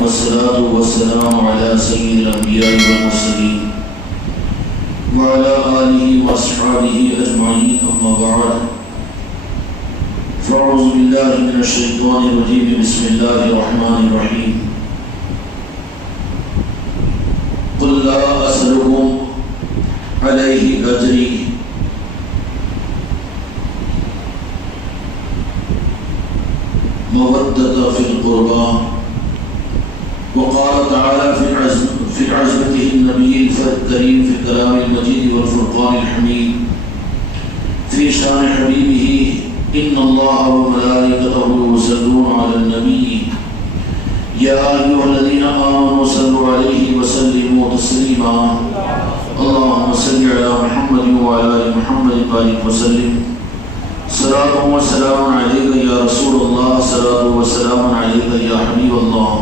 والصلاة والسلام على سيد الأنبياء والمرسلين وعلى آله وأصحابه أجمعين أما بعد فأعوذ بالله من الشيطان الرجيم بسم الله الرحمن الرحيم قل لا أسألكم عليه أجري مودة في القربى. وقال تعالى في عزمته النبي الكريم في الكلام المجيد والفرقان الحميد في شان حبيبه إن الله وملائكته يصلون على النبي يا أيها الذين آمنوا صلوا عليه وسلموا تسليما اللهم صل على محمد وعلى آل محمد وبارك وسلم صلاة وسلام عليك يا رسول الله صلاة وسلام عليك يا حبيب الله.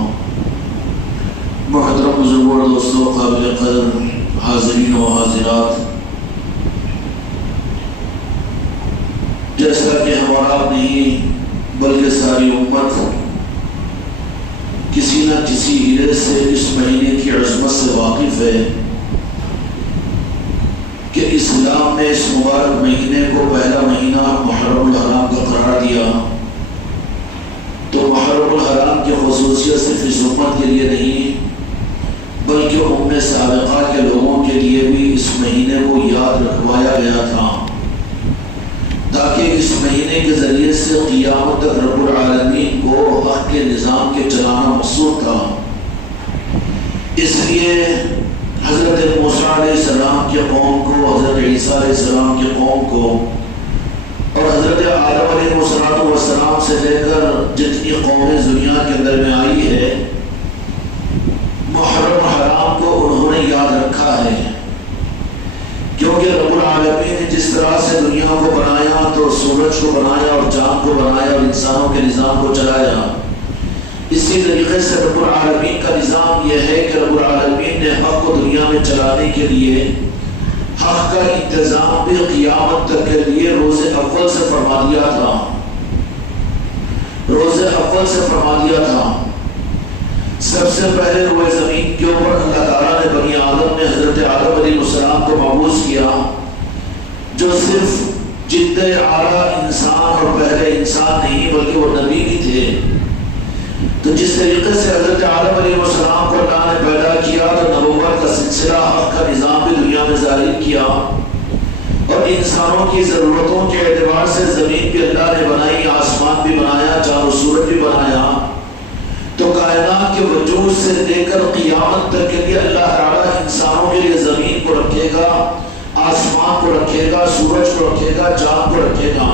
محترم بزرگوں اور دوستوں، قابل قدر حاضرین و حاضرات، جیسا کہ ہمارا نہیں بلکہ ساری امت کسی نہ کسی ہرے سے اس مہینے کی عظمت سے واقف ہے کہ اسلام نے اس مبارک مہینے کو پہلا مہینہ محرم الحرام کا قرار دیا، تو محرم الحرام کی خصوصیت صرف اس امت کے لیے نہیں بلکہ امت سابقہ کے لوگوں کے لیے بھی اس مہینے کو یاد رکھوایا گیا تھا، تاکہ اس مہینے کے ذریعے سے قیامت تک رب العالمین کو حق کے نظام کے چلانا مقصود تھا۔ اس لیے حضرت موسیٰ علیہ السلام کے قوم کو، حضرت عیسیٰ علیہ السلام کے قوم کو اور حضرت آدم علیہ السلام سے لے کر جتنی قومیں دنیا کے اندر میں آئی ہے، محرم حرام کو انہوں نے یاد رکھا ہے، کیونکہ رب العالمین نے جس طرح سے دنیا کو بنایا تو سورج کو بنایا اور چاند کو بنایا اور انسانوں کے نظام کو چلایا، اسی طریقے سے رب العالمین کا نظام یہ ہے کہ رب العالمین نے حق کو دنیا میں چلانے کے لیے حق کا انتظام بھی قیامت تک کے لیے روز اول سے فرما دیا تھا، روز اول سے فرما دیا تھا۔ سب سے پہلے روئے زمین کے اوپر اللہ تعالیٰ نے بنی آدم نے حضرت آدم علیہ السلام کو مبعوث کیا، جو صرف جد اعلیٰ انسان اور پہلے انسان نہیں بلکہ وہ نبی بھی تھے۔ تو جس طریقے سے حضرت آدم علیہ السلام کو اللہ نے پیدا کیا تو نبوت کا سلسلہ حق کا نظام بھی دنیا میں ظاہر کیا، اور انسانوں کی ضرورتوں کے اعتبار سے زمین بھی اللہ نے بنائی، آسمان بھی بنایا، چاند و سورج بھی بنایا، تو کائنات کے وجود سے لے کر قیامت تک کے لیے اللہ تعالیٰ انسانوں کے لیے زمین کو رکھے گا، آسمان کو رکھے گا، سورج کو رکھے گا، چاند کو رکھے گا۔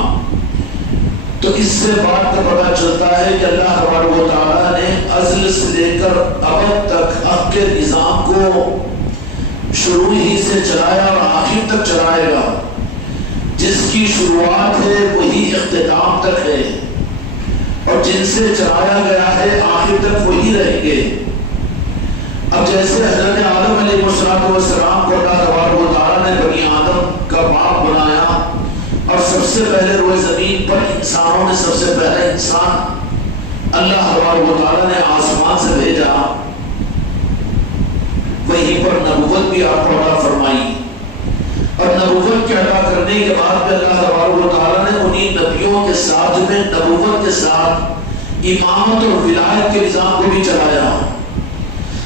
تو اس سے بات کا پتہ چلتا ہے کہ اللہ تبارک و تعالیٰ نے ازل سے لے کر ابد تک حق کے نظام کو شروع ہی سے چلایا اور آخر تک چلائے گا۔ جس کی شروعات ہے وہی اختتام تک ہے، اور جن سے چلایا گیا ہے آخر تک وہی رہیں گے۔ اب جیسے حضرت آدم علیہ السلام کو اللہ تبارک و تعالیٰ نے بنی آدم کا باپ بنایا، اور سب سے پہلے روئے زمین پر انسانوں میں سب سے پہلا انسان اللہ تبارک و تعالیٰ نے آسمان سے بھیجا، وہیں پر نبوت بھی آپ کو عطا فرمائی، اور نبوت کے عطا کرنے کے بعد میں اللہ تبارک و تعالیٰ نے انہی نبیوں کے ساتھ میں نبوت کے ساتھ امامت اور ولایت کے نظام کو بھی چلایا۔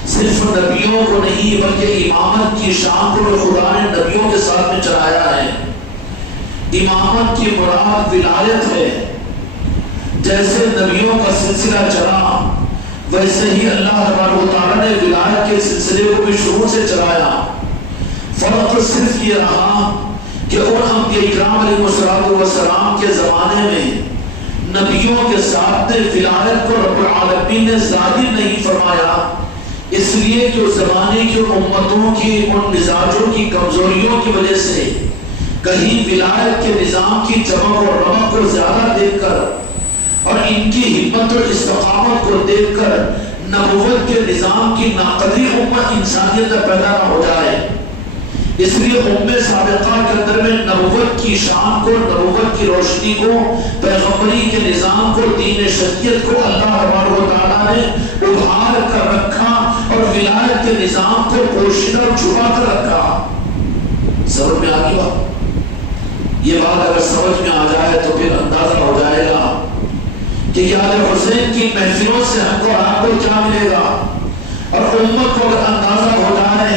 صرف نبیوں کو نہیں بلکہ امامت کی شان کو خدا نے نبیوں کے ساتھ میں چلایا ہے۔ امامت کی مراد ولایت ہے، جیسے نبیوں کا سلسلہ چلا ویسے ہی اللہ تبارک و تعالیٰ نے ولایت کے سلسلے کو بھی شروع سے چلایا۔ فرق صرف یہ رہا کہ اور انبیاء کرام علیہ السلام کے زمانے میں نبیوں کے ساتھ ولایت کو رب العالمین نے ظاہر نہیں فرمایا، اس لیے کہ اس زمانے کی امتوں کی ان مزاجوں کی کمزوریوں کی وجہ سے کہیں ولایت کے نظام کی چمک اور رمق کو زیادہ دیکھ کر اور ان کی ہمت اور استقامت کو دیکھ کر نبوت کے نظام کی ناقدری امت انسانیت میں پیدا نہ ہو جائے، اس لیے امت سابقہ کے اندر میں نبوت کی شان کو، نبوت کی روشنی کو، پیغمبری کے نظام کو، دین شریعت کو اللہ تبارک و تعالیٰ نے ابھار کر رکھا اور ولایت کے نظام کو پوشیدہ اور چھپا کر رکھا۔ سمجھ میں آ گئی بات؟ یہ بات اگر سمجھ میں آ جائے تو پھر اندازہ ہو جائے گا کہ یاد حسین کی محفلوں سے ہم کو آپ کو کیا ملے گا، اور امت کو اگر اندازہ ہو جائے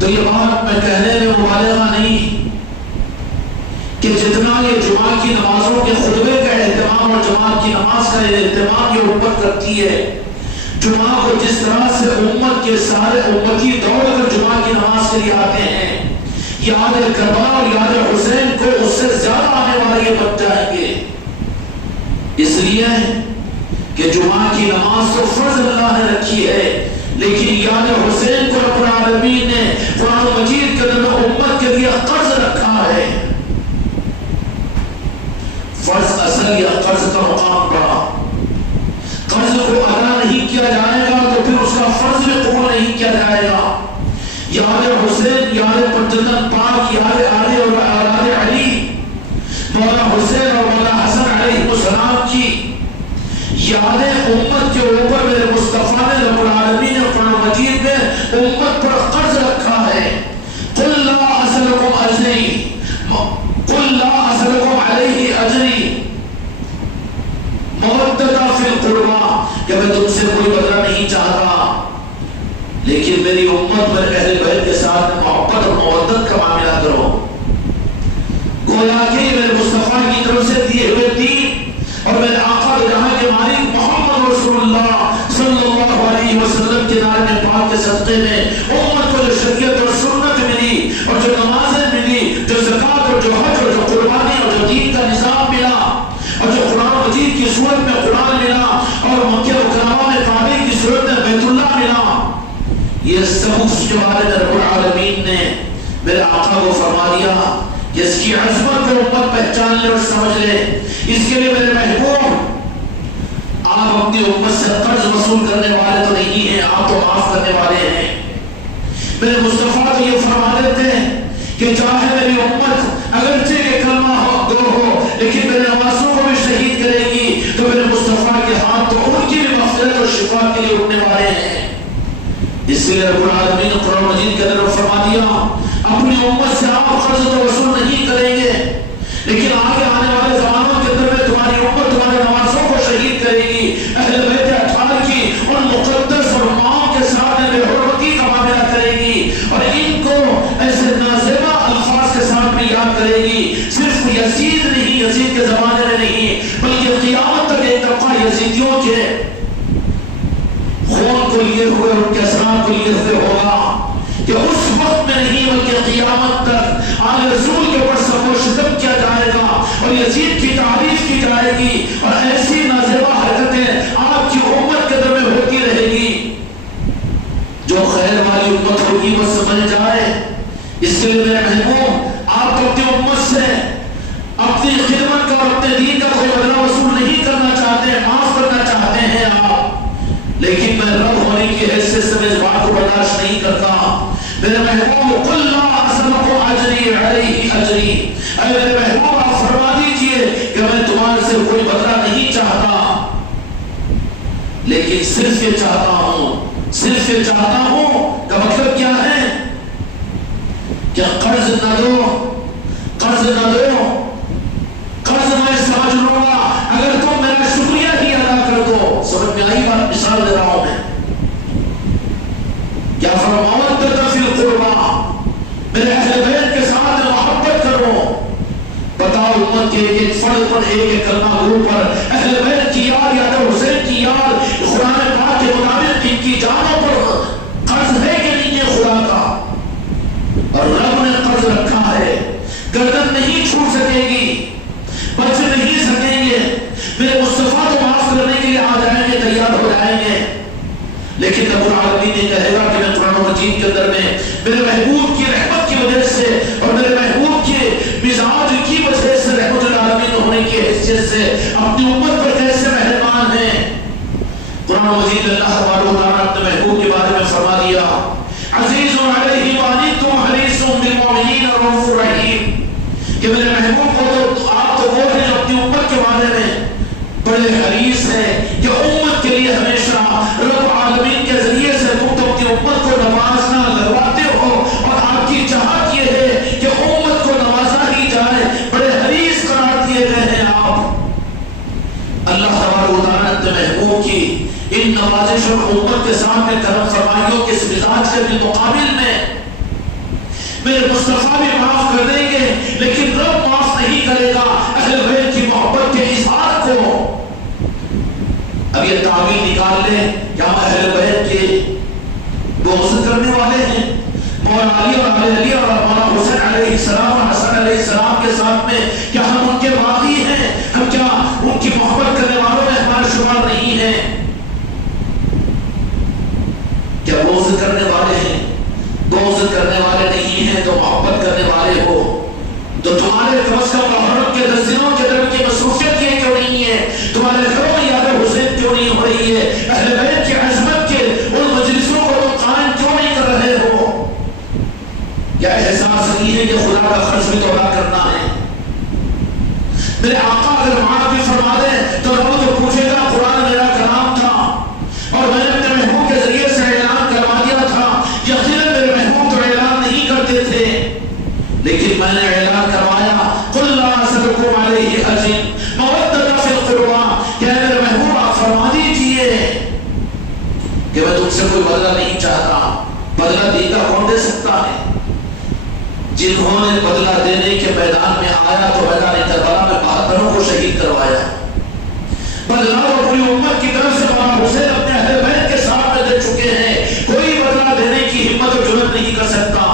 تو یہ بات میں کہنے میں مبالغہ نہیں کہ جتنا یہ جمعہ کی نمازوں کے خطبے کا اہتمام اور جماعت کی نماز کا اہتمام یہ امت کرتی ہے، جمعہ کو جس طرح سے امت کے سارے امتی دوڑ کر جمعہ کی نماز کے لیے آتے ہیں، یاد کربلا اور یاد حسین کو اس سے زیادہ آنے والے یہ بن جائیں گے، اس لیے کہ جمعہ کی نماز تو فرض اللہ نے رکھی ہے، لیکن یاد حسین کو رب العالمین نے قرآن مجید کے اندر امت کے لیے قرض رکھا ہے۔ فرض اصل یا قرض کا مقام پڑا، قرض کو ادا نہیں کیا جائے گا تو پھر اس کا فرض بھی قبول نہیں کیا جائے گا۔ یاد حسین، یاد پنجتن پاک، یاد آل اور اولاد علی، مولا حسین اور مولا حسن علیہ السلام کی یادیں امت کے اوپر میرے مصطفیٰ نے رب العالمین نے قرآن مجید میں امت پر قرض رکھا ہے۔ قل لا اسألکم اجری، قل لا اسألکم علیہ اجری مودۃ فی القربى، کہ میں تم سے کوئی بدلہ نہیں چاہتا، لیکن میری امت میں اہل بیت کے ساتھ محبت اور مودت کا معاملہ کرو۔ گویا کہ میرے مصطفیٰ کی طرف سے دیے ہوئے دین اور میرے آقا جہاں کے مالک محمد رسول اللہ صلی اللہ علیہ وسلم کے نام پاک کے صدقے میں امت کو جو شریعت اور سنت ملی، اور جو نمازیں ملی، جو زکوٰۃ اور جو حج اور جو قربانی اور جو دین کا نظام ملا، اور جو قرآن مجید کی صورت میں قرآن ملا، اور مکہ مکرمہ میں کعبے کی صورت میں بیت اللہ ملا، یہ سب اس کے بارے میں رب العالمین نے میرے آقا کو فرما دیا کہ اس کی عظمت کو امت پہچان لے اور سمجھ لے۔ اس کے لیے میرے محبوب، آپ اپنی امت سے قرض وصول کرنے والے تو نہیں ہیں، آپ تو معاف کرنے والے ہیں۔ میرے مصطفیٰ تو یہ فرما دیتے ہیں کہ چاہے میری امت اگرچہ کہ کلمہ ہو لیکن میرے نمازوں کو بھی شہید کرے گی تو میرے مصطفیٰ کے ہاتھ تو ان کی بھی مغفرت اور شفا کے لیے اٹھنے والے ہیں۔ اس لیے رب العالمین نے قرآن مجید کے اندر فرما دیا اپنی امت سے آپ قرض تو وصول نہیں کریں گے، لیکن آگے آنے والے زمانوں کے اندر میں تمہاری امت تمہارے نمازوں کو شہید کرے گی، اہل بیت اطہار کی ان مقدس اور ماؤں کے ساتھ بے حرمتی کا معاملہ کرے گی، اور ان کو ایسے نازیبہ الفاظ کے ساتھ بھی یاد کرے گی۔ صرف یزید نہیں، یزید کے زمانے میں نہیں، بلکہ قیامت تک ایک طبقہ یزیدیوں کے خون کو لیے ہوئے ان کے اثرات کو لیے ہوئے ہوگا کہ اس وقت میں نہیں بلکہ قیامت تک آل رسول کے اوپر سب و شتم کیا جائے گا اور یزید کی تعریف کی جائے گی، اور ایسی نازیبہ حرکتیں آپ کی امت کے در میں ہوتی رہے گی۔ جو خیر والی امت ہوگی وہ سمجھ جائے۔ اس کے لیے میرے محبوب، آپ تو اپنی امت سے اپنی خدمت کا اور اپنے دین کا کوئی بدلہ وصول نہیں کرنا چاہتے ہیں، معاف کرنا چاہتے ہیں آپ، لیکن میں رب ہونے کی حیثیت سے میں اس بات کو برداشت نہیں کرتا۔ میرے محبوب، قل لا اسألکم اجری علیہ اجری، اے میرے محبوب آپ فرما دیجئے کہ میں تمہارے سے کوئی بدلہ نہیں چاہتا، لیکن صرف یہ چاہتا ہوں، صرف یہ چاہتا ہوں کا مطلب کیا ہے کہ قرض نہ دو، قرض نہ دو، قرض میں سمجھ لوں گا اگر تم میرا شکریہ ہی ادا کر دو۔ سمجھ میں آئی بات؟ مثال دے رہا ہوں میں، کیا فرماؤں فی القربى، میرے اہل بیت کے ساتھ محبت کرو۔ بتاؤ امت کے ایک ایک فرد پر، ایک ایک کلمہ گرو پر اہل بیت کی یاد، یاد حسین کی یاد، قرآن پاک کے مطابق ان کی جانوں پر قرض ہے کہ نہیں ہے خدا کا؟ اور رب نے قرض رکھا ہے، گردن نہیں چھوٹ سکے گی، بچ نہیں سکیں گے۔ میرے مصطفیٰ تو معاف کرنے کے لیے آ جائیں گے، تیار ہو جائیں گے، لیکن رب العالمین نے کہے گا کہ میں قرآن مجید کے اندر میں میرے محبوب کی رحمت کی وجہ سے اور میرے محبوب کے مزاج کی وجہ سے رحمت العالمین ہونے کی حیثیت سے اپنی امت پر کیسے مہربان ہیں۔ قرآن مجید میں اللہ تبارک و تعالیٰ اپنے محبوب کے بارے میں فرما دیا عزیز علیہ ما عنتم حریص بالمؤمنین رؤوف رحیم کہ میرے محبوب کو تو آپ تو وہ ہیں جو اپنی امت کے بارے میں بڑے حریص ہیں کہ امت کے لیے ہمیشہ رب عالمین کے ذریعے سے تم تو اپنی امت کو نوازنا لگواتے ہو اور آپ کی چاہت یہ ہے کہ امت کو نوازا ہی جائے، بڑے حریص قرار دیے گئے ہیں آپ۔ اللہ تبارک و تعالیٰ نے محبوب کی ان نوازش اور امت کے سامنے کرم فرمائیوں کے اس مزاج کے بالمقابل میں میرے مصطفیٰ بھی معاف کر دیں گے، لیکن رب معاف نہیں کرے گا اہل بیت کی محبت کے اظہار کو۔ اب یہ تعبیر نکال لیں کہ ہم اہل بیت کے بغض کرنے والے ہیں، مولا علی اور آل علی اور مولا حسین علیہ السلام اور حسن علیہ السلام کے ساتھ میں کیا ہم ان کے باغی ہیں؟ ہم کیا ان کی محبت کرنے والوں میں ہمارا شمار نہیں ہے؟ کیا بغض کرنے والے ہیں؟ بغض کرنے والے نہیں ہیں تو محبت کرنے والے ہو تو تمہارے کم از کم محرم کے 10 دنوں کے درمیان کی مصروفیت یہ کیوں نہیں ہے؟ تمہارے گھروں میں یاد حسین کیوں نہیں ہو رہی ہے؟ اہل بیت کی عظمت کے ان مجلسوں کو تم قائم کیوں نہیں کر رہے ہو؟ کیا احساس نہیں ہے کہ خدا کا فرض بھی تو ادا کرنا ہے؟ میرے آقا اگر معاف بھی فرما دیں تو رب تو پوچھے گا قرآن میرا کلام تھا اور میں نے اپنے محبوب کے ذریعے سے اعلان کروا دیا تھا۔ یقیناً میرے محبوب تو اعلان نہیں کرتے تھے، لیکن میں نے اعلان کروایا قل لا اسألکم علیہ اجر مودۃ فی القربى کہ میرے محبوب آپ فرما دیجئے کہ میں تم سے کوئی بدلہ نہیں چاہتا۔ بدلہ دیتا کون دے سکتا ہے؟ جنہوں نے بدلہ دینے کے میدان میں آیا تو میدان کربلا میں بہادروں کو شہید کروایا۔ بدلہ تو پوری امت کی طرف سے مولا حسین اپنے اہل بیت کے ساتھ میں دے چکے ہیں، کوئی بدلہ دینے کی ہمت و جرات نہیں کر سکتا۔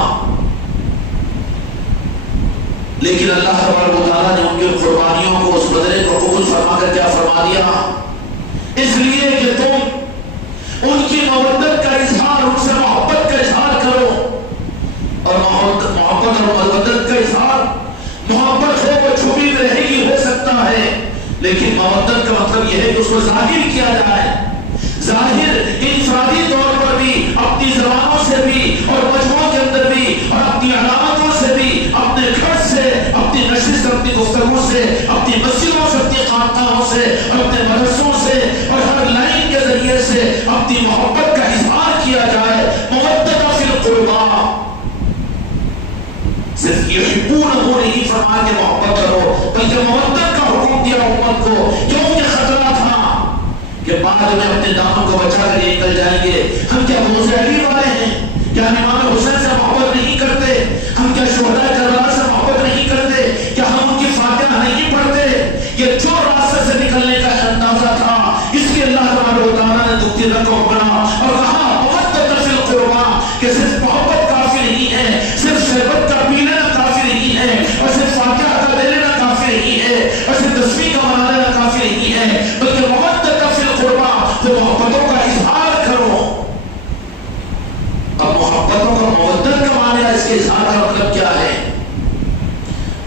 لیکن اللہ تبارک و تعالیٰ نے ان کی قربانیوں کو اس بدلے کو قبول فرما کر کیا فرما دیا؟ اس لیے کہ تم ان کی مودت کا اظہار، ان سے محبت کا اظہار کرو، اور محبت اور مودت کا اظہار، محبت ہو وہ چھپی میں رہے گی ہو سکتا ہے، لیکن مودت کا مطلب یہ ہے کہ اس کو ظاہر کیا جائے، ظاہر انفرادی طور پر بھی، اپنی زبانوں سے بھی اور مجموعوں کے اندر بھی اور اپنی علامتوں سے بھی، اپنے گھر سے، اپنی نشست، اپنی گفتگو سے، اپنی مسجدوں سے، اپنی خانقاہوں سے اور اپنے مدرسوں سے اور ہر لائن کے ذریعے سے اپنی محبت کا اظہار کیا جائے۔ مودۃ فی القربى، صرف یحبونہ نہیں فرما کے محبت کرو، بلکہ مودت کا حکم دیا امت کو، کیونکہ خطرہ تھا کہ بعد میں اپنے دامن کو بچا کر یہ نکل جائیں گے۔ ہم کیا بغض علی والے ہیں؟ کیا ہم امام حسین سے محبت نہیں کرتے؟ ہم کیا شہداء کربلا سے محبت نہیں کرتے؟ کیا ہم ان کی فاتحہ نہیں پڑھتے؟ یہ جو راستے سے نکلنے کا اندازہ تھا، اس لیے اللہ تبارک و تعالیٰ نے دکھتی رقم بنا اور کہا مودۃ فی القربى کہ صرف محبت کافی نہیں ہے، صرف شربت کا پی لینا کافی نہیں ہے، اور صرف فاتحہ کا دے لینا کافی نہیں ہے، اور صرف تسبیح کا منا لینا کافی نہیں ہے، بلکہ مودۃ فی القربى تو محبتوں کا اظہار کرو۔ اب محبتوں کا مودت کا معنی، اس کے اظہار کا مطلب کیا ہے؟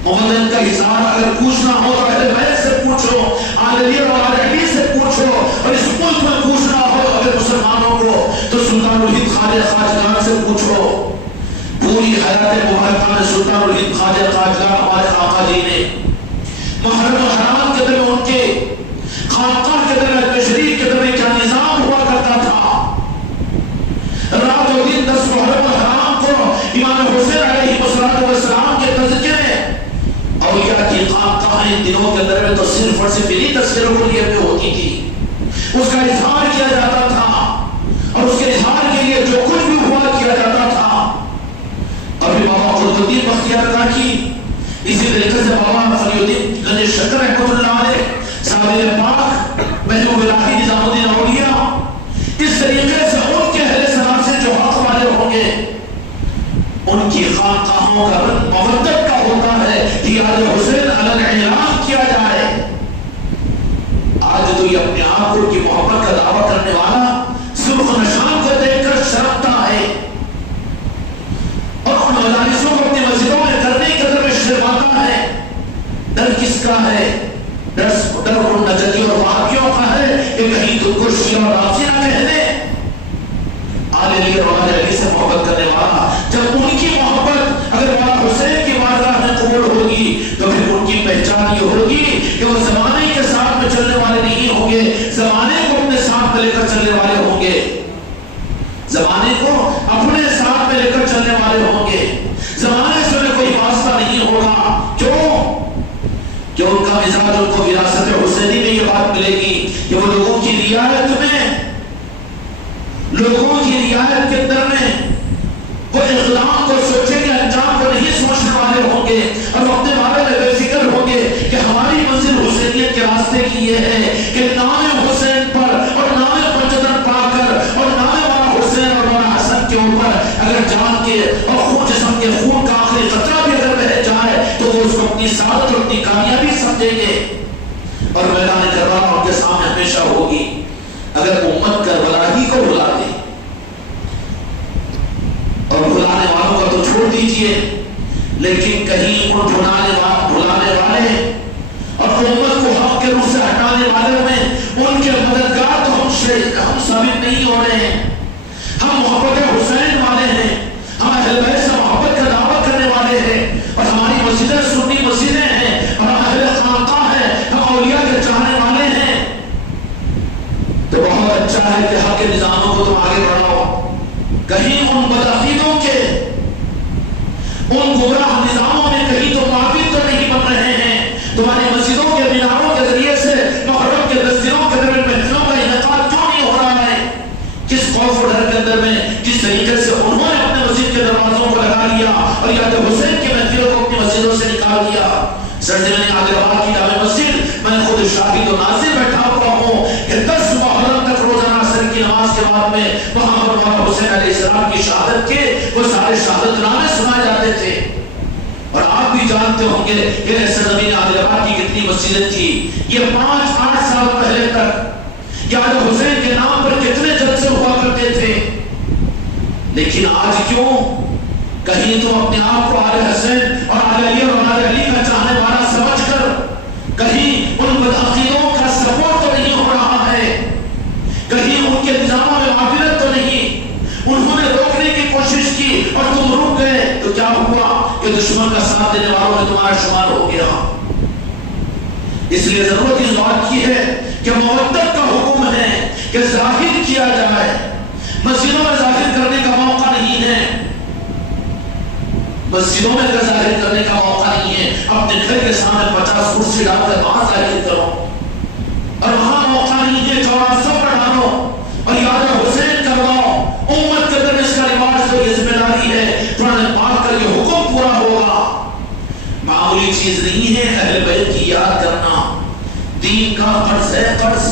مودت کا اظہار اگر پوچھنا ہو تو اہل بیت سے پوچھو، آل علی اور آل علی سے پوچھو، اور اس ملک میں پوچھنا ہو اگر مسلمانوں کو تو سلطان الہند خواجہ خواجگان سے پوچھو۔ پوری حیات مبارکہ میں سلطان الہند خواجہ خواجگان ہمارے آقا جی نے محرم و حرام کے درمیان ان کے خانقاہ کے درمیان شریف کے درمیان کیا نظام ہوا کرتا تھا۔ رات و دن 10 محرم و حرام کو امام حسین علیہ السلام کے تذکرے اولیاء کی خانقاہ ان دنوں کے اندر میں تو صرف اور صرف انہی تذکروں کو لیے میں ہوتی تھی، اس کا اظہار کیا جاتا تھا اور اس کے اظہار کے لیے جو کچھ بھی ہوا کیا جاتا تھا۔ ابھی بابا قطب الدین بختیار کاکی، اسی طریقے سے بابا فری الدین گنج شکر رحمۃ اللہ علیہ، صابر پاک، محبوب الہی نظام الدین اولیاء، اس طریقے سے ان کے اہل سلام سے جو حق والے ہوں گے ان کی خانقاہوں کا مودت کا ہوتا ہے کہ آل حسین علی اعلان کیا جائے۔ آج تو یہ اپنے آپ کو کی محبت کا دعویٰ کرنے والا سرخ نشان کو دیکھ کر شرمتا ہے اور ان مجالسوں کو اپنی مسجدوں میں کرنے کے در میں شرماتا ہے۔ ڈر کس کا ہے؟ ڈر ان نجدی اور وہابیوں کا ہے کہ کہیں تم کو شیعہ اور رافضی نہ کہہ دے۔ آل علی اور آل علی سے محبت کرنے والا جب ان کی محبت اگر کہ وہ زمانے کے ساتھ میں چلنے والے نہیں ہوں گے، زمانے کو اپنے ساتھ میں لے کر چلنے والے ہوں گے، زمانے کو اپنے ساتھ میں لے کر چلنے والے ہوں گے، زمانے سے انہیں کوئی واسطہ نہیں ہوگا۔ کیوں؟ کہ ان کا مزاج ان کو وراثت حسینی میں یہ بات ملے گی کہ وہ لوگوں کی رعایت میں، لوگوں کی رعایت کے اندر میں وہ اقدام کو سوچیں گے، انجام کو نہیں سوچنے والے ہوں گے، اور وہ اپنے بارے میں بے فکر ہوں گے کہ ہماری منزل حسینیت کے راستے کی یہ ہے کہ نام حسین پر اور نام مجدد پا کر اور نام والا حسین اور والا حسن کے اوپر اگر جان کے اور خون جسم کے خون کا آخری قطرہ بھی اگر بہہ جائے تو وہ اس کو اپنی سعادت اور اپنی کامیابی سمجھیں گے، اور میدان کربلا ان کے سامنے ہمیشہ ہوگی۔ اگر امت کربلا ہی کو بلا دے، اور بھلانے والوں کا تو چھوڑ دیجئے، لیکن کہیں ان بھلانے والے اور امت کو حق کے روح سے ہٹانے والوں میں ان کے مددگار تو ہم ثابت نہیں ہو رہے ہیں۔ ہم محبت حسین والے ہیں، ہم اہل بیت سے محبت کا دعویٰ کرنے والے ہیں، اور ہماری مسجدیں سنی مسجدیں ہیں، اور ہم اہل خانقاہ ہیں، ہم اولیاء کے چاہنے والے ہیں، تو بہت اچھا ہے کہ حق کے نظاموں کو تم آگے بڑھاؤ۔ کہیں ان بدعقیدوں کے، ان گمراہ نظاموں میں کہیں تو معافی تو نہیں بن رہے ہیں۔ تمہاری مسجدوں کے میناروں کے ذریعے سے محرم کے 10 دنوں کے درمیان محفلوں کا انعقاد کیوں نہیں ہو رہا ہے؟ کس خوف و ڈر کے اندر میں جس طریقے سے انہوں نے اپنے مسجد کے دروازوں کو لگا لیا اور یاد حسین کی محفلوں کو اپنی مسجدوں سے نکال دیا۔ سرزمین حیدرآباد کی جامع مسجد میں خود شاہد و ناظر بیٹھا ہوا ہوں کہ 10 محرم تک روزانہ عصر کی نماز کے بعد میں وہاں پر مولانا حسین علیہ السلام کی شہادت کے وہ سارے شہادت نامے سنائے جاتے تھے۔ اور آپ بھی جانتے ہوں گے کہ سرزمین حیدرآباد کی کتنی مسجدیں تھی، یہ 5-8 سال پہلے تک یاد حسین کے نام پر کتنے جلسے ہوا کرتے تھے۔ لیکن آج کیوں؟ کہیں تم اپنے آپ کو آل حسین اور آل علی اور آل علی کا چاہنے والا سمجھ کر کہیں ان بدعقیدوں کا سپورٹ تو نہیں ہو رہا ہے، کہیں ان کے نظاموں میں معافرت تو نہیں، انہوں نے روکنے کی کوشش کی اور تم رک گئے تو کیا ہوا کہ دشمن کا ساتھ دینے والوں میں تمہارا شمار ہو گیا۔ اس لیے ضرورت اس بات کی ہے کہ مودت کا حکم ہے کہ ظاہر کیا جائے، مسجدوں میں ظاہر کرنے کا موقع نہیں ہے، مسجدوں میں ظاہر کرنے کا موقع نہیں ہے۔ اپنے گھر کے سامنے 50 کرسی ڈال کر وہاں ظاہر کرو، اور وہاں موقع نہیں ہے 400 پر ڈالو اور یاد حسین کرواؤ۔ امت کے اندر اس کا رواج تو یہ ذمہ داری ہے، قرآن پاک کا یہ حکم پورا ہوگا۔ معمولی چیز نہیں ہے اہل بیت کی یاد کرنا، دین کا قرض ہے، قرض،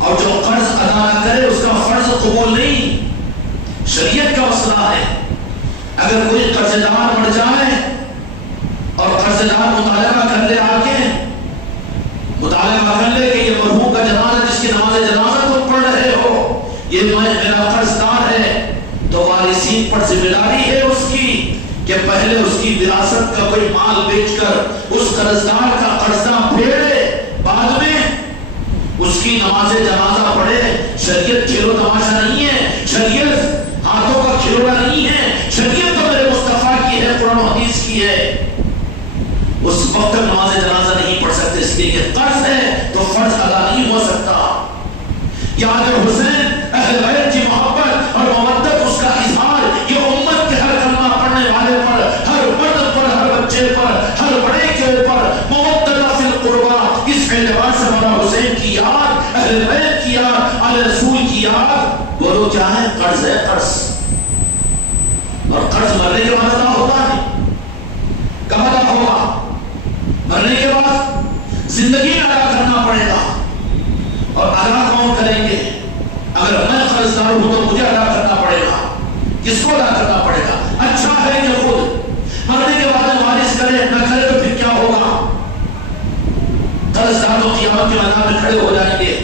اور جو قرض ادا نہ کرے اس کا فرض قبول نہیں، شریعت کا مسئلہ ہے۔ اگر کوئی قرض دار مر جائے اور قرض دار مطالبہ کر لے، آگے مطالبہ کر لے کہ یہ مرحوم کا جنازہ جس کی نماز جنازہ تم پڑھ رہے ہو یہ میرا قرض دار ہے، تو وارثین پر ذمہ داری ہے اس کی کہ پہلے اس کی وراثت کا کوئی مال بیچ کر اس قرض دار کا قرضہ پھیڑے، بعد میں اس کی نماز جنازہ پڑھے۔ شریعت کھیلو تماشا نہیں ہے، شریعت ہاتھوں کا کھلونا نہیں ہے، شریعت تو میرے مصطفیٰ کی ہے، قرآن و حدیث کی ہے۔ اس وقت تک نماز جنازہ نہیں پڑھ سکتے اس لیے کہ قرض ہے تو فرض ادا نہیں ہو سکتا۔ یاد حسین اہل بیت کی محبت اور مودت اس کا اظہار یہ امت کے ہر کلمہ پڑھنے والے پر، ہر مرد پر، ہر بچے پر، ہر بڑے کے اوپر مودت فی القربہ، اس اعتبار سے مولانا حسین کی یاد، اہل بیت کی یاد، آل رسول کی یاد، بولو کیا ہے؟ قرض ہے، قرض۔ اور قرض مرنے کے بعد ادا ہوتا ہے، کب ادا ہوگا؟ مرنے کے بعد زندگی میں ادا کرنا پڑے گا، اور ادا کون کریں گے؟ اگر میں قرض دار ہوں تو مجھے ادا کرنا پڑے گا۔ کس کو ادا کرنا پڑے گا؟ اچھا ہے کہ خود مرنے کے بعد وارث کرے، نہ کرے تو پھر کیا ہوگا؟ قرض دار قیامت کے میدان میں کھڑے ہو جائیں گے۔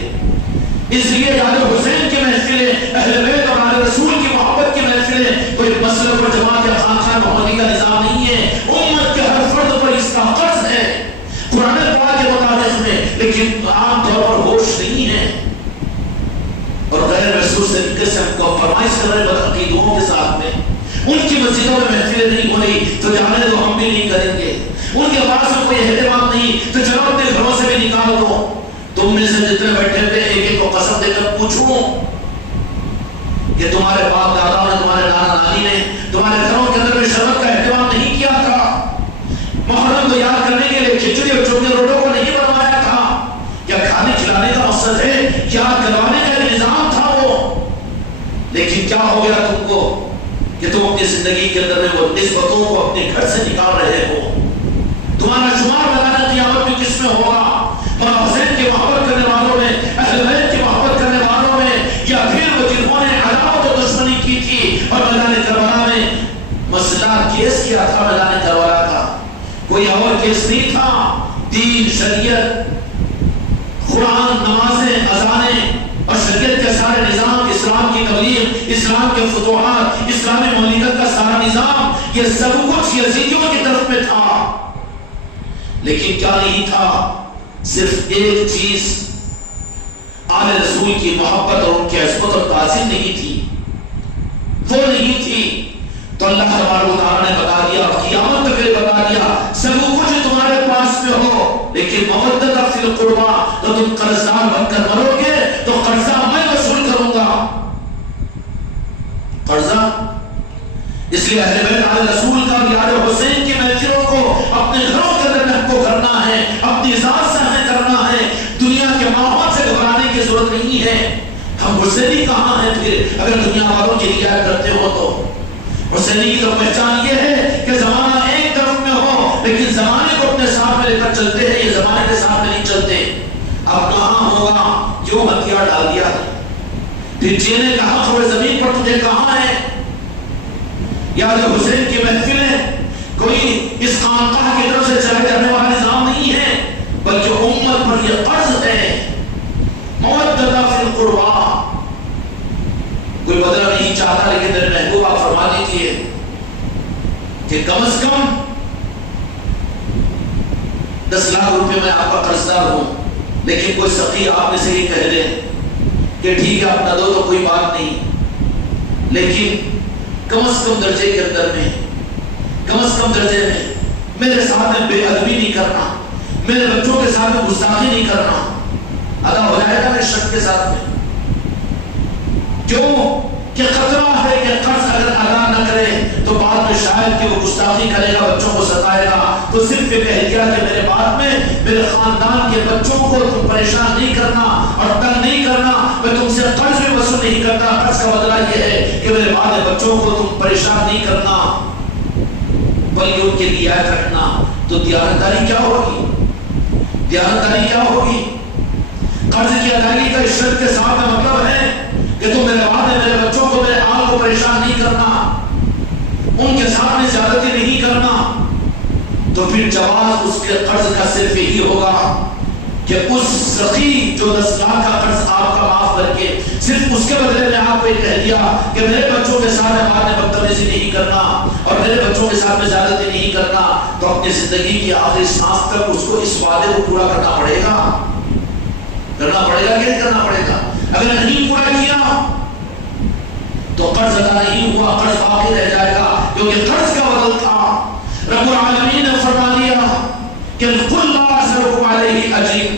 اس لیے یاد حسین کی محفلیں، اہل بیت اور آل رسول کی محبت کی محفلیں کوئی مسلک اور جماعت یا خانقاہ محمدی کا نظام نہیں ہے، امت کے ہر فرد پر اس کا قرض ہے قرآن پاک کے مطابق میں، لیکن عام طور پر ہوش نہیں ہے، اور غیر محسوس طریقے سے ہم کو فرمائش کر رہے بدعقیدوں کے ساتھ میں۔ ان کی مسجدوں میں محفلیں نہیں ہو رہی تو جانے تو ہم بھی نہیں کریں گے، ان کے پاس میں کوئی اہتمام نہیں تو چلو اپنے گھروں سے پوچھوں کہ تمہارے باپ دادا نے، تمہارے نانا نانی نے تمہارے گھروں کے اندر میں شربت کا اہتمام نہیں کیا تھا؟ محرم کو یاد کرنے کے لیے کھچڑی اور چھوٹے روٹوں کو نہیں بنوایا تھا؟ کیا کھانے کھلانے کا مقصد ہے؟ یاد کروانے کا نظام تھا وہ؟ لیکن کیا ہو گیا تم کو کہ تم اپنی زندگی کے اندر میں وہ نسبتوں کو اپنے گھر سے نکال رہے ہو؟ تمہارا شمار بنانا قیامت میں کس میں ہوگا؟ مولا حسین کی محبت کرنے والوں میں، اہل بیت کی محبت کرنے والوں میں، یا پھر وہ جنہوں نے عداوت و دشمنی کی تھی اور میدان کربلا میں مسئلہ کیس کیا تھا؟ میدان کربلا کا کوئی اور کیس نہیں تھا. دین، شریعت، قرآن، نمازیں، اذانیں اور شریعت کے سارے نظام، اسلام کی تبلیغ، اسلام کے فتوحات، اسلامی مملکت کا سارا نظام، یہ سب کچھ یزیدیوں کی طرف میں تھا. لیکن کیا نہیں تھا؟ صرف ایک چیز، آل رسول کی محبت اور ان کی عصمت اور تعظیم نہیں تھی، وہ نہیں تھی. تو اللہ تبارک و تعالیٰ نے بتا دیا، قیامت تک بتا دیا، سب کچھ تمہارے پاس میں ہو، لیکن مودت فی القربا، تو تم قرضدار بن کر مرو گے تو قرضہ میں وصول کروں گا. قرضہ اس لیے اہل بیت علی رسول کا، یاد حسین کی محفلوں کو اپنے گھروں کے اندر محفوظ کرنا ہے، اپنی ذات سے ہمیں کرنا ہے. دنیا کے ماحول سے گھبرانے کی ضرورت نہیں ہے. ہم حسینی کہاں ہیں پھر اگر دنیا والوں کی رعایت کرتے ہو تو؟ حسینی کی تو پہچان یہ ہے کہ زمانہ ایک طرف میں ہو لیکن زمانے کو اپنے ساتھ میں لے کر چلتے ہیں، یہ زمانے کے ساتھ میں نہیں چلتے. اب کہاں ہوگا؟ کیوں ہتھیار ڈال دیا؟ پھر جینے کا حق اور زمین پر تجھے کہاں ہے؟ یاد حسین کی محفلیں کوئی اس خانقاہ کی طرف سے چلے جانے والا نظام نہیں ہے، بلکہ امت پر یہ قرض ہے. مودت فی القربا، کوئی بدلہ نہیں چاہتا، لیکن میرے محبوب آپ فرما دیجیے کہ کم از کم 10 لاکھ روپے میں آپ کا قرضدار ہوں، لیکن کوئی سخی آپ میں سے ہی کہہ دے کہ ٹھیک ہے آپ نہ دو تو کوئی بات نہیں، لیکن کم از کم درجے کے اندر میں، کم از کم درجے میں میرے ساتھ میں بے ادبی نہیں کرنا، میرے بچوں کے ساتھ میں گستاخی نہیں کرنا. ادا ہو جائے گا میرے شک کے ساتھ میں. کیوں کہ خطرہ ہے کہ قرض اگر ادا نہ کرے تو بعد میں شاید کہ وہ گستاخی کرے گا، بچوں کو ستائے گا. تو صرف یہ کہہ دیا کہ میرے بعد میں میرے خاندان کے بچوں کو تم پریشان نہیں کرنا اور تنگ نہیں کرنا، میں تم سے قرض بھی وصول نہیں کرتا. قرض کا بدلہ یہ ہے کہ میرے بعد میں بچوں کو تم پریشان نہیں کرنا بلکہ ان کے لیے یاد رکھنا. تو دیانتداری کیا ہوگی؟ دیانتداری کیا ہوگی؟ قرض کی ادائیگی کا اس شرط کے ساتھ میں مطلب ہے کہ تم میرے بعد میں میرے بچوں کو، میرے آل کو پریشان نہیں کرنا، ان کے ساتھ میں زیادتی نہیں کرنا. تو پھر جواز اس کے قرض کا صرف یہی ہوگا کہ اس سخی جو 10 لاکھ کا قرض آپ کا معاف کر کے صرف اس کے بدلے میں آپ کو یہ کہہ دیا کہ میرے بچوں کے ساتھ میں بعد میں بدتمیزی نہیں کرنا اور میرے بچوں کے ساتھ میں زیادتی نہیں کرنا، تو اپنی زندگی کی آخری سانس تک اس کو اس وعدے کو پورا کرنا پڑے گا. کرنا پڑے گا کہ نہیں کرنا پڑے گا؟ اگر نہیں پورا کیا تو قرض ادا نہیں ہوا، قرض باقی رہ جائے گا، کیونکہ قرض کا بدل تھا. رب العالمین نے فرما دیا کہ قل لا اسألکم علیہ اجر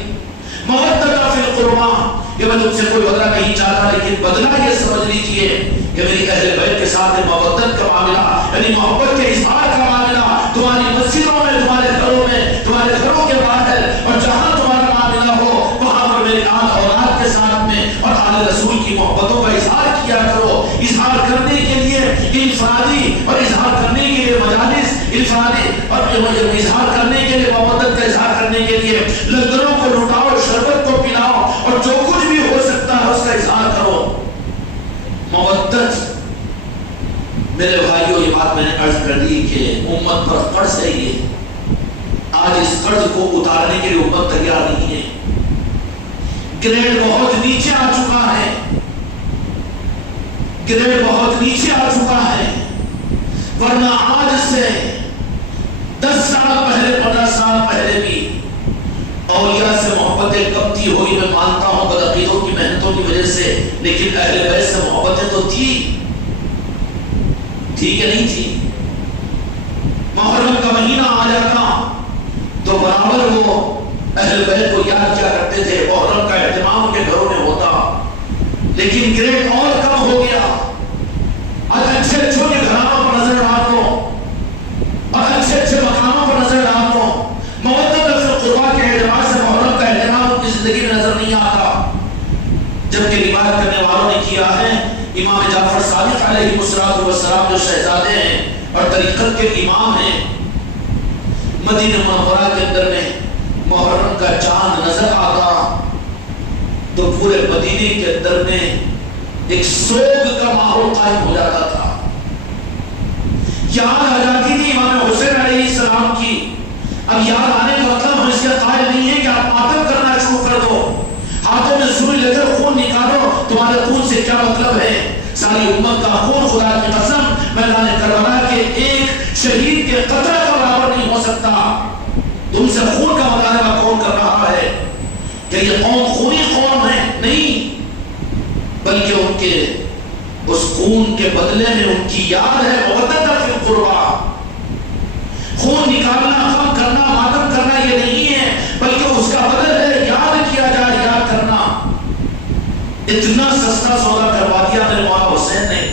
مودۃ فی القربا، کہ میں تم سے کوئی بدلہ نہیں چاہتا، لیکن بدلہ یہ سمجھ لیجیے کہ میری اہل بیت کے ساتھ محبت کا معاملہ، یعنی محبت کے اظہار کا معاملہ تمہاری مسجدوں میں، تمہارے گھروں میں، تمہارے گھروں کے باہر اور جہاں تمہارا معاملہ ہو وہاں پر میرے اولاد کے ساتھ میں اور آل رسول کی محبتوں کا اظہار کیا کرو. اظہار کرنے کے لیے انفرادی اور اظہار کرنے کے لیے مجالس انفرادی اور اظہار کرنے کے لیے محبت کا اظہار کرنے کے لیے لنگروں کو لٹاؤ، شربت کو پلاؤ اور جو کچھ بھی ہو سکتا ہے اس کا اظہار کرو. محبت میرے بھائیوں، یہ بات میں نے عرض کر دی کہ امت پر قرض ہے. یہ آج اس قرض کو اتارنے کے لیے امت تیار نہیں ہے. گریڈ بہت نیچے آ چکا ہے، گریڈ بہت نیچے آ چکا ہے. ورنہ آج سے 10 سال پہلے، 15 سال پہلے بھی اولیاء سے محبتیں کم تھی ہوئی، میں مانتا ہوں بدعقیدوں کی محنتوں کی وجہ سے، لیکن اہل بیت سے محبتیں تو تھی کہ نہیں تھی. محرم کا مہینہ آ جاتا تو برابر وہ اہل بیت کو یاد کیا کرتے تھے. محرم کا اہتمام ان کے گھروں میں ہوتا. لیکن گریڈ اور کم ہو گیا. آج اچھے چھوٹے گھرانوں پر نظر ڈال دو اور اچھے اچھے مکانوں پر نظر ڈال دو، مودت فی القربا کے اعتبار سے محرم کا احترام ان کی زندگی میں نظر نہیں آتا. جبکہ روایت کرنے والوں نے کیا ہے، امام جعفر صادق علیہ السلام جو شہزادے ہیں اور طریقت کے امام ہیں، مدینہ منورہ کے اندر میں محرم کا چاند نظر آتا تو پورے مدینے کے اندر میں ایک سوگ کا ماحول قائم ہو جاتا تھا. یاد آ جاتی تھی امام حسین علیہ السلام کی. اب یاد آنے کا مطلب ہم اس کے قائل نہیں ہے کہ آپ ماتم کرنا شروع کر دو، ہاتھوں میں سوئی لے کر خون نکالو. تمہارے خون سے کیا مطلب ہے؟ ساری امت کا خون خدا کی قسم میدان کربلا کے ایک شہید کے قطرہ کا برابر نہیں ہو سکتا. تم سے خون کا مطالبہ کون کر رہا ہے کہ یہ قوم خونی قوم ہے؟ نہیں، بلکہ ان کے اس خون کے بدلے میں ان کی یاد ہے مودت فی القربا. خون نکالنا، غم کرنا، ماتم کرنا یہ نہیں ہے، بلکہ اس کا بدل ہے یاد کیا جائے، یاد کرنا. اتنا سستا سودا کروا دیا میرے مولا حسین نے،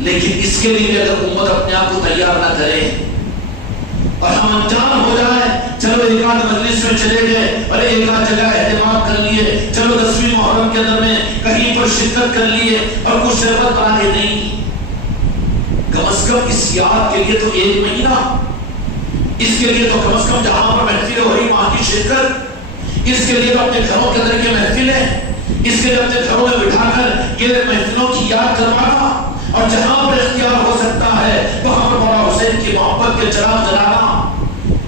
لیکن اس کے لیے اگر امت اپنے آپ کو تیار نہ کرے اور ہم انجام ہو جائے، چلو ایک آدھ مجلس میں چلے گئے اور ایک آدھ جگہ اہتمام کر لیے، چلو 10ویں محرم کے اندر میں کہیں پر شرکت کر لیے اور کچھ شربت بنا کے نہیں. کم از کم اس یاد کے لیے تو 1 مہینہ، اس کے لیے تو کم از کم جہاں پر محفل ہو رہی وہاں کی شرکت، اس کے لیے تو اپنے گھروں کے اندر کی محفلیں، اس کے لیے اپنے گھروں میں بٹھا کر یہ محفلوں کی یاد کروانا، اور جہاں پر اختیار ہو سکتا ہے وہاں پر مولا حسین کی محبت کے چراغ جلانا.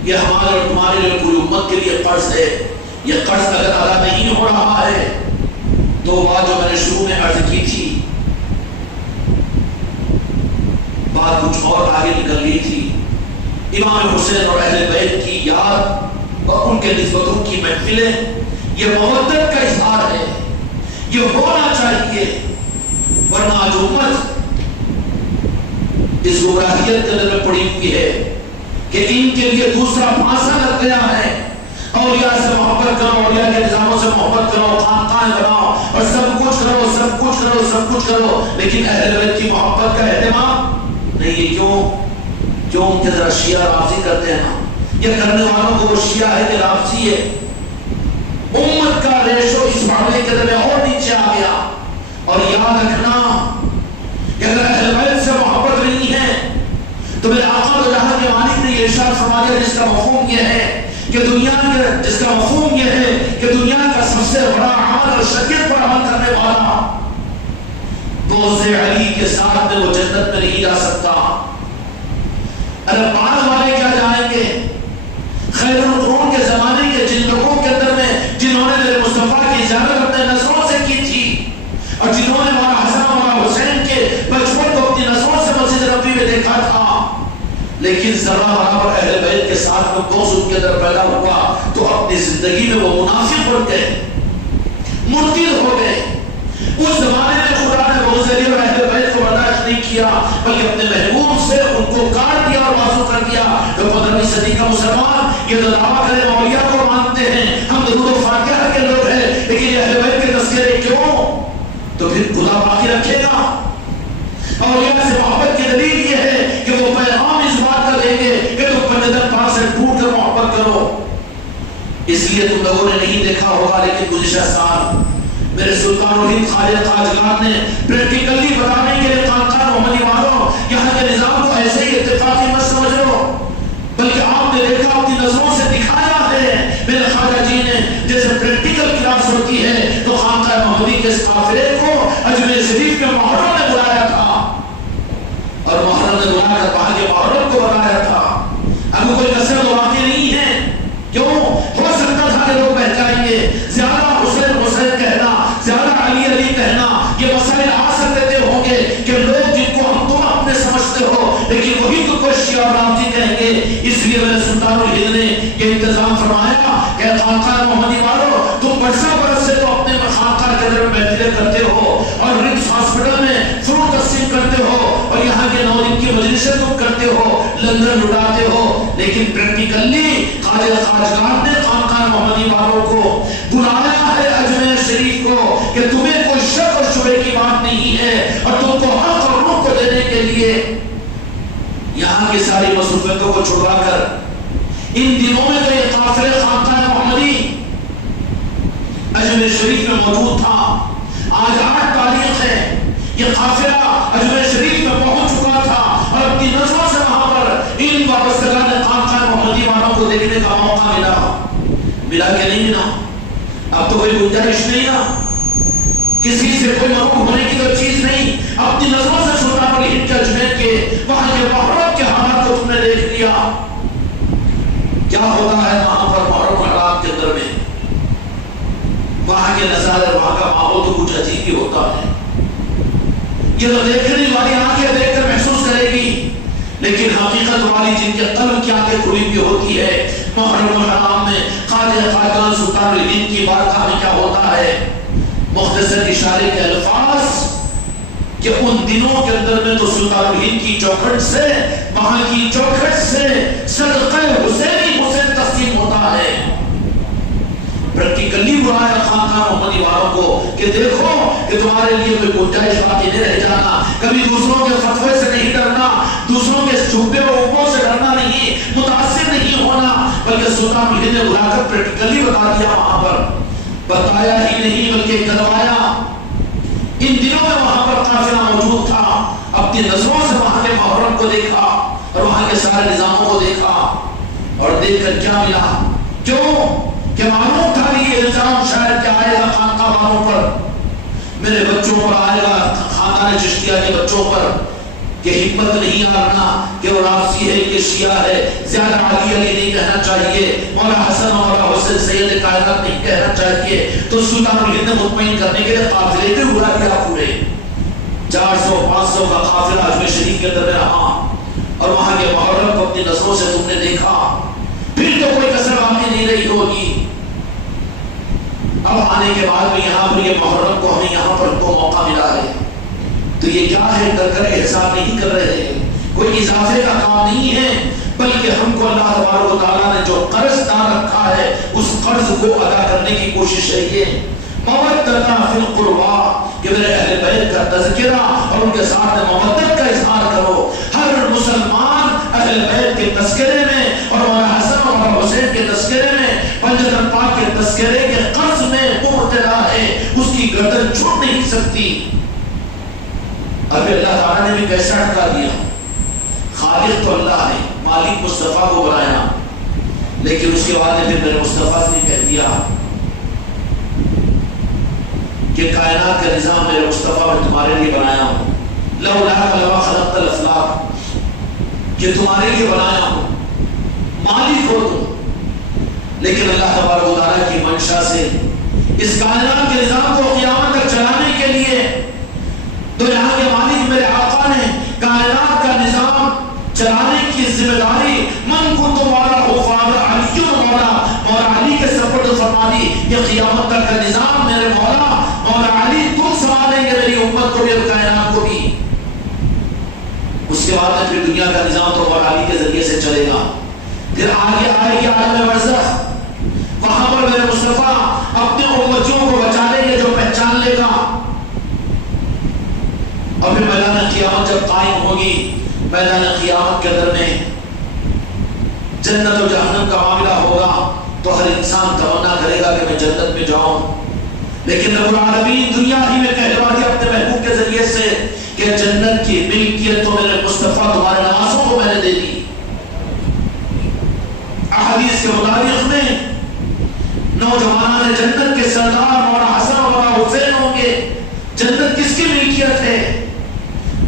یہ ہمارے اور تمہارے لیے پوری امت کے لیے قرض ہے. یہ قرض اگر ادا نہیں ہو رہا ہے تو بات جو میں نے شروع میں عرض کی تھی بات کچھ اور آگے نکل گئی تھی. امام حسین اور اہل بیت کی یاد اور ان کے نسبتوں کی محفلیں یہ مودت کا اظہار ہے، یہ ہونا چاہیے. ورنہ آج امت اس گمراہیت کے اندر میں پڑی ہوئی ہے کہ ان کے لیے دوسرا پھانسا لگ گیا ہے. اولیاء سے محبت کرو، اولیاء کے نظاموں سے محبت کرو، خانقاہیں بناؤ اور سب کچھ کرو، سب کچھ کرو، سب کچھ کرو، لیکن اہل بیت کی محبت کا اہتمام نہیں. یہ کیوں ان کے ذرا شیعہ رافضی کرتے ہیں نا، یہ کرنے والوں کو وہ شیعہ ہے کہ رافضی ہے. امت کا ریشو اس معاملے کے اندر اور نیچے آ گیا. اور یاد رکھنا کہ اگر اہل بیت سے محبت نہیں ہے تو میرے آقا و جہاں کے مالک نے یہ ارشاد فرما دیا جس کا مفہوم یہ ہے کہ دنیا کا سب سے بڑا عمل اور شریعت پر عمل کرنے والا دوست علی کے ساتھ میں وہ جنت میں نہیں جا سکتا. اگر بعد والے کیا جائیں گے؟ خیر القرون کے زمانے کے جن لوگوں کے اندر میں جنہوں نے میرے مصطفیٰ کی زیارت اپنے نظروں سے کی تھی اور جنہوں نے مولا حسن مولا حسین کے بچپن کو اپنی نظروں سے مسجد نبوی میں دیکھا تھا، لیکن ذرا برابر اہل بیت کے ساتھ میں بغض ان کے اندر پیدا ہوا تو اپنی زندگی میں وہ منافق بن گئے، مرتد ہو گئے. اس زمانے میں خدا نے بغض علی اور اہل بیت کو برداشت نہیں کیا بلکہ اپنے محبوب سے ان کو کاٹ دیا اور معصوم کر دیا. جو 15ویں صدی کا مسلمان یہ تو دعویٰ کرے اولیاء کو مانتے ہیں، ہم درود و فاتحہ کے لوگ ہیں، لیکن یہ اہل بیت کے تذکرے کیوں؟ تو پھر خدا باقی رکھے گا. اولیاء سے محبت کی دلیل یہ ہے کہ وہ پیغام اس بات کا دیں گے کہ تم پنجدن پاس سے ٹوٹ کر محبت کرو. اس لیے تم لوگوں نے نہیں دیکھا ہوگا لیکن گزشتہ سال میرے سلطان الہند خواجہ تاجگان نے پریکٹیکلی بتانے کے لیے خانقاہ محمدی والوں یہاں کے نظام کو ایسے ہی اتفاقی مت سمجھو بلکہ آپ نے دیکھا اپنی نظروں سے دکھایا ہے میرے خواجہ جی نے. جیسے پریکٹیکل کلاس ہوتی ہے تو خانقاہ محمدی کے اس قافلے کو اجمیر شریف کے محرم نے بلایا تھا اور محرم نے بلا کر وہاں کے محرم کو بتایا تھا. اب کوئی کثرت واقعی نہیں ہے. کیوں؟ ہو سکتا تھا کہ لوگ بہکائیں گے، زیادہ حسین حسین کہنا، زیادہ علی علی کہنا، یہ مسائل آ سکتے تھے ہوں گے کہ لوگ جن کو ہم تم اپنے سمجھتے ہو لیکن وہی تو کوئی شیعہ اور رافضی کہیں گے. اس لیے میرے سلطان الہند نے یہ انتظام فرمایا کہ خانقاہ محمدی والو تم 50 برس سے تو اپنے خانقاہ کے اندر محفلیں کرتے ہو اور رمس ہاسپٹل میں فروٹ تقسیم کرتے ہو اور یہاں کے 9 دن کی مجلسیں تم کرتے ہو، لنگر لٹاتے ہو، لیکن پریکٹیکلی خواجہ خواجگان نے خانقاہ محمدی والوں کو بلایا ہے اجمیر شریف کو کہ تمہیں کوئی شک و وہاں کی ساری مصروفیتوں کو چھڑوا کر ان دنوں میں تو یہ قافلہ خانقاہ محمدی اجمیر شریف میں موجود تھا. آج 8 تاریخ ہے، یہ قافلہ اجمیر شریف میں پہنچ چکا تھا اور اپنی نظروں سے وہاں پر ان وابستگان خانقاہ محمدی والوں کو دیکھنے کا موقع ملا کہ نہیں ملا؟ اب تو کوئی گنجائش نہیں نا، کسی سے کوئی مرغوب ہونے کی تو چیز نہیں. اپنی نظروں سے سلطان الہند کے اجمیر کے وہاں کے محرم کے حالات کو تم نے دیکھ لیا. کیا ہوتا ہے وہاں پر محرم حرام کے اندر میں؟ وہاں کے نظارے، وہاں کا ماحول تو کچھ عجیب ہی ہوتا ہے. یہ تو دیکھنے والی آنکھیں دیکھ کر محسوس کرے گی، لیکن حقیقت والی جن کے قلب کی آنکھیں کھلی ہوئی ہوتی ہے، محرم الحرام میں خواجہ قائدان سلطان الہند کی بارگاہ میں کیا ہوتا ہے؟ مختصر اشارے کے الفاظ کہ ان دنوں کے اندر میں تو سلطان الہند کی چوکھٹ سے، وہاں کی چوکھٹ سے صدقہ حسینی حسین تقسیم ہوتا ہے. پریکٹیکلی بلایا خانقاہ محمدی والوں کو کہ دیکھو کہ تمہارے لیے کوئی گنجائش باقی نہیں رہ جانا، کبھی دوسروں کے فتوے سے نہیں ڈرنا، دوسروں کے چھپے حکموں سے ڈرنا نہیں، متاثر نہیں ہونا، بلکہ سلطان الہند نے بلا کر پریکٹیکلی بتا دیا. وہاں پر بتایا ہی نہیں بلکہ کروایا. ان دنوں میں وہاں پر قافلہ موجود تھا. اپنی نظروں سے وہاں کے محرم کو دیکھا اور وہاں کے سارے نظاموں کو دیکھا اور دیکھ کر کیا ملا؟ کیوں کہ معلوم تھا کہ یہ الزام شاید کیا آئے گا خانقاہ والوں پر، میرے بچوں پر آئے گا، خاندان چشتیہ کے بچوں پر، کہ حکمت نہیں آنا کہ وہ رافضی ہے کہ شیعہ ہے، زیادہ علی علی نہیں کہنا چاہیے، مولا حسن اور مولا حسین سید کائنات نہیں کہنا چاہیے. تو سلطان الہند نے مطمئن کرنے کے لیے قافلے بھی بلا دیا. پورے 400-500 کا قافلہ اجمیر شریف کے اندر رہا اور وہاں کے محرم کو اپنی نظروں سے تم نے دیکھا. پھر تو کوئی کسر باقی نہیں رہی ہوگی. اب آنے کے بعد بھی یہاں پر یہ محرم کو ہمیں یہاں پر کو موقع ملا ہے، تو یہ کیا ہے؟ ڈر کر احسان نہیں کر رہے ہیں، کوئی اضافے کا کام نہیں ہے، بلکہ ہم کو اللہ تبارک و تعالیٰ نے جو قرض دار رکھا ہے اس قرض کو ادا کرنے کی کوشش ہے. یہ مودۃ فی القربى کہ میرے اہل بیت کا تذکرہ اور ان کے ساتھ مودت کا اظہار کرو. ہر مسلمان اہل بیت کے تذکرے میں اور مولا حسن اور مولا حسین کے تذکرے میں، پنجتن پاک کے تذکرے کے قرض میں مبتلا ہے، اس کی گردن چھوٹ نہیں سکتی. ابھی اللہ تعالیٰ نے بھی کیسا اٹکا دیا؟ خالق تو اللہ ہے، مالک مصطفیٰ کو بنایا، لیکن اس کے بعد نے پھر میرے مصطفیٰ سے کہہ دیا کہ کائنات کا نظام میرے مصطفیٰ میں تمہارے لیے بنایا ہوں. لولاک لما خلقت الافلاک، کہ تمہارے لیے بنایا ہوں، مالک ہو تم. لیکن اللہ تبارک و تعالیٰ کی منشا سے اس کائنات کے نظام کو قیامت تک چلانے کے لیے تو یہاں کے مالک میرے آقا نے کائنات کا نظام چلانے کی ذمہ داری من کنت مولا ہو فاضل علی مولا علی کے سپرد فرما دی. یہ قیامت تک کا نظام میرے مولا علی تم سنبھالیں گے، میری امت کو بھی اور کائنات کو بھی. اس کے بعد پھر دنیا کا نظام تو مولا علی کے ذریعے سے چلے گا. پھر آگے آئے گی عالم برزخ، وہاں پر میرے مصطفیٰ اپنے امتیوں کو بچا لیں گے جو پہچان لے گا. اور پھر میدان قیامت جب قائم ہوگی، میدان قیامت کے اندر میں جنت و جہنم کا معاملہ ہوگا تو ہر انسان تمنا کرے گا کہ میں جنت میں جاؤں. لیکن رب العالمین دنیا ہی میں کہلوا دیا اپنے محبوب کے ذریعے سے کہ جنت کی ملکیت تو میرے مصطفیٰ تمہارے نوازوں کو میں نے دے دی. احادیث کے مطابق میں نوجوانان جنت کے سردار مولا حسن اور مولا حسین ہوں گے. جنت کس کی ملکیت ہے؟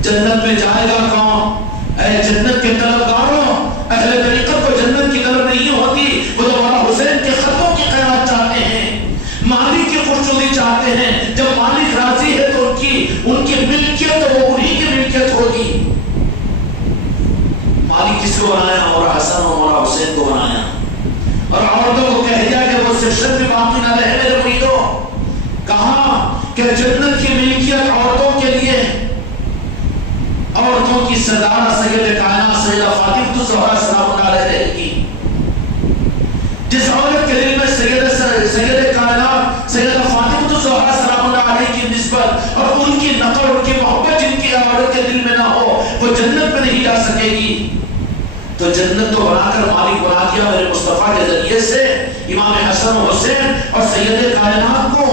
جنت میں جائے گا کون؟ اے جنت کے طلبگاروں، اہل طریقت کو جنت کی طلب نہیں ہوتی، وہ تو مولا حسین کے خطوں کی خیرات چاہتے ہیں، مالک کی خوشنودی چاہتے ہیں. جب مالک راضی ہے تو ان کی ملکیت تو وہ انہی کی ملکیت ہوگی. مالک کس کو بنایا؟ مولا حسن اور مولا حسین کو بنایا. اور عورتوں کو کہہ دیا کہ وہ سیکشن بھی باقی نہ رہے میرے مریدوں. کہا کہ جنت کی ملکیت عورتوں کے لیے، عورتوں کی سردار سید کائنات سیدہ فاطمہ الزہرا سلام اللہ علیہ رہے گی. جس عورت کے دل میں سید کائنات سیدہ فاطمہ الزہرا سلام اللہ علیہ کی نسبت اور ان کی نقل، ان کی محبت جن کی عورت کے دل میں نہ ہو، وہ جنت میں نہیں جا سکے گی. تو جنت تو بنا کر مالک بنا دیا میرے مصطفیٰ کے ذریعے سے امام حسن و حسین اور سید کائنات کو،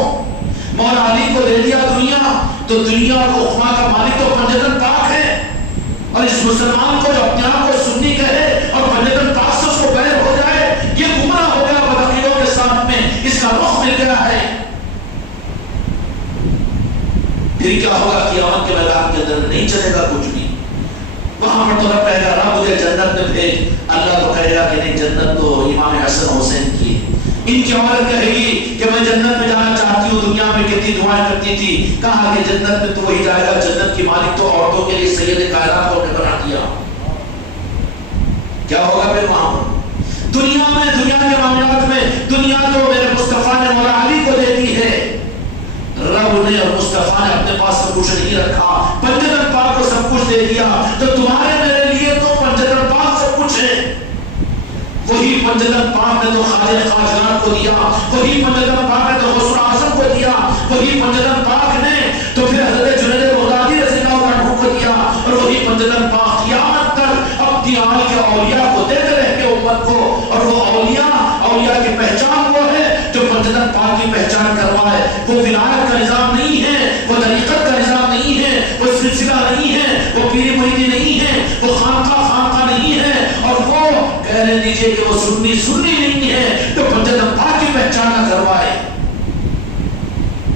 مولا علی کو دے دیا دنیا، تو دنیا کو عقبہ کا مالک تو پنجتن پاک ہے، اور اس مسلمان کو جو اپنے آپ کو سنی کہے اور پنجتن پاک سے اس کو غیر ہو جائے، یہ گمراہ ہو گیا بدعقیدوں کے ساتھ میں، اس کا رخ مل گیا ہے۔ پھر کیا ہوگا؟ قیامت کے میدان کے اندر نہیں چلے گا کچھ بھی، وہاں پر تو رب کہے گا رب مجھے جنت میں بھیج، اللہ تو کہے گا کہ نہیں، جنت تو امام حسن حسین کی ہے۔ ان کی عورت کہے گی کہ میں جنت میں جانا چاہتی ہوں، دنیا میں کتنی دعائیں کرتی تھی، کہا کہ جنت میں تو وہی جائے گا، جنت کی مالک تو عورتوں کے لیے سید کائنات کو بنا دیا۔ کیا ہوگا پھر وہاں پر؟ دنیا میں، دنیا کے معاملات میں، دنیا تو میرے مصطفیٰ نے مولا علی کو دے دی ہے، رب نے اور مصطفیٰ نے اپنے پاس سب کچھ نہیں رکھا، پنجتن پاک کو سب کچھ دے دیا، تو تمہارے میرے لیے تو پنجتن پاک سب کچھ ہے۔ وہی پنجتن پاک نے تو خواجہ خواجگان کو دیا، وہی پنجتن پاک نے تو غوث اعظم کو دیا، وہی پنجتن پاک نے تو پھر حضرت جنید بغدادی رضی اللہ عنہ کو دیا، اور وہی پنجتن پاک قیامت تک اپنی آل کے اولیاء کو دیتے رہ کے امت کو، اور وہ اولیاء کی پہچان وہ ہے جو پنجتن پاک کی پہچان کروائے۔ وہ ولایت کا نظام نہیں ہے، وہ طریقت کا نظام نہیں ہے، وہ سلسلہ نہیں ہے، وہ پیری مریدی نہیں ہے، وہ خانقاہ نہیں ہے، اور وہ کہنے دیجئے کہ وہ سنی نہیں ہے جو پنجتن پاک کی پہچان نہ کروائے۔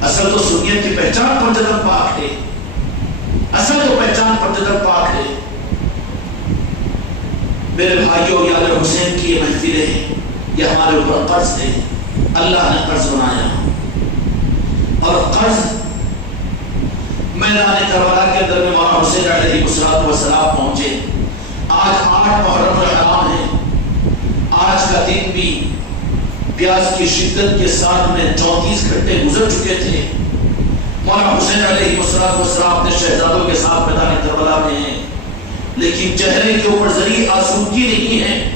اصل تو سنیت کی پہچان پنجتن پاک ہے، اصل تو پہچان پنجتن پاک ہے۔ میرے بھائیوں، یاد حسین کی یہ محفلیں یہ ہمارے اوپر قرض ہے، اللہ نے قرض بنایا، اور قرض میدان کربلا کے اندر میں مولا حسین علیہ السلام پہنچے۔ آج 8 محرم الحرام ہے، آج کا دن بھی پیاس کی شدت کے ساتھ میں 34 گھنٹے گزر چکے تھے۔ مولا حسین علیہ السلام اپنے شہزادوں کے ساتھ میدان کربلا میں ہیں، لیکن چہرے کے اوپر ذری آسودگی نہیں ہے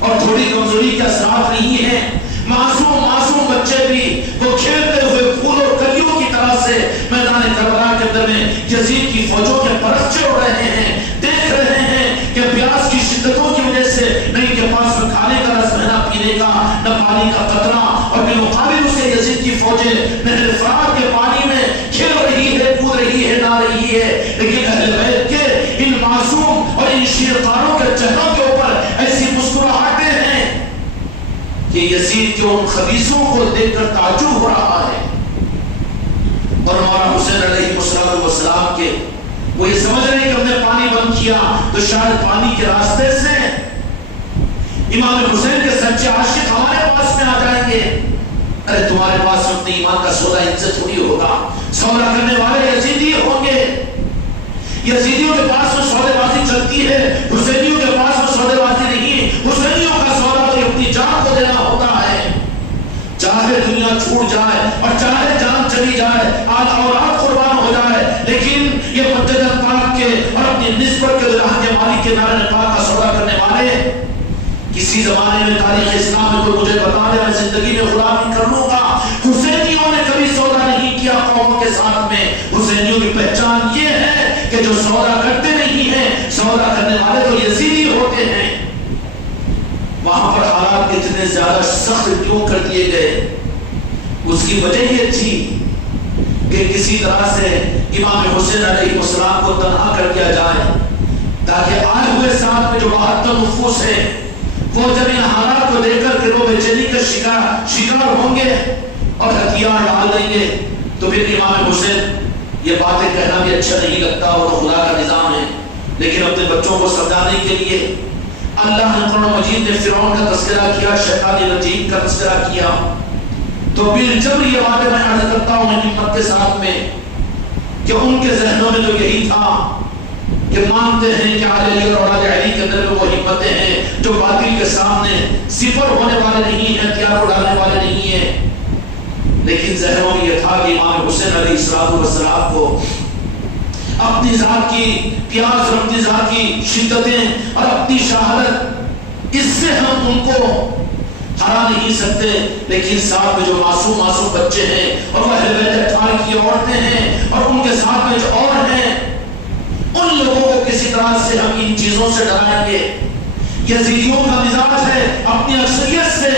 اور تھوڑی کمزوری کے اثرات نہیں ہیں۔ معصوم بچے بھی وہ کھیلتے ہوئے پھول اور کلیوں کی طرح سے میدان کربلا کے اندر میں یزید کی فوجوں کے پرچے اڑ رہے ہیں، دیکھ رہے ہیں کہ پیاس کی شدتوں کی وجہ سے نہ ان کے پاس میں کھانے کا رس، نہ پینے کا، نہ پانی کا قطرہ، اور بالمقابل اس کے یزید کی فوجیں نہر فرات کے پانی میں کھیل رہی ہے، کود رہی ہے، نہ رہی ہے، لیکن اہل بیت کے ان معصوم اور ان شیرخواروں کے چہروں کے اوپر ایسی مسکراہٹیں ہیں کہ یزید کے ان خبیثوں کو دیکھ کر تعجب ہو رہا ہے۔ اور مولا حسین علیہ السلام کے وہ یہ سمجھ رہے ہیں کہ ہم نے پانی بند کیا تو شاید پانی کے راستے سے امام حسین کے سچے عاشق ہمارے پاس میں آ جائیں گے۔ ارے تمہارے پاس اپنے ایمان کا سودا ان سے تھوڑی ہوگا، سودا کرنے والے یزیدی ہوں گے۔ یزیدیوں کے پاس میں سودے بازی چلتی ہے، حسینیوں کے پاس میں سودے بازی نہیں۔ حسینیوں کا سودا تو اپنی جان کو دینا ہوتا ہے، چاہے دنیا چھوٹ جائے اور چاہے جان چلی جائے، آل اولاد قربان ہو جائے، لیکن یہ پنجتن پاک کے اور اپنی نسبت کے جہاں کے مالک کے نعرے پاک کا سودا کرنے والے کسی زمانے میں تاریخ اسلام میں کوئی مجھے بتا دے، میں زندگی میں غلامی کر لوں گا۔ حسینیوں نے کبھی سودا نہیں کیا قوموں کے ساتھ میں۔ حسینیوں کی پہچان یہ ہے کہ جو سودا کرتے نہیں ہیں، سودا کرنے والے تو یزیدی ہوتے ہیں۔ وہاں پر حالات اتنے زیادہ سخت کیوں کر دیے گئے؟ اس کی وجہ یہ تھی کہ کسی طرح سے امام حسین علیہ السلام کو تنہا کر دیا جائے، تاکہ آئے ہوئے ساتھ میں جو 72 نفوس ہیں وہ جب ان حالات کو دیکھ کر کہ وہ بے چینی کا شکار ہوں گے اور ہتھیار ڈال دیں گے، تو پھر امام حسین یہ باتیں کہنا بھی اچھا نہیں لگتا، وہ تو خدا کا نظام ہے، لیکن اپنے بچوں کو سمجھانے کے لیے اللہ نے قرآن مجید نے فرعون کا تذکرہ کیا، شیطان رجیم کا تذکرہ کیا، تو پھر جب یہ باتیں میں عرض کرتا ہوں حکمت کے ساتھ میں کہ ان کے ذہنوں میں تو یہی تھا کہ مانتے ہیں کہ علی اور اولاد علی کے اندر وہ حکمتیں ہیں جو باطل کے سامنے صفر ہونے والے نہیں ہیں، ہتھیار اڑانے والے نہیں ہیں، لیکن ذہنوں میں یہ تھا کہ امام حسین علیہ السلام کو اپنی ذات کی پیاس اور اپنی ذات کی شدتیں اور اپنی شہادت، اس سے ہم ان کو ہرا نہیں سکتے، لیکن ساتھ میں جو معصوم بچے ہیں اور وہ اہل بیت اطہار کی عورتیں ہیں اور ان کے ساتھ میں جو اور ہیں، ان لوگوں کو کسی طرح سے ہم ان چیزوں سے ڈرائیں گے۔ یزیدیوں کا مزاج ہے اپنی اکثریت سے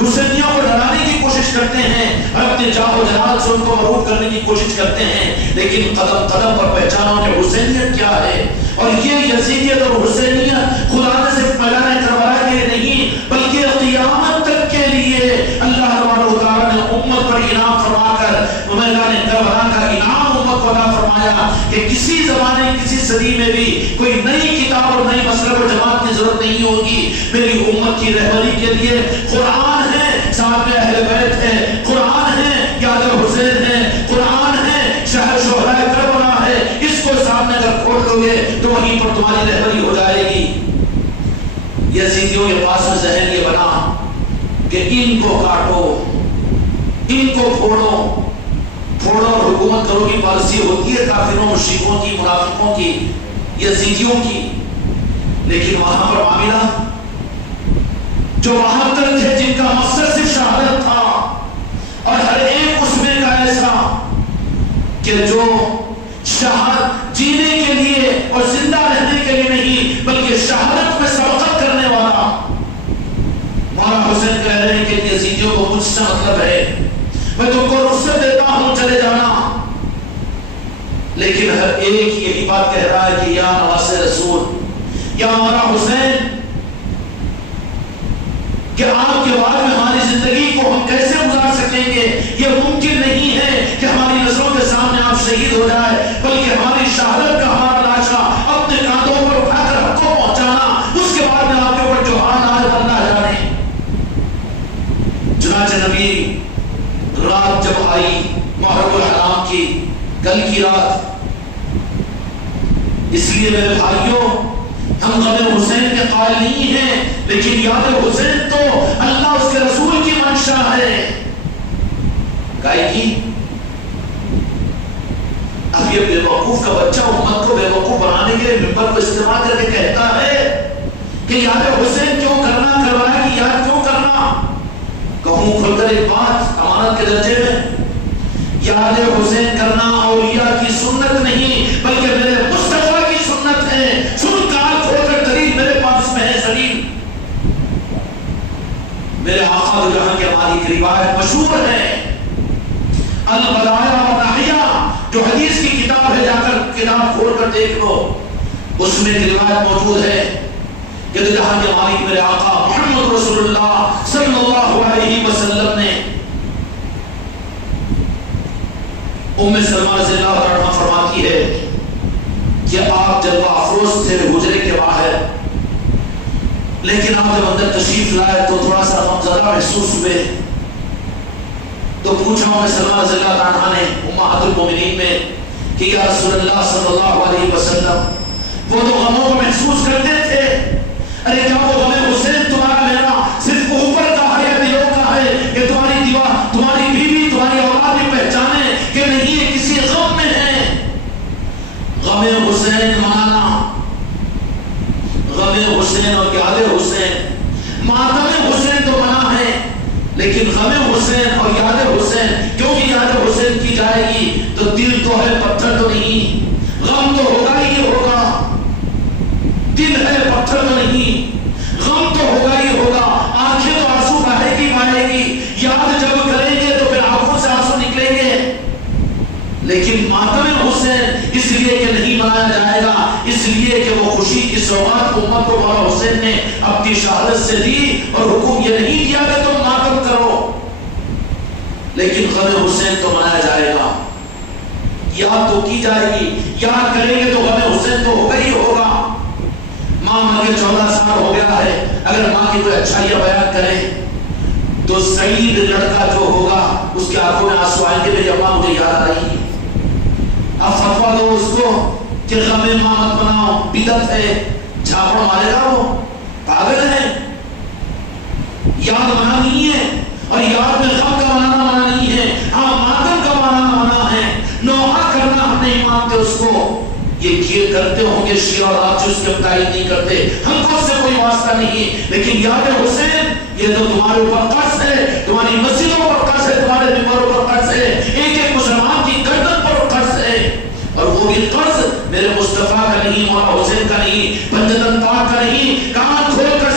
حسینیوں کو ڈرانے کی کوشش کرتے ہیں اور اپنے جاہ و جلال سے ان کو مغرور کرنے کی کوشش کرتے ہیں، لیکن قدم قدم پر پہچانو کہ حسینیت کیا ہے. اور یہ یزیدیت اور حسینیت خدا نے صرف میدان کربلا کے لیے نہیں بلکہ قیامت تک کے لیے اللہ تبارک و تعالیٰ نے امت پر انعام فرما کر میدان کربلا کا انعام امت کو عطا فرمایا کہ کسی زمانے کسی صدی میں بھی کوئی نئی کتاب اور نئی مسلک و جماعت کی ضرورت نہیں ہوگی. میری امت کی رہبری کے لیے قرآن ہے، صاحب اہل بیت ہے، قرآن ہے، یاد حسین ہے، قرآن ہے، شہر شہدائے کربلا ہے. اس کو سامنے اگر کھول لو گے تو وہیں پر تمہاری رہبری ہو جائے گی. یزیدیوں کے پاس میں ذہن یہ بنا کہ ان کو کاٹو، ان کو پھوڑو اور حکومت کرو کی پالیسی ہوتی ہے کافروں، مشرکوں کی، منافقوں کی، یزیدیوں کی. لیکن وہاں پر معاملہ جو 72 تھے جن کا مقصد صرف شہادت تھا، اور ہر ایک اس میں کا ایسا کہ جو شہادت جینے کے لیے اور زندہ رہنے کے لیے نہیں بلکہ شہادت میں سبقت کرنے والا. مولانا حسین کہہ رہے ہیں کہ یزیدیوں کو مجھ سے مطلب ہے، میں تم کو رخصت دیتا ہوں چلے جانا، لیکن ہر ایک یہی بات کہہ رہا ہے کہ یا نواسِ رسول، یا مولانا حسین، کہ آپ کے بعد میں ہماری زندگی کو ہم کیسے گزار سکیں گے؟ یہ ممکن نہیں ہے کہ ہماری نظروں کے سامنے آپ شہید ہو جائے، بلکہ ہماری شہادت کا ہمارا لاشا اپنے کاندھوں پر اٹھا کر ہم کو پہنچانا، اس کے بعد میں آپ کے اوپر جو حال آج بندہ جانے. چنانچہ نبی رات جب آئی محرم الحرام کی کل کی رات، اس لیے میرے بھائیوں ہم غم حسین کے قائل نہیں ہیں، لیکن یاد حسین تو اللہ اس کے رسول کی منشا ہے. گائے کی اب یہ بے وقوف کا بچہ امت کو بے وقوف بنانے کے لیے ممبر کو استعمال کر کے کہتا ہے کہ یاد حسین کیوں کرنا، کربلا کی یاد کیوں کرنا. کہوں کھل کر ایک بات امانت کے درجے میں، یاد حسین کرنا اولیاء کی سنت نہیں بلکہ میرے مصطفیٰ کی سنت ہے. سن کار کھول کر دلیل میرے پاس میں ہے دلیل. میرے آقا دو جہاں کی ہماری ایک روایت مشہور ہے، البدایہ والنہیہ، جو حدیث کی کتاب ہے، جا کر کتاب کھول کر دیکھ لو، اس میں ایک روایت موجود ہے کہ دو جہاں کے مالک میرے آقا محمد رسول اللہ صلی اللہ علیہ وسلم نے ام سلمہ رضی اللہ عنہا فرماتی ہے کہ آپ جلوہ افروز تھے حجرے کے باہر، لیکن آپ جب اندر تشریف لائے تو تھوڑا سا غمزدہ محسوس ہوئے، تو پوچھا ام سلمہ رضی اللہ عنہا نے امہات المومنین میں کہ یا رسول اللہ صلی اللہ علیہ وسلم، وہ تو غموں کو محسوس کرتے تھے، ارے کیا وہ غم حسین تمہارا میرا صرف اوپر کا ہے یا دلوں کا ہے کہ تمہاری دیوار، تمہاری بیوی، تمہاری اولاد بھی پہچانے کہ نہیں یہ کسی غم میں ہے؟ غم حسین منانا، غم حسین اور یاد حسین، ماتم حسین تو منع ہے، لیکن غم حسین اور یاد حسین، کیونکہ یاد حسین کی جائے گی تو دل تو ہے پتھر تو نہیں، غم تو ہوگا ہی ہوگا. دل ہے پتھر تو نہیں، غم تو ہوگا ہی ہوگا. آنکھیں تو آنسو بہے گی بہے گی، یاد جب کریں گے تو پھر آنکھوں سے آنسو نکلیں گے. لیکن ماتم حسین اس لیے کہ نہیں منایا جائے گا، اس لیے کہ وہ خوشی کی سوغات امت کو مولانا حسین نے اپنی شہادت سے دی، اور حکم یہ نہیں دیا کہ تم ماتم کرو، لیکن غم حسین تو منایا جائے گا. یاد تو کی جائے گی، یاد کریں گے تو غم حسین تو ہوگا ہی ہوگا. ماں مگر 14 سال ہو گیا ہے، اگر ماں کی کوئی اچھائیاں بیان کریں تو سعید لڑکا جو ہوگا اس کے آنکھوں میں آنسو آئیں گے، میری اماں مجھے یاد آئی. اب فتوا دو اس کو کہ غم ماں مت بناؤ، بدعت ہے، جھاپڑ مارے گا، وہ پاگل ہے. یاد منع نہیں ہے، اور یاد میں غم کا منع نہیں ہے، ہاں ماتم کا منع ہے. نوحہ کرنا ہم نہیں مانتے اس کو، یہ کیے کرتے ہوں گے شیعہ اور آپ جو اس کے تائید نہیں کرتے، ہم کو اس سے کوئی واسطہ نہیں. لیکن یاد حسین یہ تو تمہارے اوپر قرض ہے، تمہاری مسجدوں پر قرض ہے، تمہارے ممبروں پر قرض ہے، ایک ایک مسلمان کی گردن پر قرض ہے. اور وہ بھی قرض میرے مصطفیٰ کا نہیں، مولانا حسین کا نہیں، پنجتن پاک کا نہیں. کان کھول کر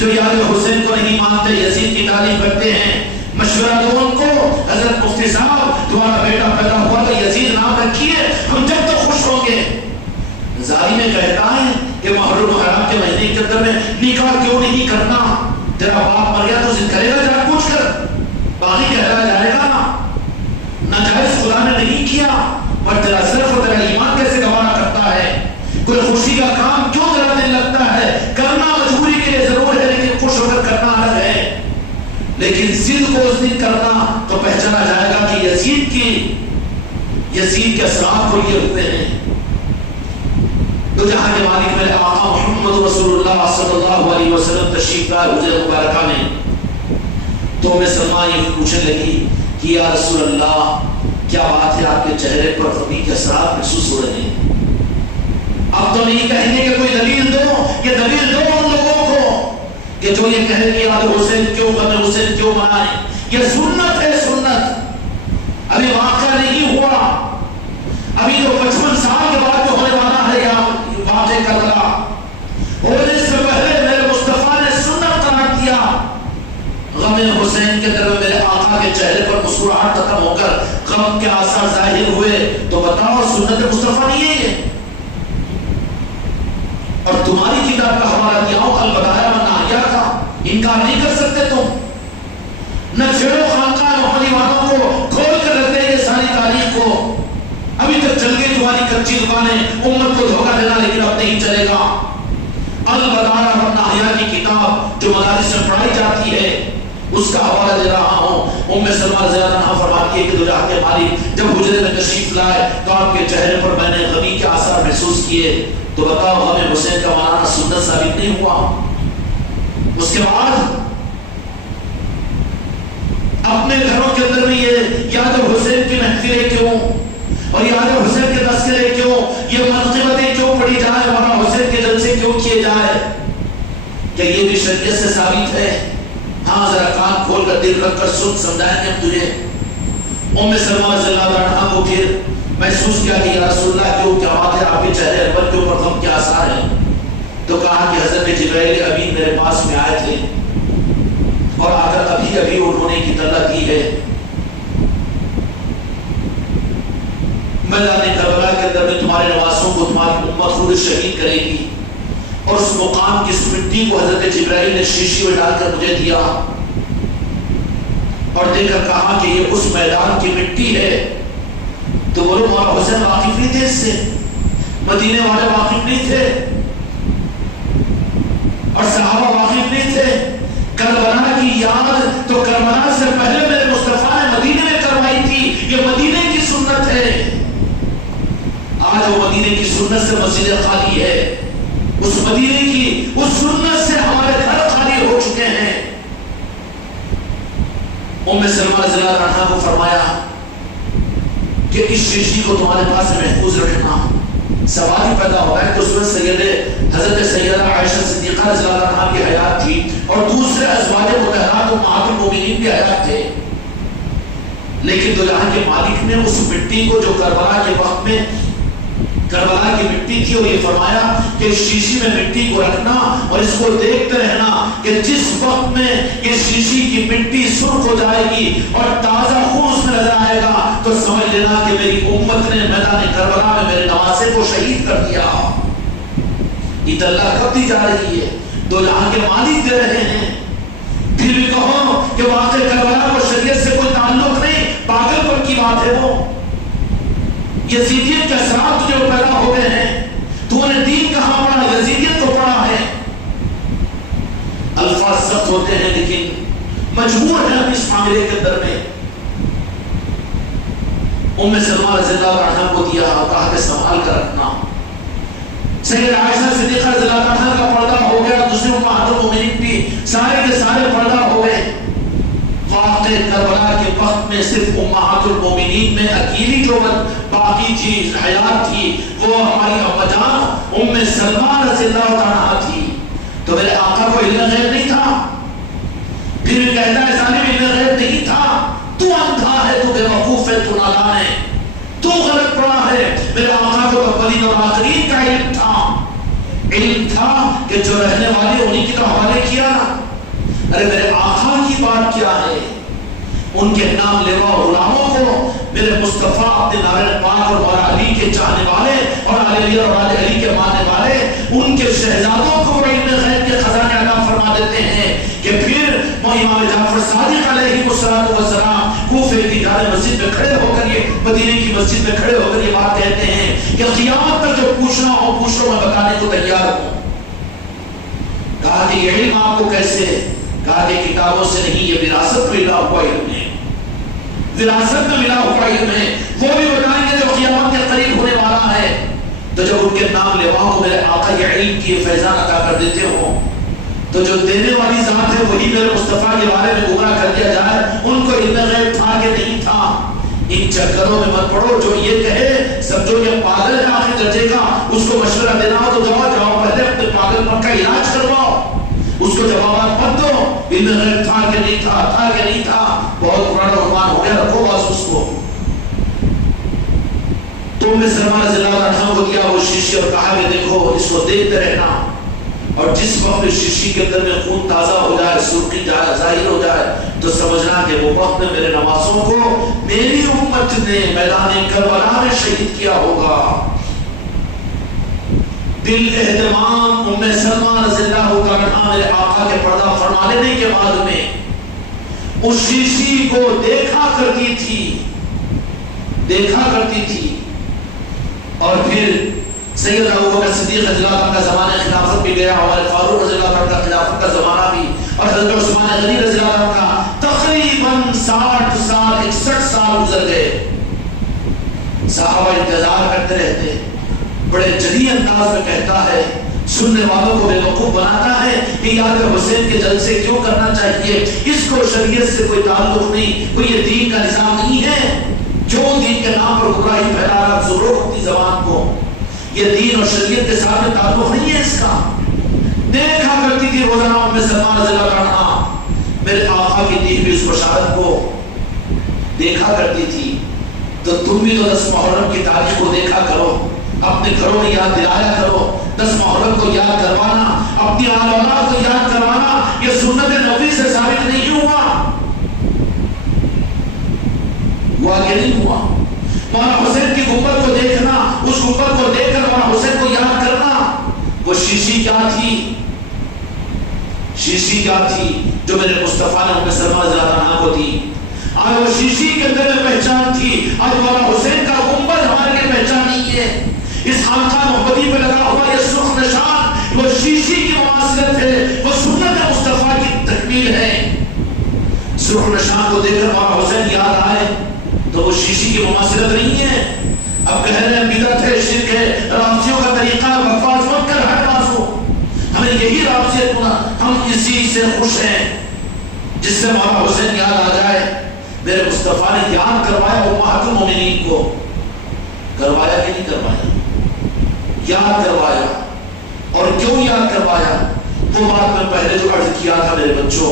جو یاد حسین کو نہیں مانتے یزید کی تعریف کرتے ہیں، مشورہ دو ان کو، حضرت مفتی صاحب تمہارا بیٹا پیدا ہوا تو یزید نام رکھیے، ہم جب تک خوش ہوں گے۔ زاری میں کہتا ہے کہ محرم حرام کے مہینے کے اندر میں نکاح کیوں نہیں کرنا؟ تیرا باپ مر گیا تو ضد کرے گا جا پوچھ کر، باقی کہلایا جائے گا نا، ناجائز خدا نے نہیں کیا، پر تیرا صرف اور تیرا ایمان کیسے گوارا کرتا ہے؟ کوئی خوشی کا کام کیوں تیرا دل لگتا ہے؟ کرنا مجبوری کے لیے ضرور ہے، لیکن خوش ہو کر کرنا الگ ہے۔ لیکن ضد کو اس دن کرنا تو پہچانا جائے گا کہ یزید کے اثرات کو یہ ہوتے ہیں۔ تو جہاں کے مالک میرے آقا محمد رسول اللہ صلی اللہ علیہ وسلم تشریف لائے حجرہ مبارکہ میں، تو میں سلمہ یہ پوچھنے لگی کہ یا رسول اللہ کیا بات ہے آپ کے چہرے پر غمی کے اثرات محسوس ہو رہے ہیں؟ اب تو نہیں کہیں گے کہ کوئی دلیل دو، یہ دلیل دو ان لوگوں کو کہ جو یہ کہے کہ یاد حسین کیوں غم حسین کیوں منائیں، یہ سنت ہے، سنت ابھی واقعہ نہیں ہوا، ابھی جو 55 سال کے بعد جو ہونے والا ہے یا واقع کربلا ہونے سے پہلے میرے مصطفیٰ نے سنت قرار دیا۔ غم حسین کے در میرے آقا کے چہرے پر مسکراہٹ ختم ہو کر غم کے آثار ظاہر ہوئے، تو بتاؤ سنت مصطفیٰ نہیں ہے یہ؟ اور تمہاری کتاب کا حوالہ دیا ہوں البدایہ و النہایہ کا، انکار نہیں کر سکتے تم، نہ چھیڑو خانقاہ محمدی والوں کو، کھول کر رکھ دیں یہ ساری تاریخ کو۔ ابھی تک چل گئی تمہاری کچی دکانیں، امت کو دھوکہ دینا، لیکن اب نہیں چلے گا۔ البدایہ و النہایہ کی کتاب جو مدارس میں پڑھائی جاتی ہے اس کا حوالہ دے رہا ہوں۔ ام سلمہ رضی اللہ عنہا فرماتی ہے کہ دو جہاں کے مالک جب حجرے میں تشریف لائے تو آپ کے چہرے پر میں نے غمی کے آثار محسوس کیے، تو بتاؤ غم حسین کا معنی سنت ثابت نہیں ہوا؟ اس کے بعد اپنے گھروں کے اندر بھی یہ یاد حسین کی محفلیں کیوں اور یاد حسین کے تذکرے کیوں، یہ منقبتیں کیوں پڑھی جائے، مولانا حسین کے جلسے کیوں کیے جائے؟ کہ یہ بھی شریعت سے ثابت ہے؟ ہاں ذرا کان کھول کر دل رکھ کر سن، سمجھائیں گے ہم تجھے۔ ام سلمہ رضی اللہ عنہا کو پھر محسوس کیا کہ یا رسول اللہ کیوں، کیا بات ہے آپ کے چہرے پر کے اوپر غم کے آثار ہیں؟ تو کہا کہ حضرت جبرائیل امین میرے پاس میں آئے تھے اور آ کر ابھی انہوں نے کی اطلاع دی ہے میدان کربلا کے اندر میں تمہارے نواسوں کو تمہاری امت خود شہید کرے گی، اور اس مقام کی اس مٹی کو حضرت جبرائیل نے شیشی میں ڈال کر مجھے دیا اور دے کر کہا کہ یہ اس میدان کی مٹی ہے۔ تو بولو مولانا حسین واقف نہیں تھے اس سے، مدینے والے واقف نہیں تھے اور صحابہ واقف نہیں تھے؟ کربلا کی یاد تو کربلا سے پہلے میرے مصطفیٰ نے مدینے میں کروائی تھی، یہ مدینے کی سنت ہے۔ آج وہ مدینے کی سنت سے مسجد خالی ہے، اس مدینے کی اس سنت سے ہمارے گھر خالی ہو چکے ہیں۔ ام سلمہ رضی اللہ عنہا کو فرمایا کہ اس شیشی کو تمہارے پاس محفوظ رکھنا۔ سوال ہی پیدا ہوتا ہے کہ اس میں حضرت سیدہ عائشہ صدیقہ رضی اللہ عنہا کی حیات تھی اور دوسرے ازواج مطہرات امہات المومنین بھی حیات تھے، لیکن دو جہاں کے مالک نے اس مٹی کو جو کربلا کے وقت میں کربلا کی مٹی تھی، اور یہ فرمایا کہ اس شیشی میں مٹی کو رکھنا اور اس کو دیکھتے رہنا کہ جس وقت میں یہ شیشی کی مٹی سرخ ہو جائے گی اور تازہ خون اس میں نظر آئے گا تو سمجھ لینا کہ میری امت نے میدان کربلا میں میرے نواسے کو شہید کر دیا۔ اطلاع کب دی جا رہی ہے؟ دو جہاں کے مالک دے رہے ہیں، پھر بھی کہو کہ واقع کربلا کو شریعت سے کوئی تعلق نہیں، پاگل پر کی بات ہے وہ۔ یزیدیت کے اثرات تجھے پیدا ہو گئے ہیں، تو نے دین کہاں پڑھا؟ یزیدیت کو پڑھا ہے۔ الفاظ سخت ہوتے ہیں لیکن مجبور ہے اپنی اس معاملے کے اندر میں۔ ام سلمہ رضی اللہ عنہا کو دیا اور کہا کہ سنبھال کر رکھنا۔ سیدہ عائشہ صدیقہ رضی اللہ عنہا کا پردہ ہو گیا، دوسرے امہات المومنین بھی سارے کے سارے پردہ ہو گئے۔ واقع کربلا کے وقت میں صرف امہات المومنین میں اکیلی جو باقی تھی، حیات تھی، وہ ہماری ابا جان ام سلمہ رضی اللہ عنہا تھی۔ تو میرے آقا کو علم غیب نہیں تھا، پھر بھی کہتا ہے ظالم علم غیب نہیں تھا، تو اندھا ہے، تو بے وقوف ہے، تو نادان ہے، تو غلط پڑا ہے۔ میرے آقا کو اولین اور آخرین کا علم تھا، علم تھا کہ جو رہنے والے انہیں کی تو حوالے کیا نا۔ ارے میرے آقا کی بات کیا ہے، ان کے نام لیوا غلاموں کو میرے مصطفیٰ اپنے نارائن پاک اور مولا علی کے چاہنے والے اور علی اور آل علی کے ماننے والے ان کے شہزادوں کو علم غیب کے خزانے عطا فرما دیتے ہیں کہ پھر وہ امام جعفر صادق علیہ السلام کوفے کی دار مسجد میں کھڑے ہو کر یہ مدینے کی مسجد میں کھڑے ہو کر یہ بات کہتے ہیں کہ قیامت تک جو پوچھنا ہو پوچھ لو، میں بتانے کو تیار ہوں۔ کہا کہ یہ علم آپ کو کیسے؟ کہا کہ کتابوں سے نہیں، یہ وراثت میں ملا ہوا علم ہے، وراثت میں ملا ہوا علم ہے، وہ بھی بتائیں گے جو قیامت کے قریب ہونے والا ہے۔ تو جب ان کے نام لیواؤں کو میرے آقا یہ علم کی فیضان عطا کر دیتے ہو تو جو دینے والی ذات ہے وہی میرے مصطفیٰ کے بارے میں گمراہ کر دیا جائے، ان کو علم غیب تھا کہ نہیں تھا؟ ان چکروں میں مت پڑو۔ جو یہ کہے سمجھو یہ پاگل ہے آخر درجے کا، اس کو مشورہ دینا ہو تو جاؤ پہلے اپنے پاگل پن کا علاج کرواؤ، اس کو جوابات مت دو علم غیب تھا کہ نہیں تھا کہ نہیں تھا، بہت پرانا عنوان ہو گیا، رکھو بس اس کو۔ تو میں سلمہ رضی اللہ عنہ کو دیا وہ شیشی اور کہا کہ دیکھو اس کو دیکھتے رہنا، اور جس وقت شیشی کے اندر میں خون تازہ ہو جائے، سرخی ظاہر ہو جائے تو سمجھنا کہ وہ وقت میں میرے نواسوں کو میری امت نے میدان کربلا میں شہید کیا ہوگا۔ دل اہتمام ام سلمہ رضی اللہ عنہ میرے آقا کے پردہ فرما لینے کے بعد میں اس شیشی کو دیکھا کرتی تھی، اور پھر سید ابوبکر صدیق رضی اللہ عنہ کا زمانہ خلافت بھی گیا، عمر فاروق رضی اللہ عنہ کا خلافت کا زمانہ بھی، اور حضرت عثمان غنی رضی اللہ عنہ کا تقریباً 60 سال 61 سال گزر گئے۔ صحابہ انتظار کرتے رہتے، بڑے جدی انداز میں کہتا ہے، سننے والوں کو بیوقوف بناتا ہے کہ یاد حسین کے جلسے کیوں کرنا چاہیے، اس کو شریعت سے کوئی تعلق نہیں، کوئی یہ دین کا نظام نہیں ہے، جو دین کے نام پر گمراہی پھیلا رہا ضرور اپنی زبان کو، یہ دین اور شریعت کے ساتھ میں تعلق نہیں ہے اس کا۔ دیکھا کرتی تھی روزانہ ام سلمہ رضی اللہ عنہ میرے آقا کی دی ہوئی اس بشارت کو دیکھا کرتی تھی۔ تو تم بھی تو 10 محرم کی تاریخ کو دیکھا کرو، اپنے گھروں میں یاد دلایا کرو، 10 محرم کو یاد کروانا، اپنی آل اولاد کو یاد کروانا، یہ سنت نبوی سے ثابت نہیں ہوا کہ نہیں ہوا۔ مولانا حسین کی گنبد کو دیکھنا، اس گنبد کو دیکھ کر مولانا حسین کو یاد کرنا، وہ شیشی کیا تھی جو میرے مصطفیٰ نے ام سلمہ رضی اللہ عنہ کو دی۔ آج وہ شیشی کے اندر میں پہچان تھی، آج مولانا حسین کا گنبد ہمارے لیے پہچان نہیں ہے۔ اس خانقاہ محمدی پہ لگا ہوا یہ سرخ نشان وہ شیشی کی مماثلت ہے، وہ سنت مصطفیٰ کی تکمیل ہے۔ سرخ نشان کو دیکھ کر مولانا حسین یاد آئے تو وہ شیشی کی مماثلت نہیں ہے۔ اب کہہ رہے ہیں بدعت ہے، شرک ہے، رافضیوں کا طریقہ بکواس مت کر، ہٹ بازو، ہمیں یہی رافضیت ہونا، ہم اسی سے خوش ہیں جس سے مولانا حسین یاد آ جائے۔ میرے مصطفیٰ نے یاد کروایا امہات المومنین کو، کروایا کہ نہیں کروایا؟ یاد کروایا، اور کیوں یاد کروایا؟ وہ بات میں پہلے جو عرض کیا تھا میرے بچوں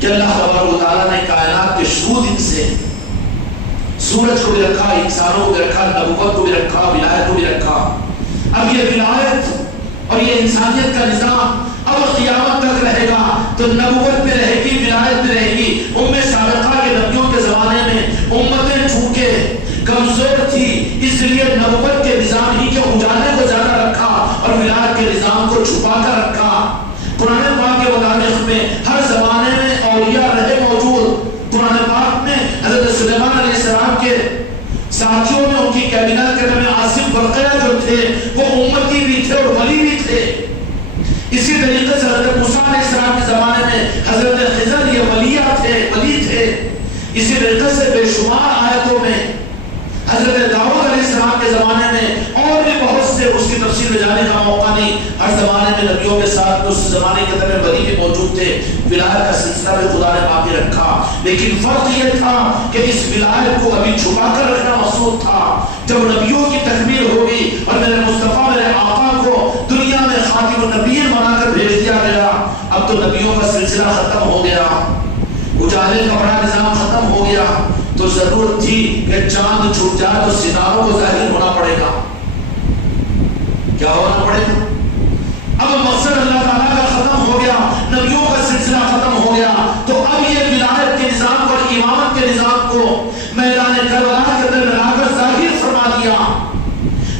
کہ اللہ تبارک و تعالیٰ نے کائنات کے شروع دن سے سورج کو بھی رکھا، انسانوں کو بھی رکھا، نبوت کو بھی رکھا، ولایت کو بھی رکھا۔ اب یہ ولایت اور یہ انسانیت کا نظام اب قیامت تک رہے گا، تو نبوت پہ رہے گی، ولایت پہ رہے گی۔ ام سابقہ کے نبیوں کے زمانے میں امتیں چونکہ کمزور تھی، اس لیے نبوت کے نظام ہی کے اجالے کو زیادہ رکھا اور ولایت کے نظام کو چھپا کر رکھا۔ قرآن پاک کے مطابق میں ہر زمانے میں اولیاء رہے موجود۔ قرآن پاک میں حضرت سلیمان علیہ السلام کے ساتھیوں میں ان کی کابینہ کے نام عاصم برقیہ جو تھے وہ امتی بھی تھے اور ولی بھی تھے۔ اسی طریقے سے حضرت موسیٰ علیہ السلام کے زمانے میں حضرت خضر یہ ولی تھے۔ اسی طریقے سے بے شمار آیتوں میں حضرت داؤد علیہ السلام کے زمانے میں اور بھی بہت سے، اس کی تفصیل میں جانے کا موقع نہیں، ہر زمانے میں نبیوں کے ساتھ اس زمانے کے اندر ولی بھی موجود تھے۔ ولایت کا سلسلہ بھی خدا نے باقی رکھا، لیکن فرق یہ تھا کہ اس ولایت کو ابھی چھپا کر رکھنا مقصود تھا۔ جب نبیوں کی تکمیل ہوگی اور میرے مصطفیٰ میرے آقا کو دنیا میں خاتم النبیین بنا کر بھیج دیا گیا، اب تو نبیوں کا سلسلہ ختم ہو گیا، اجالے کا بڑا نظام ختم ہو گیا، تو ضرورت تھی کہ چاند چھپ جائے تو ستاروں کو ظاہر ہونا پڑے گا۔ کیا ہونا پڑے گا؟ اب مقصد اللہ تعالیٰ کا ختم ہو گیا، نبیوں کا سلسلہ ختم ہو گیا، تو اب یہ ولایت کے نظام کو اور امامت کے نظام کو میدان کربلا کے اندر ملا کر ظاہر فرما دیا۔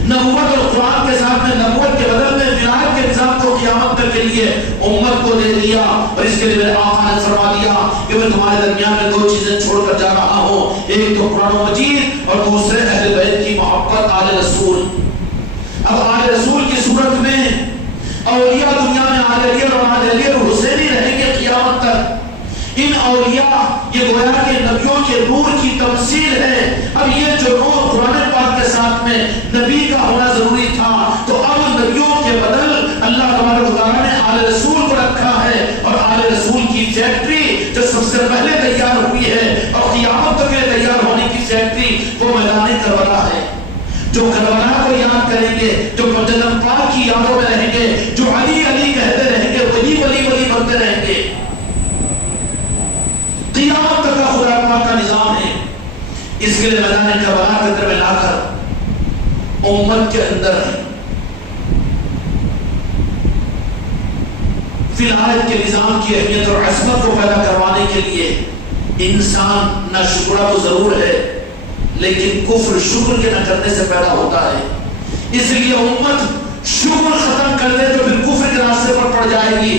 نبوت اور قرآن کے ساتھ میں نبوت کے بدل میں ولایت کے نظام کو قیامت تک کے لیے امت کو دے دیا، اور اس کے لیے میرے آقا نے فرما دیا کہ میں تمہارے درمیان میں دو چیزیں چھوڑ کر جا رہا ہوں، ایک تو قرآن مجید اور دوسرے اہل بیت کی محبت، آل رسول۔ اب آل رسول کی صورت میں اولیاء دنیا میں آل علی اور آل علی اور حسین ہی رہیں گے قیامت تک۔ ان اولیاء یہ گویا کہ نبیوں کے نور کی تمثیل ہے۔ اب یہ جو نور قرآن پاک کے ساتھ میں نبی کا ہونا ضروری تھا، تو اب نبیوں کے بدل اللہ تبارک و تعالیٰ نے آل رسول کو رکھا ہے، اور آل رسول کی فیکٹری جو سب سے پہلے تیار ہوئی ہے اور قیامت تک کے تیار ہونے کی فیکٹری وہ میدان کربلا ہے۔ جو کربلا کو یاد کریں گے، جو جنم پاک کی یادوں میں رہیں گے، جو علی علی کہتے رہیں گے، ولی ولی ولی بنتے رہیں گے۔ قیامت تک کا خدا پاک کا نظام ہے۔ اس کے لیے میدان کربلا کے اندر میں لا کر امت کے اندر ولایت کے نظام کی اہمیت اور عظمت کو پیدا کروانے کے لیے انسان نہ شکرا تو ضرور ہے، لیکن کفر شکر کے نہ کرنے سے پیدا ہوتا ہے۔ اس لیے امت شکر ختم کر دے تو پھر کفر کے راستے پر پڑ جائے گی۔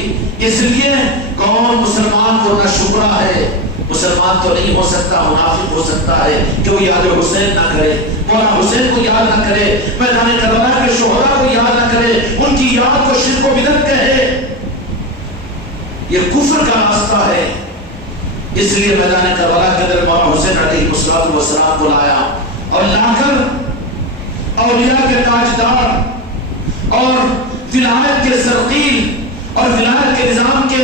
اس لیے کون مسلمان کو نہ شکرا ہے، مسلمان تو نہیں ہو سکتا، منافق ہو سکتا ہے کہ وہ یاد حسین نہ کرے، مولا حسین کو یاد نہ کرے، میدان کربلا کے شہداء کو یاد نہ کرے، ان کی یاد کو شرک و بدعت کہے۔ یہ کفر کا راستہ ہے۔ اس لیے میدان کربلا کے اندر مولا حسین علیہ السلام کو لایا، اور لا کر اولیاء کے تاجدار اور ولایت کے سرقیل اور ولایت کے نظام کے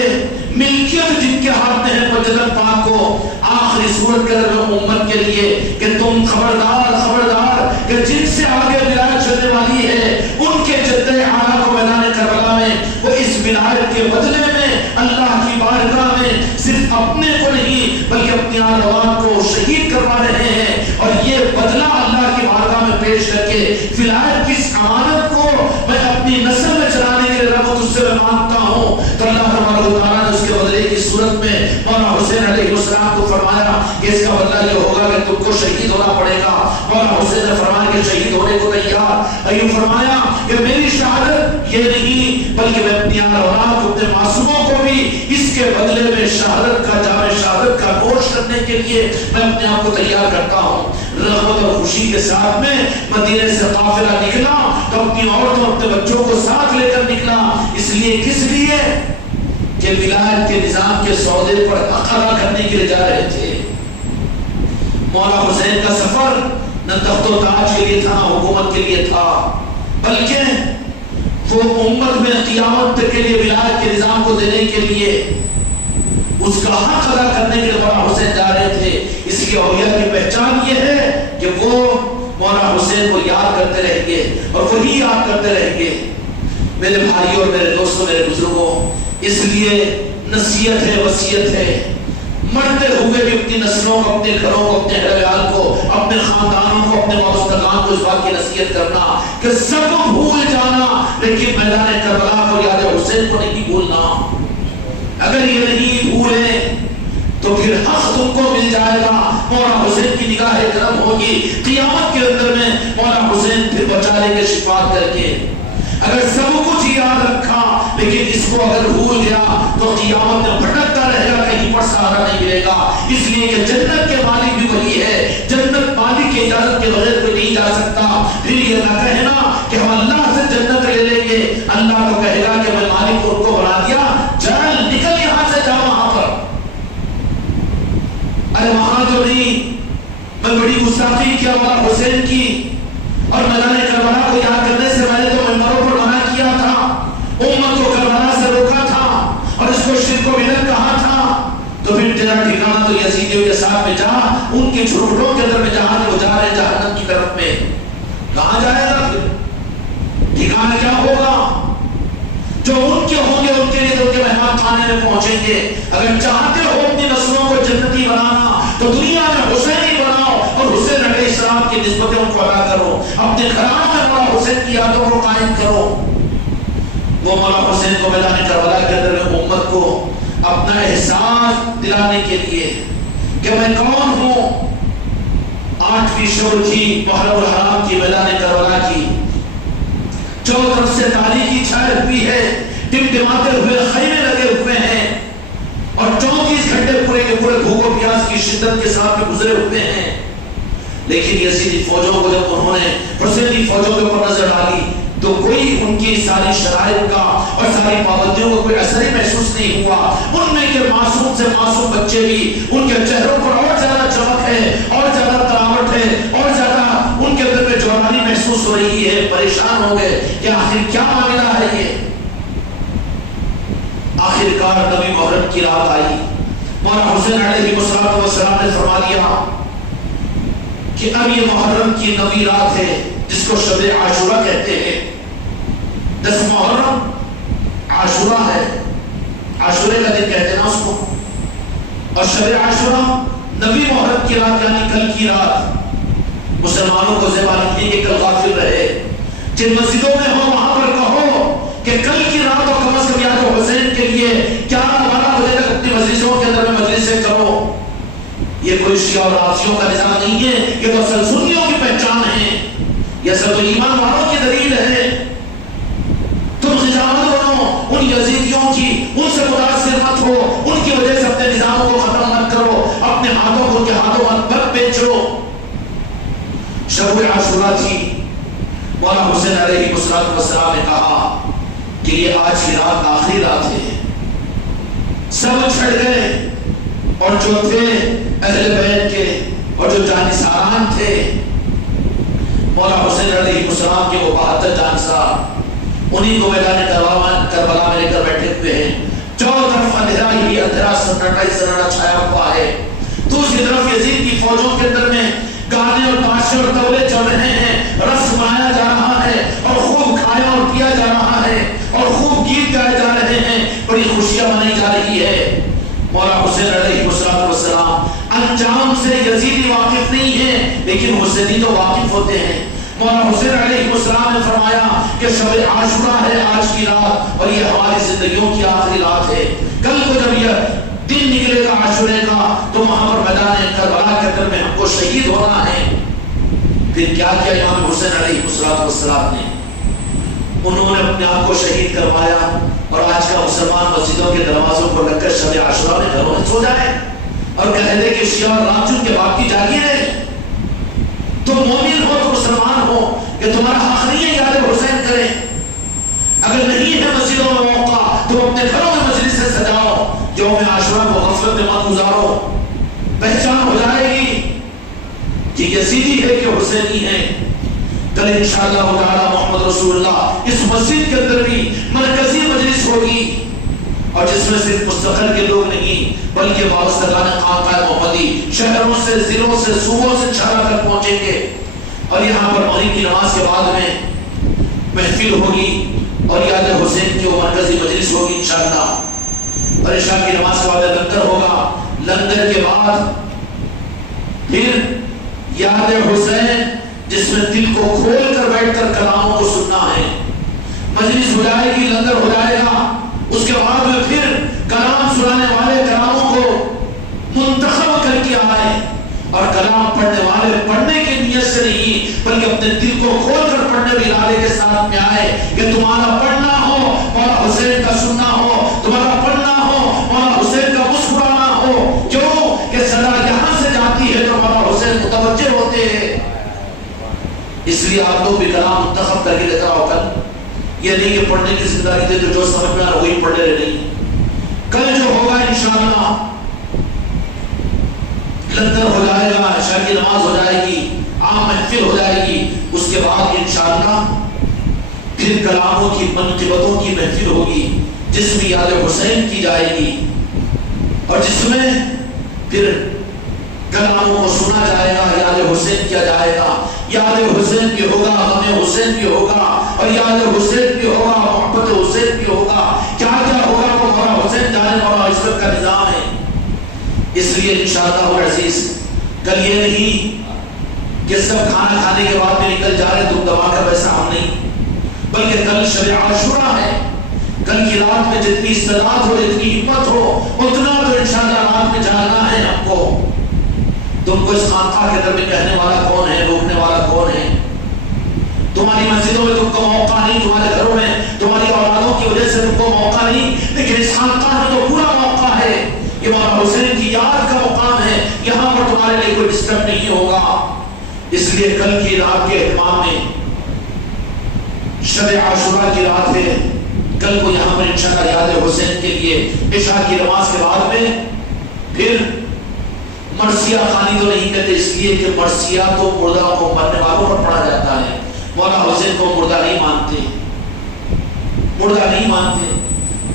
ملکیت جن کے ہاتھ میں ہے جنت پاک کو آخری صورت کے اندر امت کے لیے کہ تم خبردار خبردار کہ جن سے آگے ولایت چلنے والی ہے ان کے جدہ اعلیٰ کو میدان کربلا میں وہ اس ولایت کے بدلے میں اللہ کی بارگاہ میں صرف اپنے کو نہیں بلکہ اپنی آل اولاد کو شہید کروا رہے ہیں، اور یہ بدلہ اللہ کی بارگاہ میں پیش کر کے ولایت کی اس امانت کو میں اپنی نسل میں چلانے کے لیے رب تجھ سے میں مانگتا ہوں۔ تو اللہ تبارک و تعالیٰ نے اس کے بدلے کی صورت میں مولا حسین علیہ السلام کو فرمایا کہ اس کا بدلہ یہ ہوگا کہ تم کو شہید ہونا پڑے گا۔ مولا حسین نے فرمایا کہ شہید ہونے کو تیار، ایوب فرمایا کہ میری شہادت یہ نہیں بلکہ میں اپنی آل اولاد اپنے معصوموں کو بھی اس کے بدلے میں شہادت کا جام شہادت کا نوش کرنے کے لیے میں اپنے آپ کو تیار کرتا ہوں۔ رغبت اور خوشی کے ساتھ میں مدینے سے قافلہ نکلا تو اپنی عورتوں اپنے بچوں کو ساتھ لے کر نکلا، اس لیے کس لیے کہ ولایت کے نظام کے سودے پر حق ادا کرنے کے لیے جا رہے تھے۔ مولا حسین کا سفر نہ تخت و تاج کے لیے تھا نہ حکومت کے لیے تھا، بلکہ وہ امت میں قیامت کے لیے ولایت کے نظام کو دینے کے لیے اس کا حق ادا کرنے کے لیے مولا حسین جا رہے تھے۔ اس لیے اولیاء کی پہچان یہ ہے کہ وہ مولا حسین کو یاد کرتے رہیں گے اور وہی یاد کرتے رہیں گے۔ میرے بھائیوں اور میرے دوستوں میرے بزرگوں، اس لیے نصیحت ہے، وصیت ہے، مرتے ہوئے بھی اپنی نسلوں کو، اپنے گھروں کو، اپنے اہل عیال کو، اپنے خاندانوں کو، اپنے مستقان کو اس بات کی نصیحت کرنا کہ سب بھول جانا لیکن میدان کربلا کو یاد حسین کو نہیں بھولنا۔ اگر یہ نہیں بھولے تو پھر حق تم کو مل جائے گا، مولا حسین کی نگاہ کرم ہوگی قیامت کے اندر میں، مولا حسین پھر بچا لیں گے شفاعت کر کے۔ اگر سب کچھ یاد رکھا لیکن اس کو اگر بھول گیا تو قیامت میں بھٹکتا رہے گا، کہیں پر سہارا نہیں ملے گا۔ اس لیے کہ جنت کے مالک بھی وہی ہے، جنت مالک کی اجازت کے بغیر کوئی نہیں جا سکتا۔ پھر یہ نہ کہنا کہ ہم اللہ سے جنت لے لیں گے، اللہ تو کہے گا کہ میں مالک کو ان کو بنا دیا، چل نکل یہاں سے، جا وہاں پر۔ ارے وہاں تو نہیں، میں بڑی گستاخی کیا مولا حسین کی، اور میدان کربلا کو یاد کرنے سے میں نے تو ممبروں پر منع کیا تھا، امت کو کربلا سے روکا تھا اور اس کو شرک و بدعت کہا تھا، تو پھر تیرا ٹھکانہ تو یزیدیوں کے ساتھ میں جا، ان کی جھوٹوں کے اندر میں جہاں وہ جا رہے جہنم کی طرف میں، کہاں جائے گا پھر؟ ٹھکانہ کیا ہوگا؟ جو ان کے ہوں گے ان کے لیے تو ان کے مہمان خانے میں پہنچیں گے۔ اگر چاہتے ہو اپنی نسلوں کو جنتی بنانا تو دنیا میں حسینی بناؤ اور حسین علیہ السلام کی نسبتیں ان کو ادا کرو، اپنے گھرانوں میں مولا حسین کی یادوں کو قائم کرو۔ وہ مولا حسین کو میدان کربلا کے اندر میں امت کو اپنا احساس دلانے کے لیے کہ میں کون ہوں، 8ویں شب کی محرم الحرام کی میدان کربلا کی، چاروں طرف سے تاریکی چھائے ہوئی ہے، ٹمٹماتے ہوئے خیمے لگے ہوئے ہیں، اور 34 گھنٹے پورے کے پورے بھوک و پیاس کی شدت کے ساتھ میں گزرے ہوئے ہیں، لیکن یزیدی فوجوں کو جب انہوں نے حسینی فوجوں کے اوپر نظر ڈالی تو کوئی ان کی ساری شرائط کا اور ساری پابندیوں کو کوئی اثر ہی محسوس نہیں ہوا۔ ان میں کے معصوم سے معصوم بچے بھی ان کے چہروں پر اور زیادہ چمک ہے، اور زیادہ تراوٹ ہے، اور زیادہ ان کے اندر میں جوانی محسوس ہو رہی ہے، پریشان ہو گئے کہ آخر کیا معاملہ ہے یہ۔ آخر کار نبی محرم کی رات آئی، مولا حسین علیہ السلام نے فرما دیا کہ اب یہ محرم کی نویں رات ہے جس کو شب عاشورہ کہتے ہیں۔ 10 محرم عاشورہ ہے، عاشورے کا دن کہتے ہیں نا اس کو، اور شب عاشورہ نویں محرم کی رات یعنی کل کی رات مسلمانوں کو ذمہ رکھنے کے کل غافل رہے، جن مسجدوں میں ہو وہاں پر کہو کہ کل کی رات اور کم از کم یاد حسین کے لیے 11-12 بجے تک اپنی مجلسوں کے اندر میں مجلسیں کرو۔ یہ کوئی شیعہ اور رافضیوں کا نظام نہیں ہے، یہ تو اصل سنیوں کی پہچان ہے، یہ اصل تو ایمان والوں کی دلیل ہے۔ تم خجامت بنو ان یزیدیوں کی، ان سے متاثر مت ہو، ان کی وجہ سے اپنے نظاموں کو ختم مت کرو، اپنے ہاتھوں کو ان کے ہاتھوں مت بیچو۔ شب عاشورہ تھی، مولا حسین علیہ السلام نے کہا کہ یہ آج کی رات آخری رات ہے۔ سب چھڑ گئے، اور جو تھے اہل بیت کے اور جو جانثاران تھے، مولا حسین علیہ السلام کے وہ 72 جانثار، انہی کو میدان کربلا میں لے کر بیٹھے ہوئے ہیں۔ چاروں طرف اندھیرا ہی اندھیرا سناٹا چھایا ہوا ہے، دوسری طرف یزید کی فوجوں کے اندر میں گانے اور تاشے اور طبلے چل رہے ہیں، رقص منایا جا رہا ہے، اور خوب کھایا اور پیا جا رہا ہے، اور خوب گیت گائے جا رہے ہیں، بڑی خوشیاں منائی جا رہی ہے۔ مولا حسین علیہ السلام انجام سے یزیدی واقف نہیں ہے، لیکن حسینی تو واقف ہوتے ہیں۔ مولا حسین علیہ السلام نے فرمایا کہ شب عاشورہ ہے آج کی رات، اور یہ ہماری زندگیوں کی آخری رات ہے۔ کل کو جب یہ دن نکلے گا عاشورے کا تو وہاں پر میدان کربلا کے اندر میں ہم کو شہید ہونا ہے۔ پھر کیا کیا امام حسین علیہ السلام نے؟ انہوں نے اپنے آپ کو شہید کروایا، اور آج کا مسلمان مسجدوں کے دروازوں پر لگ کر شب عاشورہ میں گھروں میں سو جائے اور کہہ دے کہ شیعہ اور رافضیوں کے باقی جاگی رہے۔ تم مومن ہو، تم مسلمان ہو، کہ تمہارا حق نہیں ہے یاد حسین کریں۔ اگر نہیں ہے مسجدوں میں موقع، تم اپنے گھروں میں مجلس سے سجاؤ، یوم عاشورہ کو غفلت میں مت گزارو۔ پہچان ہو جائے گی کہ یزیدی ہے کہ حسینی ہے۔ کل انشاءاللہ تعالی محمد رسول اللہ اس مسجد کے اندر بھی مرکزی مجلس ہوگی، اور جس میں صرف مستقل کے لوگ نہیں بلکہ وابستگان خانقاہ محمدی شہروں سے، ضلعوں سے، صوبوں سے چھالا کر پہنچیں گے، اور یہاں پر مغرب کی نماز کے بعد میں محفل ہوگی، اور یاد حسین کی مرکزی مجلس ہوگی انشاءاللہ، اور عشاء کی نماز کے بعد لنگر ہوگا، لنگر کے بعد پھر یاد حسین جس میں دل کو کھول کر بیٹھ کر کلاموں کو سننا ہے، مجلس ہو جائے گی، لنگر ہو جائے گا، اس کے بعد میں پھر کلام سنانے والے کلاموں کو منتخب کر کے آئے، اور کلام پڑھنے والے پڑھنے کی نیت سے نہیں بلکہ اپنے دل کو کھول کر پڑھنے کے ارادے کے ساتھ میں آئے کہ تمہارا پڑھنا ہو مولا حسین کا سننا ہو، تمہارا پڑھنا ہو مولا حسین کا مسکرانا ہو۔ کیوں کہ صدا یہاں سے جاتی ہے تو مولا حسین متوجہ ہوتے ہیں، اس لیے آپ لوگ بھی کلام منتخب کر کے لیتا ہو۔ کل یہ نہیں کہ پڑھنے کی ذمہ داری دے تو جو سمجھ میں آ رہا وہی پڑھ لے نہیں۔ کل جو ہوگا انشاءاللہ لنگر ہو جائے گا، عشاء کی نماز ہو جائے گی، عام محفل ہو جائے گی، اس کے بعد انشاءاللہ پھر کلاموں کی منقبتوں کی محفل ہوگی جس میں یاد حسین کی جائے گی، اور جس میں پھر کلاموں کو سنا جائے گا، یاد حسین کیا جائے گا، یاد حسین بھی ہوگا، غم حسین بھی ہوگا، اور یاد حسین بھی ہوگا، محبت حسین بھی ہوگا، کیا کیا ہوگا وہ مولا حسین جانے والا عزت کا نظام ہے۔ اس لیے انشاءاللہ العزیز کل یہ نہیں کہ سب کھانا کھانے کے بعد میں نکل جا رہے تم دبا کر، ویسا ہم نہیں، بلکہ کل شب عاشورہ ہے، کل کی رات میں جتنی استعداد ہو، جتنی ہمت ہو، اتنا تو انشاءاللہ رات میں جانا ہے ہم کو۔ تم کو اس خانقاہ کے در میں کہنے والا کون ہے، روکنے والا کون ہے؟ تمہاری مسجدوں میں تم کو موقع نہیں، تمہارے گھروں میں تمہاری اولادوں کی وجہ سے تم کو موقع نہیں، لیکن اس خانقاہ میں تو پورا موقع ہے۔ یہ مولا حسین کی یاد کا مقام ہے، یہاں پر تمہارے لیے کوئی ڈسٹرب نہیں ہوگا۔ اس لیے کل کی رات کے اہتمام میں شب عاشوراء کی رات ہے، کل کو یہاں پر انشاءاللہ یاد حسین کے لیے عشاء کی نماز کے بعد میں پھر مرثیہ خوانی تو نہیں کہتے، اس لیے کہ مرثیہ تو مردہ کو مرنے والوں پر پڑھا جاتا ہے۔ مولا حسین کو مردہ نہیں مانتے، مردہ نہیں مانتے۔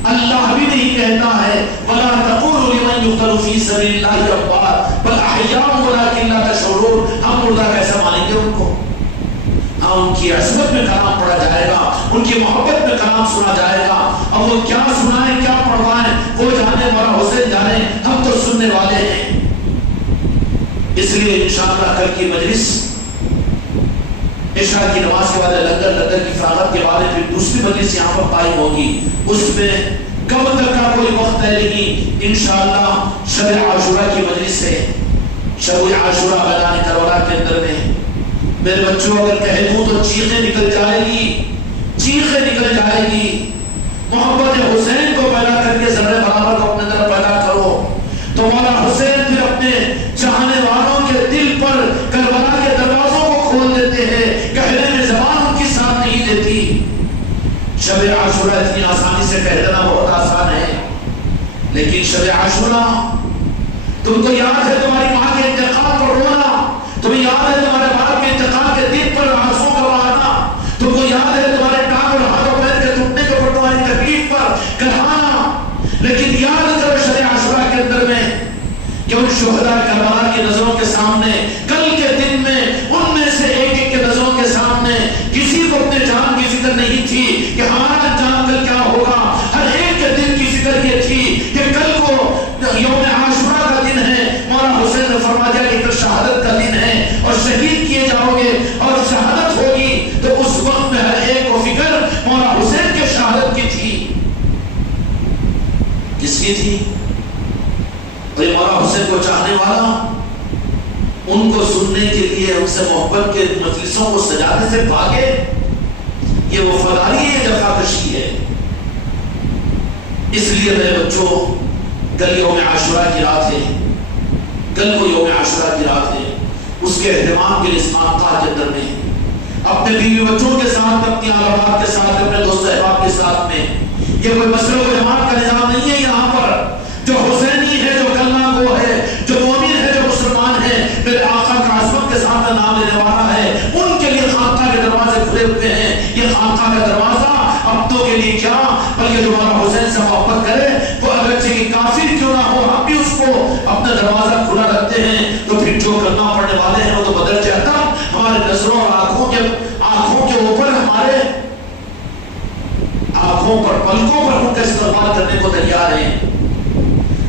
اللہ بھی نہیں کہتا ہے وَلَا تَقُولُوا لِمَنْ يُقْتَلُ فِي سَبِيلِ اللَّهِ أَمْوَاتٌ بَلْ أَحْيَاءٌ وَلَٰكِن لَّا تَشْعُرُونَ۔ ہم مردہ کیسے مانیں گے ان کو؟ ہاں ان کی عصمت میں کلام پڑھا جائے گا، ان کی محبت میں کلام سنا جائے گا، اب وہ کیا سنائیں کیا پڑھوائیں وہ جانے، مولا حسین جانے، ہم تو سننے والے ہیں۔ اس لیے انشاءاللہ کل کی مجلس عشاء کی نماز کے بعد لنگر کی فراغت کے بعد پھر دوسری مجلس یہاں پر قائم ہوگی، اس میں کب تک کا کوئی وقت ہے نہیں، انشاءاللہ شب عاشوراء کی مجلس ہے۔ شب عاشوراء میدان کربلا کے اندر میں میرے بچوں اگر کہہ دوں تو چیخیں نکل جائے گی، چیخیں نکل جائے گی۔ محبت حسین کو پیدا کر کے ذرے برابر کو اپنے اندر پیدا کرو تو مولا حسین پھر اپنے چاہنے والوں کے دل پر کربلا کے دروازوں کو کھول دیتے ہیں، کہنے میں زبان ان کی ساتھ نہیں دیتی۔ شب عاشوراء اتنی آسانی سے کہہ دینا بہت آسان ہے، لیکن شب عاشوراء تم کو یاد ہے تمہاری ماں کے انتقال پر رونا، تمہیں یاد ہے تمہارے باپ کے انتقال کے دن پر آنسو کا بہانا، تم کو یاد ہے تمہارے ٹانگ اور ہاتھ اور پیر کے ٹوٹنے کے اوپر تمہاری تکلیف پر کہانا، لیکن یاد کرو شب عاشوراء کے اندر میں کہ ان شہداء کربلا کی نظروں کے سامنے کل کے دن میں ان میں سے ایک ایک کے نظروں کے سامنے کسی کو اپنے جان کی فکر نہیں تھی کہ ہمارا جان کل کیا ہوگا، ہر ایک کے دل کی فکر یہ تھی کہ کل کو یوم عاشوراء کا دن ہے۔ مولا حسین نے فرما دیا کہ کل شہادت کا دن ہے اور شہید کیے جاؤ گے اور شہادت ہوگی، تو اس وقت میں ہر ایک کو فکر مولا حسین کے شہادت کی تھی۔ کس کی تھی؟ مولا حسین کو چاہنے والا ان کو سننے کے لیے ان سے محبت کے مجلسوں کو سجانے سے بھاگے، یہ وفاداری ہے، جفاکشی ہے۔ اس لیے میرے بچوں کل یوم عاشوراء کی رات ہے، کل کو یوم عاشوراء کی رات ہے، اس کے اہتمام کے لیے اس خانقاہ کے اندر میں اپنے بیوی بچوں کے ساتھ، اپنی اولاد کے ساتھ، اپنے دوست احباب کے ساتھ میں، یہ کوئی مسئلہ و جماعت کا نظام نہیں ہے۔ یہاں پر جو حسینی ہے، جو کلمہ گو ہے، جو مومن ہے، جو مسلمان ہے، میرے آقا کا عظمت کے ساتھ نام لینے والا ہے، ان کے لیے خانقاہ کے دروازے کھلے ہوئے ہیں۔ یہ خانقاہ کا دروازہ اپنوں کے لیے کیا بلکہ جو مولا حسین سے محبت کرے وہ اگرچہ کہ کافر کیوں نہ ہو، ہم بھی اس کو اپنا دروازہ کھلا رکھتے ہیں۔ تو پھر جو کلمہ پڑھنے والے ہیں وہ تو بدل جاتا، ہمارے نظروں اور آنکھوں کے اوپر، ہمارے آنکھوں پر، پلکوں پر ان کا استعمال کرنے کو تیار ہیں،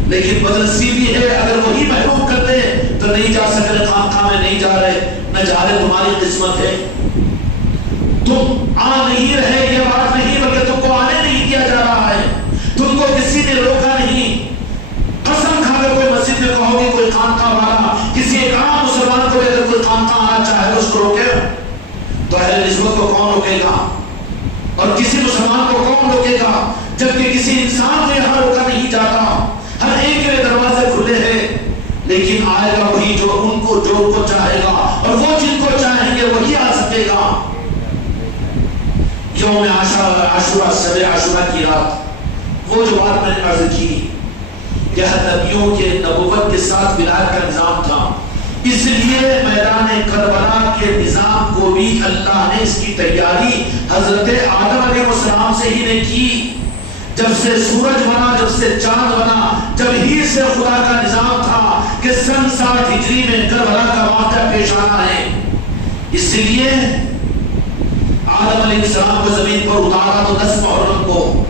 لیکن بدنصیبی ہے اگر وہی محروم کر دے تو نہیں جا سکتے، خانقاہ میں نہیں جا رہے، نہ جا رہے، تمہاری قسمت ہے، تم آ نہیں رہے، یہ بات نہیں، بلکہ تم کو آنے نہیں دیا جا رہا ہے، تم کو کسی نے روکا نہیں۔ قسم کھا کر کوئی مسجد میں کہو گے کوئی خانقاہ والا کسی ایک عام مسلمان کو لے کر کوئی خانقاہ آنا چاہے تو اس کو روکے تو اہل نسبت کو کون روکے گا، اور کسی مسلمان کو کون روکے گا، جبکہ کسی انسان کو یہاں روکا نہیں جاتا، ہر ایک کے دروازے کھلے ہیں، لیکن آئے گا وہی جو ان کو چاہے گا، اور وہ جن کو چاہیں گے وہی آ سکے گا۔ یوم عاشوراء، شب عاشوراء کی رات، وہ جو بات میں نے عرض کی کہ نبیوں کے نبوت کے ساتھ ولایت کا نظام تھا، اس لیے میدان کربلا کے نظام کو بھی اللہ نے اس کی تیاری حضرت آدم علیہ السلام سے ہی نے کی۔ جب سے سورج بنا، جب سے چاند بنا، جب ہی سے خدا کا نظام تھا کہ سن 60 ہجری میں کربلا کا واقعہ پیش آنا ہے۔ اس لیے آدم علیہ السلام کو زمین پر اتارا تو 10 محرم کو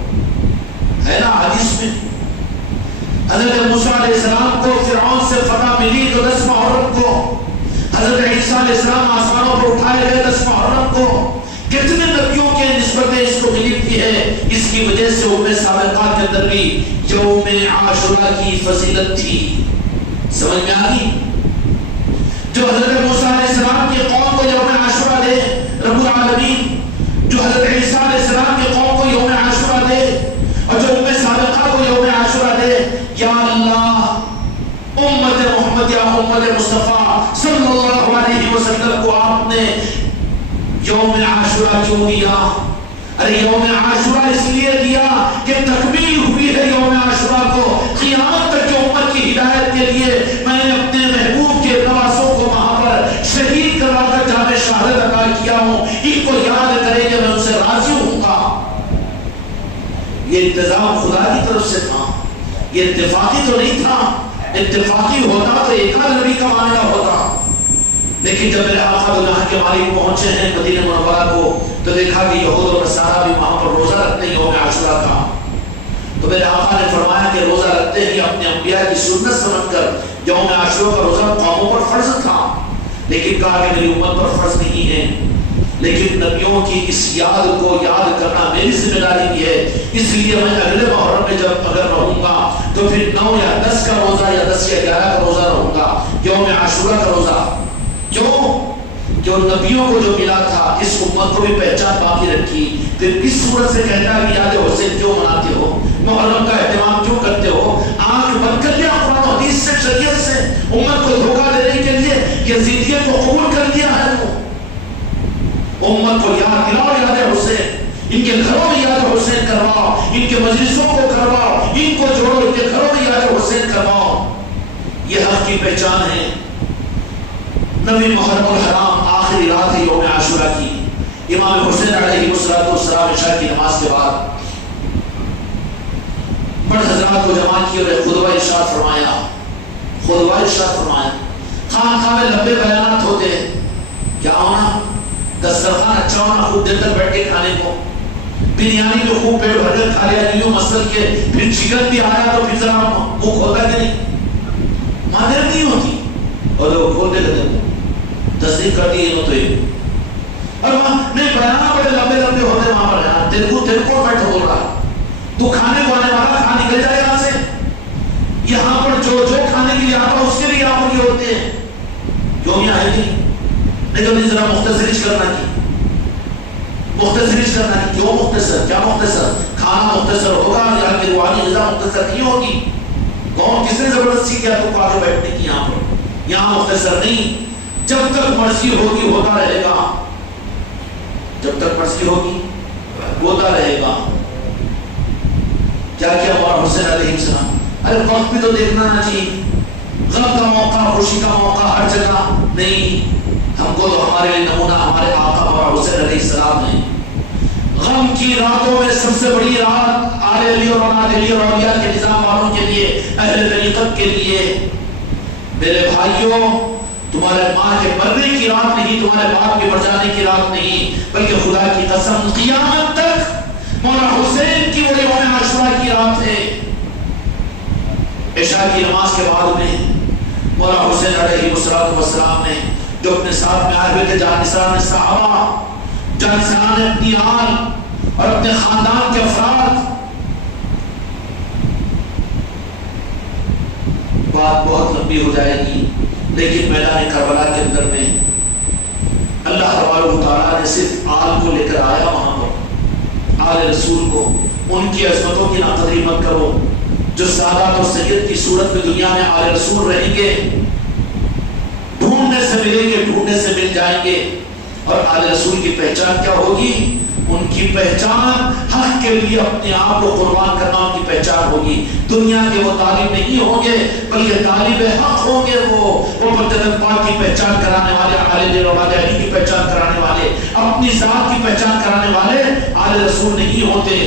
ہے نا حدیث میں، حضرت موسیٰ علیہ السلام کو فرعون سے فتح ملی تو 10 محرم کو، حضرت عیسیٰ علیہ السلام آسمانوں پر اٹھائے گئے 10 محرم کو۔ کتنے نبیوں کے نسبتیں اس کو ملی ہے، اس کی وجہ سے امت سابقہ کے اندر بھی یوم عاشورہ کی فضیلت تھی. سمجھ میں آ گئی؟ جو حضرت موسیٰ علیہ السلام کی قوم کو یوم عاشورہ دے رب العالمین، جو حضرت عیسیٰ علیہ السلام کی قوم کو یوم عاشورہ دے، اور جو امت سابقہ کو یوم عاشورہ دے، یا اللہ امت محمد یا امت مصطفیٰ صلی اللہ علیہ وسلم کو آپ نے یوم عاشورہ کیوں دیا؟ ارے یوم عاشورہ اس لیے دیا کہ تکمیل ہوئی ہے یوم عاشورہ کو. قیامت تک کی امت کی ہدایت کے لیے میں نے اپنے محبوب کے نواسوں کو وہاں پر شہید کروا کر جامع شہادت عطا کیا ہوں. ان کو یاد کریں کہ میں ان سے راضی ہوں گا. یہ انتظام خدا کی طرف سے تھا، یہ اتفاقی تو نہیں تھا. اتفاقی ہوتا تو ایک نبی کا معاملہ ہوتا. لیکن جب میرے آقا اللہ کے مالک پہنچے ہیں مدینہ منورہ کو تو دیکھا کہ یہود اور نصارہ بھی وہاں پر روزہ رکھتے ہیں یوم عاشورہ کا. تو میرے آقا نے فرمایا کہ روزہ رکھتے ہی اپنے انبیاء کی سنت سمجھ کر یوم عاشورہ کا روزہ قوموں پر فرض تھا، لیکن کہا کہ میری امت پر فرض نہیں ہے. لیکن نبیوں کی اس یاد کو یاد کرنا میری ذمہ داری بھی ہے. اس لیے میں اگلے محرم میں جب اگر رہوں گا تو پھر 9 یا 10 کا روزہ یا 10 یا 11 کا روزہ رہوں گا، یوم عاشورہ کا روزہ. کیوں؟ جو نبیوں کو جو ملا تھا اس امت کو بھی پہچان باقی رکھی. پھر اس صورت سے کہتا ہے کہ یاد حسین کیوں مناتے ہو، محرم کا اہتمام کیوں کرتے ہو؟ آنکھ بند کر لیا قرآن و حدیث سے، شریعت سے، امت کو دھوکہ دینے کے لیے یزیدیت کو قبول کر لیا ہے. وہ امت کو یاد دلاؤ یاد حسین، ان کے گھروں میں یاد حسین کرواؤ، ان کے مجلسوں کو کرواؤ، ان کو جوڑو، ان کے گھروں میں یاد حسین کرواؤ. یہ حق کی پہچان ہے. نویں محرم الحرام آخری رات ہے یوم عاشورہ کی. امام حسین علیہ السلام عشاء کی نماز کے بعد بڑے حضرات کو جمع کی اور خطبہ ارشاد فرمایا. خطبہ ارشاد فرمایا. خانقاہ میں لمبے بیانات ہوتے ہیں، کیا ہونا؟ دسترخوان اچھا ہونا، خوب دیر تک بیٹھ کے کھانے کو، بریانی میں خوب پیٹ بھر کر کھا لیا، نیو مسل کے، پھر چکن بھی آیا تو پھر ذرا منہ کھولتا کہ نہیں، مادر نہیں ہوتی اور وہ کھولتے رہتے. تصدیق کرتی ہے تو یہ اور وہاں نہیں بیانات بڑے لمبے لمبے ہوتے وہاں پر. تیرے کو بیٹھ بول رہا، تو کھانے کو آنے والا کھا نکل جائے یہاں سے. یہاں پر جو کھانے کے لیے آتا اس کے لیے یہاں پر یہ ہوتے ہیں. کیوں یہ آئے گی؟ نہیں تو ذرا مختصرش کرنا کی، مختصرش کرنا کی. کیوں مختصر؟ کیا مختصر؟ کھانا مختصر ہوگا، یہاں کی روحانی غذا مختصر نہیں ہوگی. کون کس نے زبردستی کیا تو کو آگے بیٹھنے کی؟ یہاں پر یہاں مختصر نہیں. جب تک مرضی ہوگی ہوتا رہے گا، جب تک مرضی ہوگی ہوتا رہے گا. کیا کیا مولانا حسین علیہ السلام؟ ارے وقت بھی تو دیکھنا نہ چاہیے. غم کا موقع، خوشی کا موقع ہر جگہ نہیں. ہم کو تو ہمارے لیے نمونہ ہمارے آقا مولانا حسین علیہ السلام ہے. غم کی راتوں میں سب سے بڑی رات آل علی اور اولاد علی اور اولیاء کے نظام والوں کے لیے، اہل طریقت کے لیے. میرے بھائیوں، تمہارے ماں کے مرنے کی رات نہیں، تمہارے باپ کے مر جانے کی رات نہیں، بلکہ خدا کی قسم قیامت تک مولانا حسین کی وہ یوم عاشورہ کی رات ہے. عشاء کی نماز کے بعد میں مولانا حسین علیہ السلام نے جو اپنے ساتھ میں آئے ہوئے تھے جانشان صحابہ، جانشان اپنی آل اور اپنے خاندان کے افراد، بات بہت لمبی ہو جائے گی لیکن میدان کربلا کے اندر میں اللہ تبارک و تعالیٰ نے صرف آل کو لے کر آیا. وہاں پر آل رسول کو، ان کی عظمتوں کی ناقدری مت کرو. جو سادات اور سید کی صورت میں دنیا میں آل رسول رہیں گے، ڈھونڈنے سے ملیں گے، ڈھونڈنے سے مل جائیں گے. اور آل رسول کی پہچان کیا ہوگی؟ ان کی پہچان حق کے لیے اپنے آپ کو قربان کرنا ان کی پہچان ہوگی. دنیا کے وہ طالب نہیں ہوں گے بلکہ طالب حق ہوں گے. وہ جنت پاک کی پہچان کرانے والے، آل اولاد علی کی پہچان کرانے والے، اپنی ذات کی پہچان کرانے والے آل رسول نہیں ہوتے.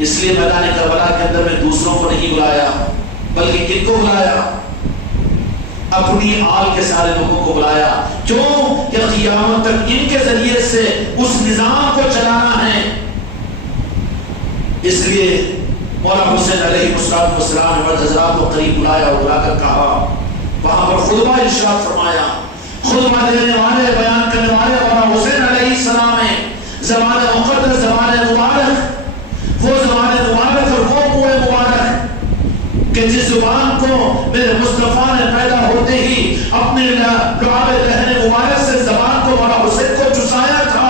اس لیے میدان کربلا کے اندر میں دوسروں کو نہیں بلایا بلکہ کن کو بلایا؟ اپنی آل کے سارے لوگوں کو بلایا. کیوں؟ کہ قیامت تک ان کے ذریعے سے اس نظام کو چلانا ہے. اس لیے مولانا حسین علیہ السلام نے حضرات کو قریب بلایا اور بلا کر کہا، وہاں پر خطبہ ارشاد فرمایا. خطبہ دینے والے، بیان کرنے والے مولانا حسین علیہ السلام ہے. زبان مقدس، زبان مبارک، کہ جس زبان کو میرے مصطفیٰ نے پیدا ہوتے ہی اپنے لعاب رہن مبارک سے زبان کو مولا حسین کو چسایا تھا،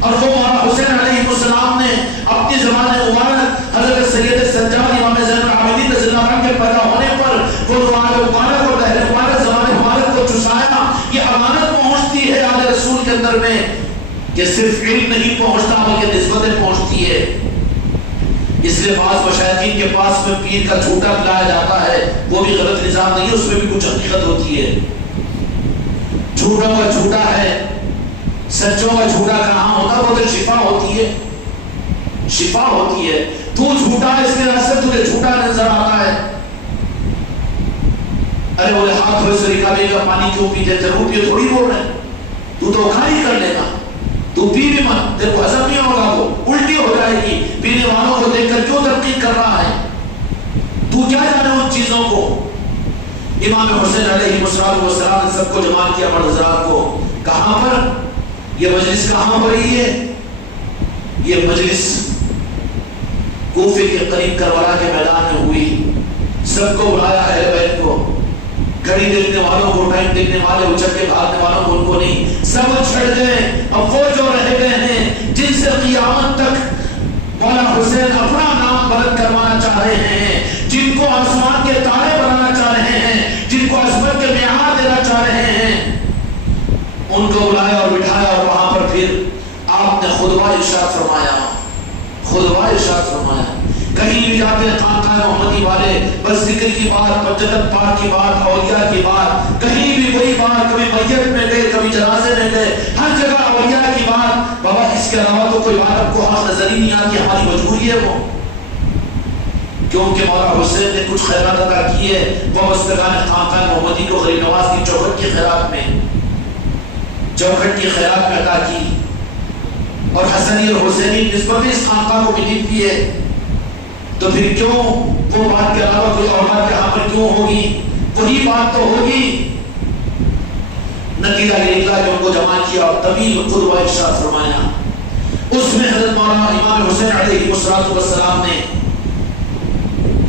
اور وہ مولا حسین علیہ السلام نے اپنی زبان مبارک حضرت سید سجاد امام زین العابدین رضی اللہ عنہ کے پیدا ہونے پر وہ لعاب مبارک اور رہن مبارک زبان مبارک کو چسایا۔ یہ امانت پہنچتی ہے آل رسول کے اندر میں کہ صرف علم نہیں پہنچتا بلکہ نسبتیں پہنچتی ہے۔ اس لیے بعض مشاہدین کے پاس میں پیر کا جھوٹا لایا جاتا ہے، وہ بھی غلط نظام نہیں ہے، اس میں بھی کچھ حقیقت ہوتی ہے۔ جھوٹوں کا جھوٹا ہے، سچوں کا جھوٹا کہاں ہوتا ہے؟ وہ تو شفا ہوتی ہے، شفا ہوتی ہے۔ تو جھوٹا ہے اس کے راستے تجھے جھوٹا نظر آتا ہے۔ ارے بولے ہاتھ دھوئے سے رکابے کا پانی کیوں پیتے تھے؟ روح یہ تھوڑی بول رہے ہیں، تو کھائی کر لینا، تو پی بھی مت، تیرے کو ہضم نہیں ہوگا، وہ الٹی ہو جائے گی۔ پینے والوں کو دیکھ کر کیوں تنقید کر رہا ہے؟ تو کیا جانے ان چیزوں کو؟ امام حسین علیہ السلام نے سب کو جمع کیا، مرد حضرات کو۔ کہاں پر یہ مجلس کہاں ہو رہی ہے؟ یہ مجلس کوفے کے قریب کربلا کے میدان میں ہوئی۔ سب کو بلایا اہل بیت کو، گھڑی دیکھنے والوں کو، ٹائم دیکھنے والے، اچھل کے بھاگنے والوں کو، ان کو نہیں، سب چھڑ گئے۔ اب وہ جو رہ گئے ہیں جن سے قیامت تک مولا حسین اپنا نام بلند کروانا چاہ رہے ہیں، جن کو آسمان کے تارے بنانا چاہ رہے ہیں، جن کو عظمت کے معیار دینا چاہ رہے ہیں، ان کو بلایا اور بٹھایا، اور وہاں پر پھر آپ نے خطبہ ارشاد فرمایا، خطبہ ارشاد فرمایا۔ کہیں بھی جاتے ہیں خانقاہ محمدی والے بس ذکر کی بات، جنت پاک کی بات، اولیاء کی بات، کہیں بھی کوئی بات، کبھی میت میں گئے، کبھی جنازے میں گئے، ہر جگہ اولیاء کی بات۔ بابا اس کے علاوہ تو کوئی بات آپ کو حق نظر ہی نہیں آتی، ہماری مجبوری ہے وہ، کیونکہ مولا حسین نے کچھ خیرات ادا کیے، وہ مستقان خانقاہ محمدی کو غریب نواز کی چوکھٹ کی خیرات میں، چوکھٹ کی خیرات میں ادا کی، اور حسنی اور حسینی نسبت اس خانقاہ کو بھی دی ہے۔ تو پھر کیوں وہ بات کے علاوہ کوئی اور بات یہاں پر کیوں ہوگی؟ وہی بات تو ہوگی۔ نتیجہ یہ نکلا کہ ان کو جمع کیا اور تبھی خطبہ ارشاد فرمایا۔ اس میں حضرت مولانا امام حسین علیہ السلام نے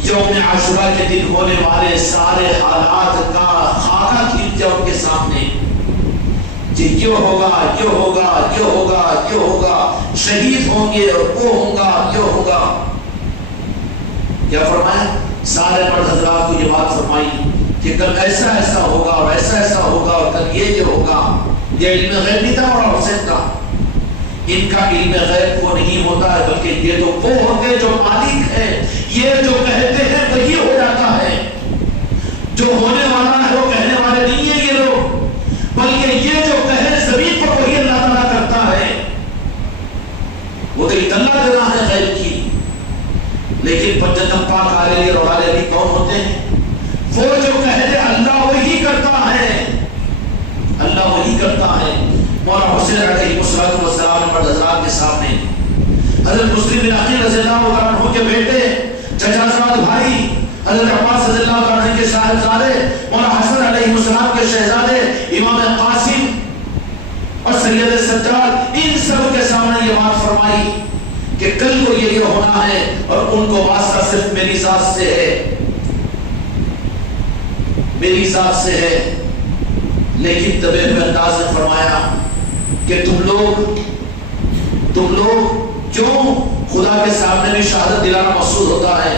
یوم عاشورہ کے دن ہونے والے سارے حالات کا خاکہ کھینچ دیا ان کے سامنے، کہ یہ ہوگا، یہ ہوگا، یہ ہوگا، یہ ہوگا، شہید ہوں گے، وہ ہوگا، یہ ہوگا۔ کیا فرمایا؟ سارے مرد حضرات کو یہ بات فرمائی کہ کل ایسا ایسا ہوگا اور ایسا ایسا ہوگا اور کل یہ ہوگا۔ یہ علم غیب نہیں تھا مولانا حسین کا، ان کا علم غیب وہ نہیں ہوتا ہے، بلکہ یہ تو وہ ہوتے جو مالک ہے، یہ جو کہتے ہیں وہی ہو جاتا ہے، جو ہونے والا ہے وہ کہنے والے نہیں ہیں یہ لوگ، بلکہ یہ جو کہے زمین پر وہی اللہ تعالیٰ کرتا ہے۔ وہ تو اطلاع دینا ہے غیب کی، لیکن جنت پاک آلے علی اور آلے علی کون ہوتے ہیں؟ وہ جو کہتے اللہ وہی کرتا ہے، اللہ وہی کرتا ہے۔ مولانا حسین علیہ السلام مرد حضرات کے سامنے حضرت مسلم بن عقیل رضی اللہ عنہ کے بیٹے، چچا زاد بھائی حضرت عباس رضی اللہ عنہ کے صاحبزادے، مولانا حسن علیہ السلام کے شہزادے امام قاسم اور سید سجاد، ان سب کے سامنے یہ بات فرمائی کہ کل کو یہ ہونا ہے، اور ان کو واسطہ صرف میری ذات سے ہے، میری ذات سے ہے۔ لیکن دبے ہوئے انداز میں فرمایا کہ تم لوگ کیوں خدا کے سامنے بھی شہادت دلانا مقصود ہوتا ہے؟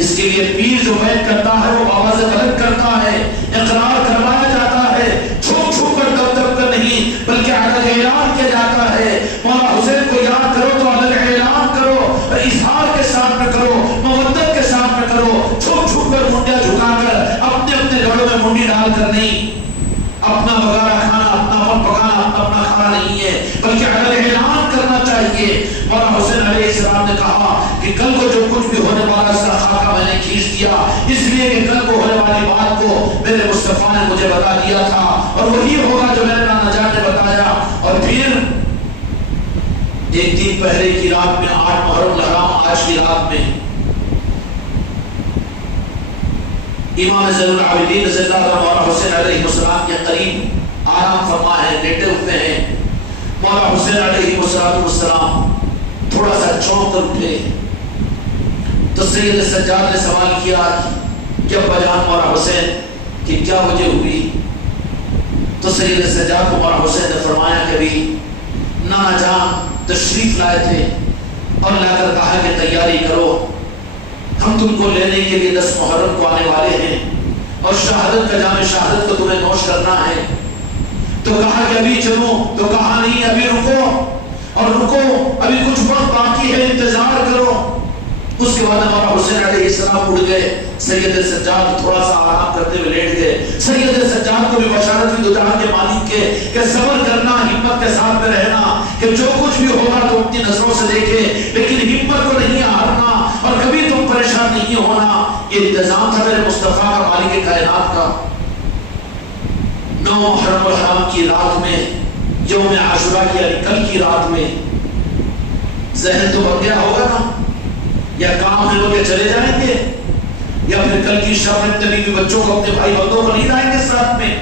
اس کے لیے پیر جو بیعت کرتا ہے وہ آواز بلند کرتا ہے، اقرار کروایا جاتا ہے، چھپ چھپ کر دب دب کر نہیں بلکہ الگ اعلان کیا جاتا ہے۔ مولا حسین کو یاد کرو تو الگ اعلان کرو، اظہار کے ساتھ میں کرو، مودت کے ساتھ میں کرو، چھپ چھپ کر منڈیاں جھکا کر اپنے اپنے گھروں میں منڈی ڈال کر نہیں۔ اپنا وغیرہ کھانا، اپنا من پکانا اپنا کھانا نہیں ہے، بلکہ الگ اعلان کرنا چاہیے۔ مولانا حسین علیہ السلام نے کہا کہ کل کو جو کچھ بھی ہونے والا اس کا خاکہ میں نے کھینچ دیا، اس لیے کہ کل کو ہونے والی بات کو میرے مصطفیٰ نے مجھے بتا دیا تھا، اور وہی ہوگا جو میرے نانا جان نے بتایا۔ اور پھر ایک دن پہلے کی رات میں، 8 محرم الحرام، آج کی رات میں امام زین العابدین رضی اللہ عنہ مولانا حسین علیہ السلام کے قریب آرام فرما ہے، لیٹے ہوئے ہیں۔ مولانا حسین علیہ السلام تھوڑا سا چونک کر اٹھے تو تو سید سجاد نے سوال کیا کہ ابا جان مولا حسین کہ کیا وجہ ہوئی؟ تو سید سجاد کو مولا حسین نے فرمایا کہ بھی نانا جان تشریف لائے تھے اور لا کر کہا کہ تیاری کرو، ہم تم کو لینے کے لیے 10 محرم کو آنے والے ہیں اور شہادت کا جام شہادت کو تمہیں نوش کرنا ہے۔ تو کہا کہ ابھی چلو، تو کہا نہیں ابھی رکو، اور رکو ابھی کچھ وقت باقی ہے، انتظار کرو۔ اس کے بعد مولا حسین علیہ السلام اٹھ گئے، سید سجاد تھوڑا سا آرام کرتے ہوئے لیٹ گئے۔ سید سجاد کو بھی بشارت ہوئی دو جہاں کے مالک کے کہ صبر کرنا، ہمت کے ساتھ میں رہنا، کہ جو کچھ بھی ہوگا تو اپنی نظروں سے دیکھے، لیکن ہمت کو نہیں ہارنا اور کبھی تم پریشان نہیں ہونا۔ یہ انتظام تھا میرے مصطفیٰ کا، مالک کائنات کا۔ 9 محرم الحرام کی رات میں، یوم عاشورہ کی یعنی کل کی رات میں، ذہن تو بن گیا ہوگا نا، یا کام ہے لوگ چلے جائیں گے، یا پھر کل کی شب میں تبھی بھی بچوں کو اپنے بھائی بندوں کو نہیں لائیں گے ساتھ میں،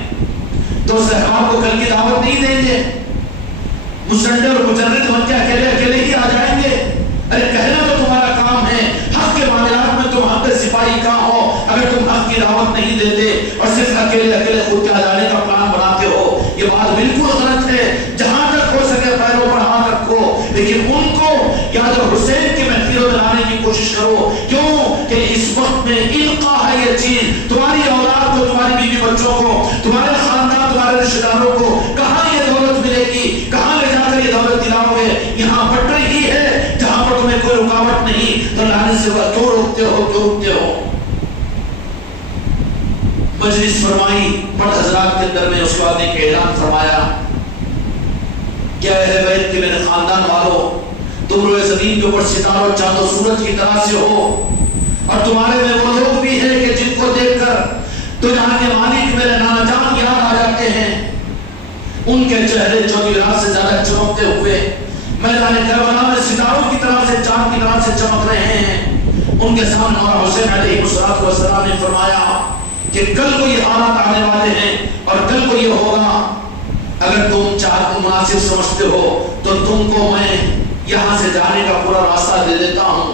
تو صحابہ کو کل کی دعوت نہیں دیں گے، مسنڈے اور مجرد بن کے اکیلے ہی آ جائیں گے۔ ارے کہنا تو تمہارا کام ہے، حق کے معاملات میں تم حق کے سپاہی کا ہو، اگر تم حق کی دعوت نہیں دیتے اور صرف اکیلے خود کے آ جانے کا پلان بناتے ہو، یہ بات بالکل غلط ہے۔ جہاں تک ہو سکے پیروں پر ہاتھ رکھو، لیکن ان کو یا تو حسین کی محفلوں میں لانے کی کوشش کرو، کیوں کہ اس وقت میں القا ہے یہ چیز، تمہاری اولاد کو، تمہاری بیوی بچوں کو، تمہارے خاندان، تمہارے رشتہ داروں کو کہاں یہ دولت ملے گی، کہاں لے جا کر یہ دولت دلاؤ گے؟ یہاں پٹ رہی ہے جہاں پر تمہیں کوئی رکاوٹ نہیں، تو لانے سے کیوں روکتے ہو؟ مجلس فرمائی مرد حضرات کے اندر میں، اس کے بعد ایک اعلان فرمایا کہ اہل بیت کے میرے خاندان والوں، تم روئے زمین کے اوپر ستاروں چاند و سورج کی طرح سے ہو، اور تمہارے میں وہ لوگ بھی ہیں کہ جن کو دیکھ کر تو جہاں کے مالک میرے نانا جان یاد آ جاتے ہیں، ان کے چہرے 24 رات سے زیادہ چمکتے ہوئے میدان کربلا میں ستاروں کی طرح سے، چاند کی طرح سے چمک رہے ہیں۔ ان کے سامنے مولا حسین علیہ السلام نے فرمایا کہ کل کو یہ حالات آنے والے ہیں اور کل کو یہ ہوگا، اگر تم چاہتے مناسب سمجھتے ہو تو تم کو میں یہاں سے جانے کا پورا راستہ دے دیتا ہوں،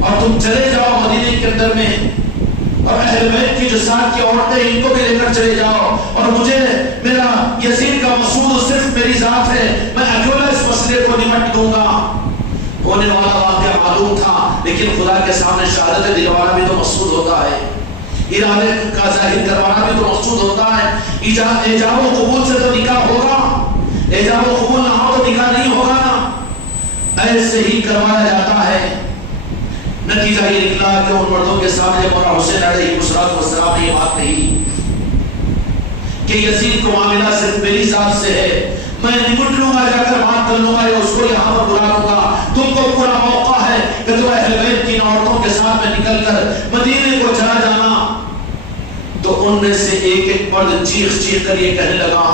اور تم چلے جاؤ مدینے کے اندر میں، اور اہل بیت کی جو ساتھ کی عورتیں ان کو بھی لے کر چلے جاؤ، اور مجھے میرا یزید کا مقصود صرف میری ذات ہے، میں اکیلا اس مسئلے کو نمٹ دوں گا۔ ہونے والا واقعہ معلوم تھا، لیکن خدا کے سامنے شہادت دلوانا بھی تو مقصود ہوتا ہے، ارادے کا ظاہر کروانا بھی تو مقصود ہوتا ہے۔ ایجاب و قبول سے تو نکاح ہوگا، ایجاب و قبول نہ ہو تو نکاح نہیں ہوگا نا، ایسے ہی کروایا جاتا ہے۔ نتیجہ یہ نکلا کہ ان مردوں کے سامنے مولا حسین علیہ السلام نے یہ بات کہی کہ یزید کو معاملہ صرف میری ذات سے ہے، میں نمٹ لوں گا، جا کر بات کر لوں گا یا اس کو یہاں پر بلا لوں گا، تم کو پورا موقع ہے کہ تم اہل بیت کی عورتوں کے ساتھ میں نکل کر مدینے کو چلا جانا۔ تو ان میں سے ایک مرد چیخ کر یہ کہنے لگا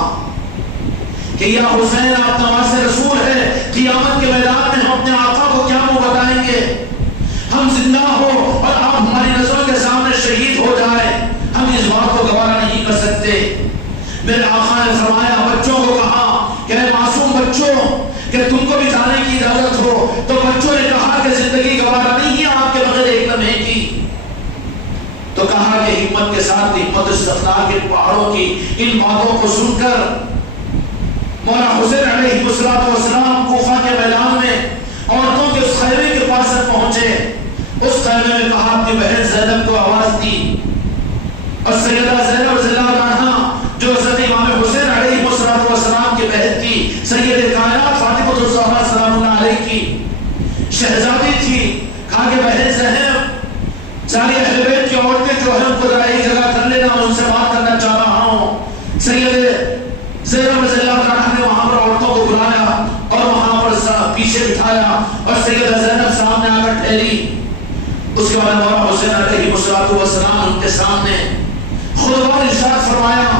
کہ یا حسین آپ نواز رسول ہے، قیامت کے میدان میں ہم اپنے آقا کو کیا منہ بتائیں گے؟ ہم زندہ ہو اور آپ ہماری نظروں کے سامنے شہید ہو جائے، ہم اس بات کو گوارا نہیں کر سکتے۔ میرے آقا نے فرمایا، بچوں کو کہا کہ اے معصوم بچوں، کہ تم کو بھی جانے کی اجازت ہو، تو بچوں نے کہا کہ زندگی گوارا نہیں ہے آپ کے بغیر ایک لمحے کی۔ تو کہا کہ ہمت کے ساتھ، ہمت استخلاق کے پہاڑوں کی ان باتوں کو سن کر مولا حسین علیہ السلام کوفہ کے میدان میں عورتوں کے اس خیمے کے پاس پہنچے۔ اس خیمے میں کہا اپنی بہن زینب کو آواز دی، اور سیدہ زینب رضی اللہ عنہا جو حضرت امام حسین علیہ السلام کی بہن تھی، سید کائنات فاطمہ الزہرا سلام اللہ علیہ کی شہزادی تھی، کہا کہ بہن زینب، ساری اہل بیت کی عورتیں جو ہیں ان کو ذرا ایک جگہ کر لینا، میں ان سے بات کرنا چاہ رہا ہوں۔ سید زینب رضی اللہ عنہا نے وہاں پر عورتوں کو بلایا اور وہاں پر پیچھے بٹھایا، اور سیدہ زینب سامنے آ کر ٹھہری۔ اس کے بعد مولا حسین علیہ السلام ان کے سامنے خطبہ ارشاد فرمایا،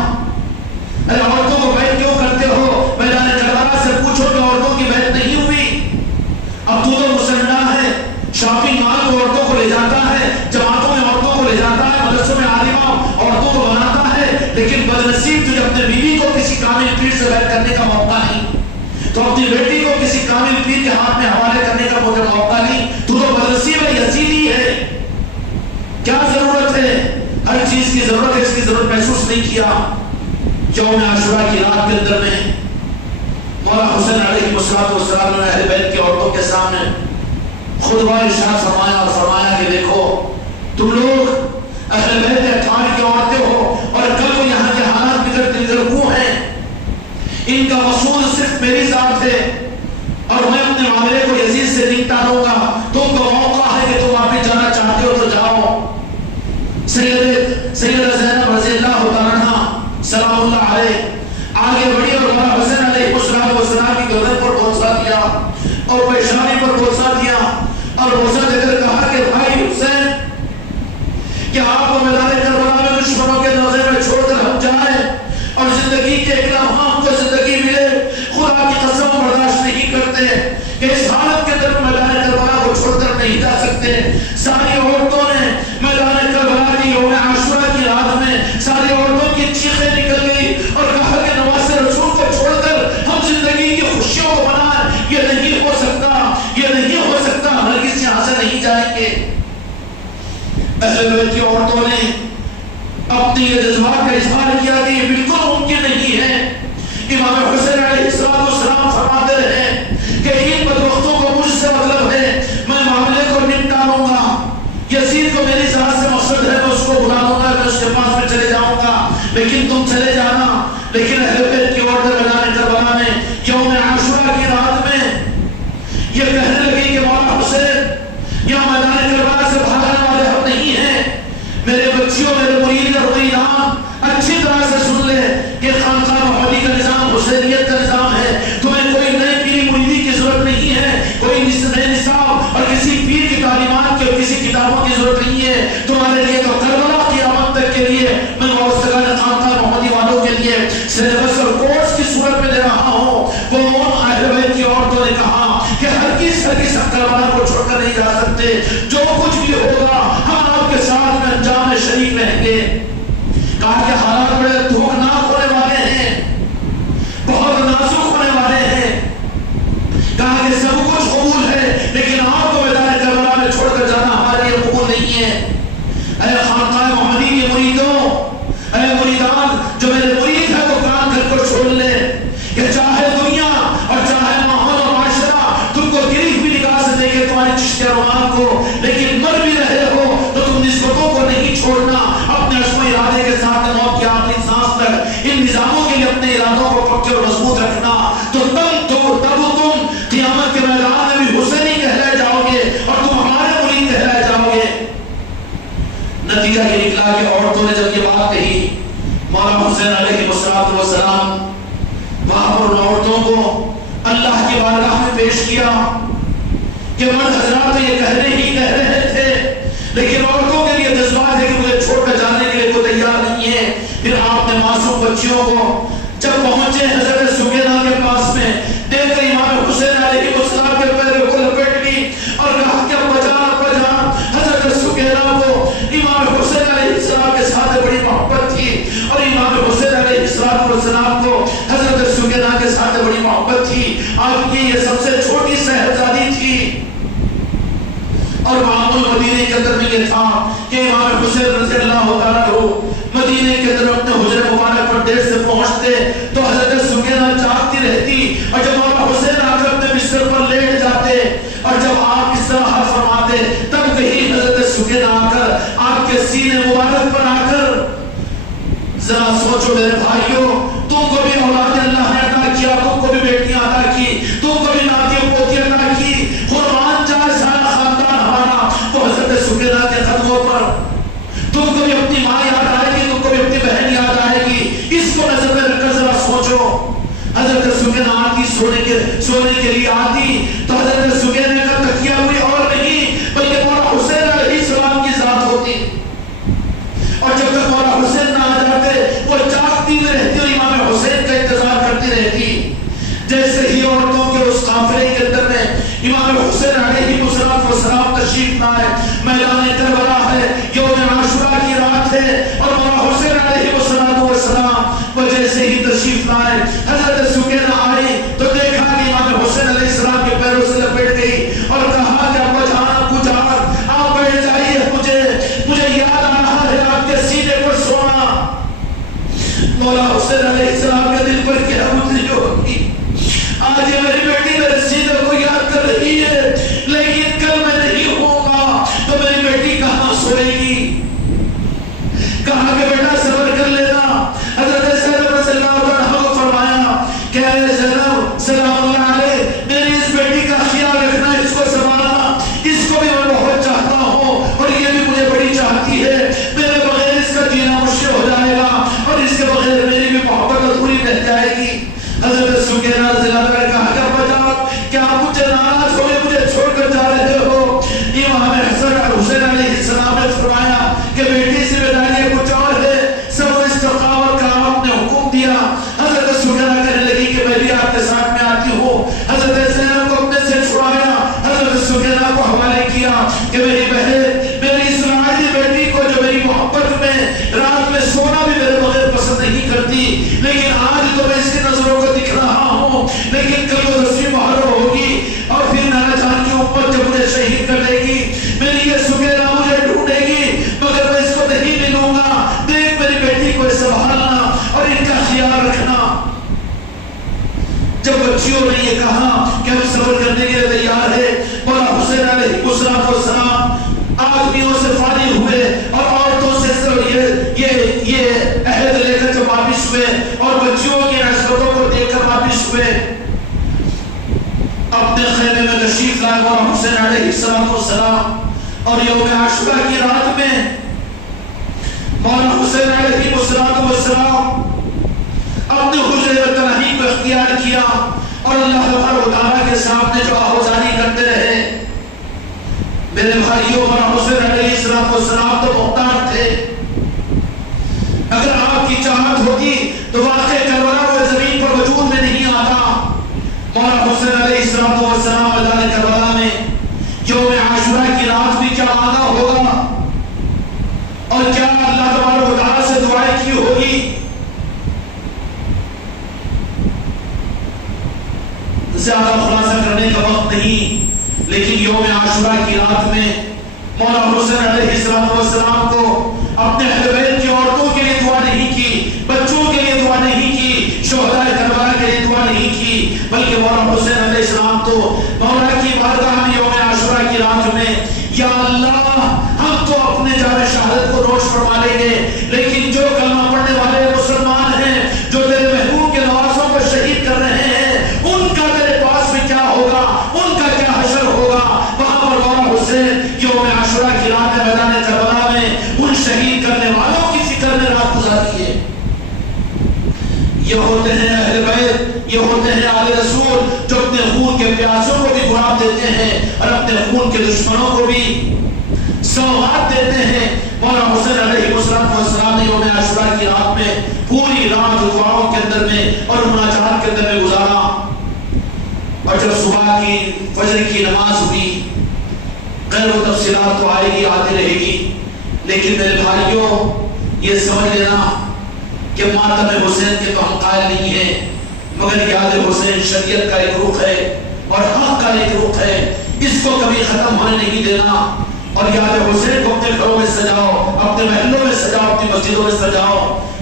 ارے عورتوں کو بیعت کیوں کرتے ہو؟ میدان کربلا سے پوچھو کہ عورتوں کی بیعت نہیں ہوئی؟ اب تو مسلمان ہے، شاپنگ مال کو عورتوں کو لے جاتا ہے، جماعتوں میں عورتوں کو لے جاتا ہے، مدرسوں میں عالمہ عورتوں کو بناتا ہے، لیکن بدنصیب تجھے اپنے بیوی کو کسی کامل پیر سے بیعت کرنے کا موقع نہیں۔ تو اپنی بیٹی کو کسی کامل پیر کے ہاتھ میں حوالے کرنے کا مجھے موقع نہیں، تو بدنصیب ہے، یزیدی ہے، کیا ضرورت ہے؟ ہر چیز کی ضرورت ہے، اس کی ضرورت محسوس نہیں کیا۔ یوم عاشورہ کی رات کے اندر میں مولا حسین علیہ السلام نے اہل بیت کی عورتوں کے سامنے خطبہ ارشاد فرمایا اور فرمایا کہ دیکھو تم لوگ اہل بیت اطہار کی عورتیں ہو، اور کل کو یہاں کے حالات بگڑ ہیں، ان کا مقصود صرف میری ذات ہے اور میں اپنے معاملے کو یزید سے نہیں ٹالوں گا، تم کو موقع ہے کہ تم واپس جانا چاہتے ہو تو جاؤ۔ سیدہ زینب رضی اللہ عنہا سلام اللہ علیہ آگے بڑھی اور مولا حسین علیہ السلام کی گردن پر بوسہ دیا اور پیشانی پر بوسہ دیا اور بوسہ دے کر کہا کہ بھائی حسین، کہ آپ کو میدان کربلا میں دشمنوں کے نظر میں چھوڑ کر ہم جائیں اور زندگی کے ایک لمحہ ہم کو زندگی ملے، خدا کی قسم برداشت نہیں کرتے کہ اس حالت کے اندر میدان کربلا کو چھوڑ کر نہیں جا سکتے۔ ساری عورتوں نے میدان کربلا کی یوم عاشورہ کی رات میں ساری عورتوں کی چیخیں نکل گئی اور کہا کہ نواز رسول کو چھوڑ کر ہم زندگی کی خوشیوں کو منائیں، یہ نہیں ہو سکتا، یہ نہیں ہو سکتا، ہرگز یہاں سے نہیں جائیں گے۔ اہل بیت کی عورتوں نے اپنی یہ جذبات کا اظہار کیا کہ یہ بالکل ممکن نہیں ہے۔ امام حسین علیہ السلام فرماتے رہے کہ ان بدبختوں کو مجھ سے مطلب ہے، میں معاملے کو نمٹا لوں گا، یزید کو میری ذات سے مقصد ہے، میں اس کو بلا لوں گا، میں اس کے پاس میں چلے جاؤں گا، لیکن تم چلے جانا۔ لیکن اہل بیت کی عورتیں میدان کربلا میں یوم عاشورہ کی رات میں یہ کہنے لگی کہ مولا حسین، یا میدان کربلا سے بھاگنے والے ہم نہیں ہیں، میرے بچیوں، میرے مرید اور مریدان اچھی طرح سے سن لے کہ خانقاہ محمدی کا نظام حسینیت کا نظام ہے، تمہیں کوئی نئے پیری مریدی کی ضرورت نہیں ہے، کوئی نئے نصاب اور کسی پیر کی تعلیمات کی اور کسی کتابوں کی ضرورت نہیں ہے، تمہارے لیے تو کربلا کی آمد تک کے لیے میں موسیقی خانقاہ محمدی والوں کے لیے سلیبس اور کورس کی صورت میں دے رہا ہوں۔ وہ اہل بیت کی عورتوں نے کہا کہ ہرگز ہم کربلا کو چھوڑ کر نہیں جا سکتے، جو کچھ بھی ہوگا ہم آپ کے ساتھ میں انجام میں شریک رہیں گے۔ کہا کہ حالات بڑے دھوکناک ہونے والے ہیں، بہت نازک ہونے والے ہیں، کہا کہ سب کچھ قبول ہے لیکن آپ کو میدان کربلا میں چھوڑ کر جانا ہمارے لیے قبول نہیں ہے۔ اے خانقاہ محمدی کے مریدوں، اے مریدان، جو میرے مرید ہے وہ کان کر کو چھوڑ لے کہ چاہے دنیا اور چاہے ماحول اور معاشرہ تم کو گری ہوئی نگاہ سے دیکھے تمہاری چشتِ روان کو، لیکن مر بھی رہے ہو تو تم نسبتوں کو نہیں چھوڑنا، اپنے عزم و ارادے کے ساتھ موت کی آخری سانس تک ان نظاموں کے لیے اپنے ارادوں کو پکے اور مضبوط رکھنا، تو تم قیامت کے میدان میں بھی حسینی کہلائے جاؤ گے اور تم ہمارے مرید کہلائے جاؤ گے۔ نتیجہ یہ نکلا کہ عورتوں نے جب یہ بات کہی، مولا حسین علیہ السلام وہاں پر ان عورتوں کو اللہ کی بارگاہ میں پیش کیا کہ مرد حضرات یہ کہہ رہے تھے لیکن عورتوں کے لیے جذبات ہے کہ مجھے چھوڑ کر جانے کے لیے کوئی تیار نہیں ہے۔ پھر آپ نے معصوم بچیوں کو جب پہنچے حضرت سکینہ کے پاس میں دیکھ کر امام حسین علیہ السلام کے پیروں کو لپیٹ لی اور کہا کہ ابا جان، حضرت سکینہ کو امام حسین علیہ السلام کے ساتھ بڑی محبت تھی اور امام حسین علیہ السلام کو حضرت سکینہ کے ساتھ بڑی محبت تھی، آپ کی یہ سب سے چھوٹی صاحبزادی تھی۔ اور معمول مدینے کے اندر میں یہ تھا کہ امام حسین رضی اللہ تعالیٰ عنہ مدینے کے اندر اپنے حجرے مبارک پر دیر سے پہنچتے تو حضرت سکینہ جاگتی رہتی، اور جب امام حسین آ کر اپنے بستر پر لیٹ جاتے اور جب آپ اس طرح حرف فرماتے تب کہیں حضرت سکینہ آ کر آپ کے سینے مبارک پر آ کر، ذرا سوچو میرے بھائیوں، تم کو بھی اولاد اللہ نے عطا کیا، تم کو بھی بیٹیاں عطا کی، تم کو بھی ناتیاں پوتیاں عطا کی، قربان جائے سارا خاندان ہمارا تو حضرت سکینہ کے قدموں پر۔ تم کو بھی اپنی ماں یاد آئے گی، تم کو بھی اپنی بہن یاد آئے گی، اس کو نظر میں رکھ کر ذرا سوچو۔ حضرت سکینہ آتی سونے کے لیے آتی تو حضرت سکینہ کا تکیہ کوئی اور نہیں بلکہ مولا حسین علیہ السلام کی ذات ہوتی، اور جب تک مولا حسین نہ آ جاتے وہ جاگتی ہوئی رہتی اور امام حسین کا انتظار کرتی رہتی۔ جیسے ہی عورتوں کے اس قافلے کے اندر میں امام حسین علیہ السلام تشریف لائے، میدان کربلا ہے، یوم عاشورہ کی رات ہے اور مولا حسین علیہ السلام وہ جیسے ہی تشریف لائے، حضرت سکینہ آئی حسین علیہ السلام کے دل پر کیا گزری ہوگی. آج یہ میری بیٹی میرے سینے کو یاد کر رہی ہے، لیکن کل میں نہیں ہوں گا تو میری بیٹی کہاں سوئے گی؟ کہا کہ بیٹا صبر کر لینا. حضرت زینب رضی اللہ عنہ کو فرمایا کہ اے زینب سلام اللہ علیہ، میری اس بیٹی کا خیال رکھنا، اس کو سنبھالنا، اس کو بھی میں بہت چاہتا ہوں اور یہ بھی مجھے بڑی چاہتی ہے. میرے بغیر اس کا جینا مشکل ہو جائے گا اور اس کے بغیر میری بھی محبت ادھوری رہ جائے گی. حضرت سکینہ رضی اللہ عنہ نے کہا کہ بتا کیا آپ مجھے ناراض ہو گئے، مجھے چھوڑ کر جا رہے ہو؟ امام حسن اور حسین علیہ السلام نے فرمایا کہ بیٹی ذمہ داری کچھ اور ہے، صبر استقامت کا آپ نے حکم دیا. حضرت سکینہ کہنے لگی کہ میں بھی آپ کے ساتھ میں آتی ہوں. حضرت زینب کو اپنے سے چھڑایا، حضرت سکینہ کو حوالے کیا کہ میری بہن، میری اس لاڈلی بیٹی کو جو میری محبت میں رات میں سونا بھی میرے بغیر پسند نہیں کرتی، لیکن آج تو میں اس کی نظروں کو دکھ رہا ہوں، لیکن کل وہ 10ویں محرم ہوگی اور پھر نانا جان کی امت جب مجھے شہید کر لے گی، میری یہ سکینہ مجھے ڈھونڈے گی مگر میں اس کو نہیں ملوں گا. دیکھ میری بیٹی کو سنبھالنا اور ان کا خیال رکھنا. جب بچیوں نے یہ کہا کہ ہم صبر کرنے کے لیے تیار ہے، مولا حسین علیہ السلام آدمیوں سے فارغ ہوئے اور عورتوں سے یہ عہد لے کر جب واپس ہوئے اور بچیوں کی عصمتوں کو دیکھ کر واپس ہوئے، اپنے خیمے میں تشریف لائے مولا حسین علیہ السلام. اور یوم عاشورہ کی رات میں مولا حسین علیہ السلام اپنے حجرے و تنہائی کو اختیار کیا اور اللہ تبارک و تعالیٰ کے سامنے جو آہوزاری کرتے رہے. میرے بھائیوں، مولا حسین علیہ السلام تو محتاج تھے. اگر آپ کی چاہت ہوتی تو واقع کربلا وہ زمین پر وجود میں نہیں آتا. مولا حسین علیہ السلام میدان کربلا میں یوم عاشورہ کی رات بھی کیا مانگا ہوگا اور کیا اللہ تبارک و تعالیٰ سے دعائیں کی ہوگی. زیادہ خلاصہ کرنے کا وقت نہیں، لیکن یوم عاشورہ کی رات میں مولا حسین علیہ السلام کو اپنے اہل بیت کی عورتوں کے لیے دعا نہیں کی، بچوں کے لیے دعا نہیں کی، شہداء کربلا کے لیے دعا نہیں کی، بلکہ مولا حسین علیہ السلام تو مولا کی بارگاہ میں یوم عاشورہ کی رات میں یا اللہ ہم تو اپنے جان شہادت کو نوش فرما لیں گے، لیکن جو کلمہ پڑھنے والے مسلمان ہیں جو تیرے محبوب کے نوازوں کو شہید کر رہے ہیں، ان کا تیرے پاس میں کیا ہوگا، ان کا کیا حشر ہوگا. وہاں پر مولا حسین یوم عاشورہ کی رات میں میدان کربلا میں ان شہید کرنے والوں کی فکر میں رات گزاری ہے. یہ ہوتے ہیں اہل بیت، یہ ہوتے ہیں آل رسول جو اپنے خون کے پیاسوں کو بھی گلاب دیتے ہیں اور اپنے خون کے دشمنوں کو بھی سوغات دیتے ہیں. مولا حسین علیہ السلام نے یوم عاشورہ کی رات میں پوری رات دعاؤں کے اندر میں اور مناجات کے اندر میں گزارا. اور جب صبح کی فجر کی نماز ہوئی، غیر و تفصیلات تو آئے گی، آتی رہے گی، لیکن میرے بھائیوں یہ سمجھ لینا کہ ماتم حسین کے تو ہم قائل نہیں ہیں، مگر یاد حسین شریعت کا ایک رخ ہے اور حق کا ایک رخ ہے، اس کو کبھی ختم ہونے نہیں دینا. اور یاد حسین کو اپنے گھروں میں سجاؤ، اپنے محلوں میں سجاؤ، اپنی مسجدوں میں سجاؤ.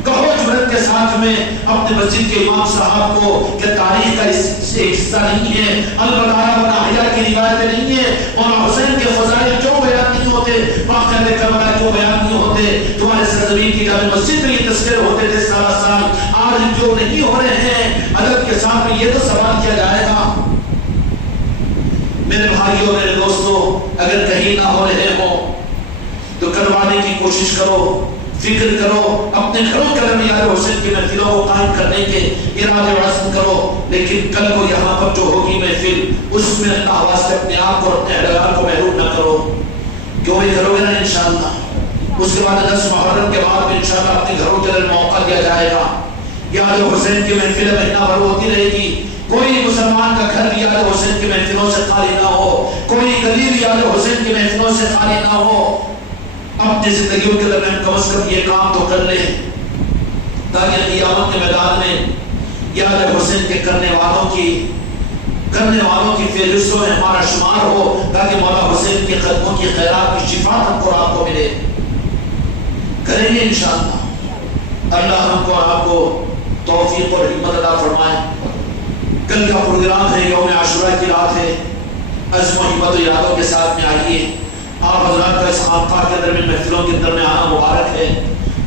کہو جرأت کے ساتھ میں اپنے مسجد کے امام صاحب کو کہ تاریخ کا اس سے حصہ نہیں ہے، البتہ بناحیہ کی روایتیں نہیں ہے، مولا حسین کے فضائل کیوں بیان نہیں ہوتے، واقعہ کربلا کیوں بیان نہیں ہوتے. تمہارے سرزمین کی جامع مسجد میں یہ تذکرے ہوتے تھے سارا سال، آج جو نہیں ہو رہے ہیں ادب کے ساتھ میں یہ تو سوال کیا جائے گا. میرے بھائیوں، میرے دوستوں، اگر کہیں نہ ہو رہے ہو تو کروانے کی کوشش کرو، فکر کرو، اپنے گھروں کے اندر یاد حسین کی محفلوں کو قائم کرنے کے ارادے و عزم کرو. لیکن کل کو یہاں پر جو ہوگی محفل، اس میں اللہ واسطے اپنے آپ کو، اپنے اہلکار کو محروم نہ کرو. کیوں بھی کرو گے نا انشاءاللہ. اس کے بعد 10 محرم کے بعد بھی انشاءاللہ اپنے گھروں کے اندر موقع دیا جائے گا. یاد حسین کی محفل مہینہ بھر ہوتی رہے گی. کوئی مسلمان کا گھر بھی یاد حسین کی محفلوں سے خالی نہ ہو، کوئی گلی بھی یاد حسین کی محفلوں سے خالی نہ ہو. اپنی زندگیوں کے اندر کم از کم یہ کام تو کر لیں تاکہ قیامت کے میدان میں یاد حسین کے کرنے والوں کی فہرستوں میں ہمارا شمار ہو، تاکہ مولا حسین کے قدموں کی خیرات کی شفاعت ہم کو آپ کو ملے. کریں گے انشاءاللہ. اللہ ہم کو آپ کو توفیق اور ہمت عطا فرمائے۔ کل کا پروگرام ہے، یوم عاشورہ کی رات ہے، عزم و ہمت و ارادوں کے ساتھ میں آئیے۔ آپ حضرات کا اس خانقاہ کے اندر میں محفلوں کے اندر میں آنا مبارک ہے۔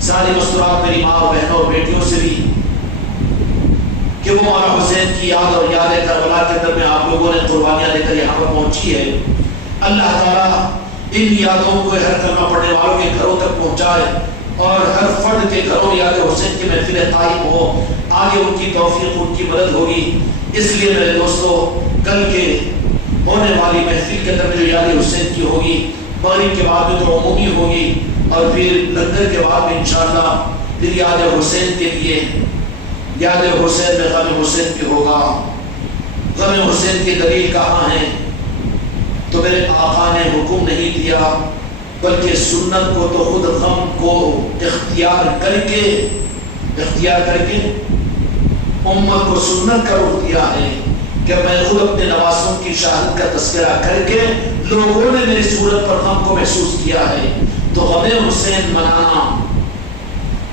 ساری مستورات میری ماں اور بہنوں اور بیٹیوں سے بھی کہ وہ مولا حسین کی یاد اور یاد کربلا کے اندر میں آپ لوگوں نے قربانیاں دے کر یہاں پر پہنچی ہے، اللہ تعالیٰ ان یادوں کو ہر کلمہ پڑھنے والوں کے گھروں تک پہنچائے اور ہر فرد کے گھروں یاد حسین کی محفل قائم ہو۔ آگے ان کی توفیق، ان کی مدد ہوگی۔ اس لیے میرے دوستو، کل کے ہونے والی محفل کے اندر جو یاد حسین کی ہوگی، مغرب کے بعد میں تو عمومی ہوگی اور پھر لنگر کے بعد میں انشاءاللہ پھر یاد حسین کے لیے یاد حسین میں غم حسین بھی ہوگا۔ غم حسین کی دلیل کہاں ہے؟ تو میرے آقا نے حکم نہیں دیا بلکہ سنت کو تو خود غم کو اختیار کر کے امت کو سنت کا رخ دیا ہے کہ میں خود اپنے نواسوں کی شہادت کا تذکرہ کر کے لوگوں نے میری صورت پر غم کو محسوس کیا ہے، تو غم حسین منانا،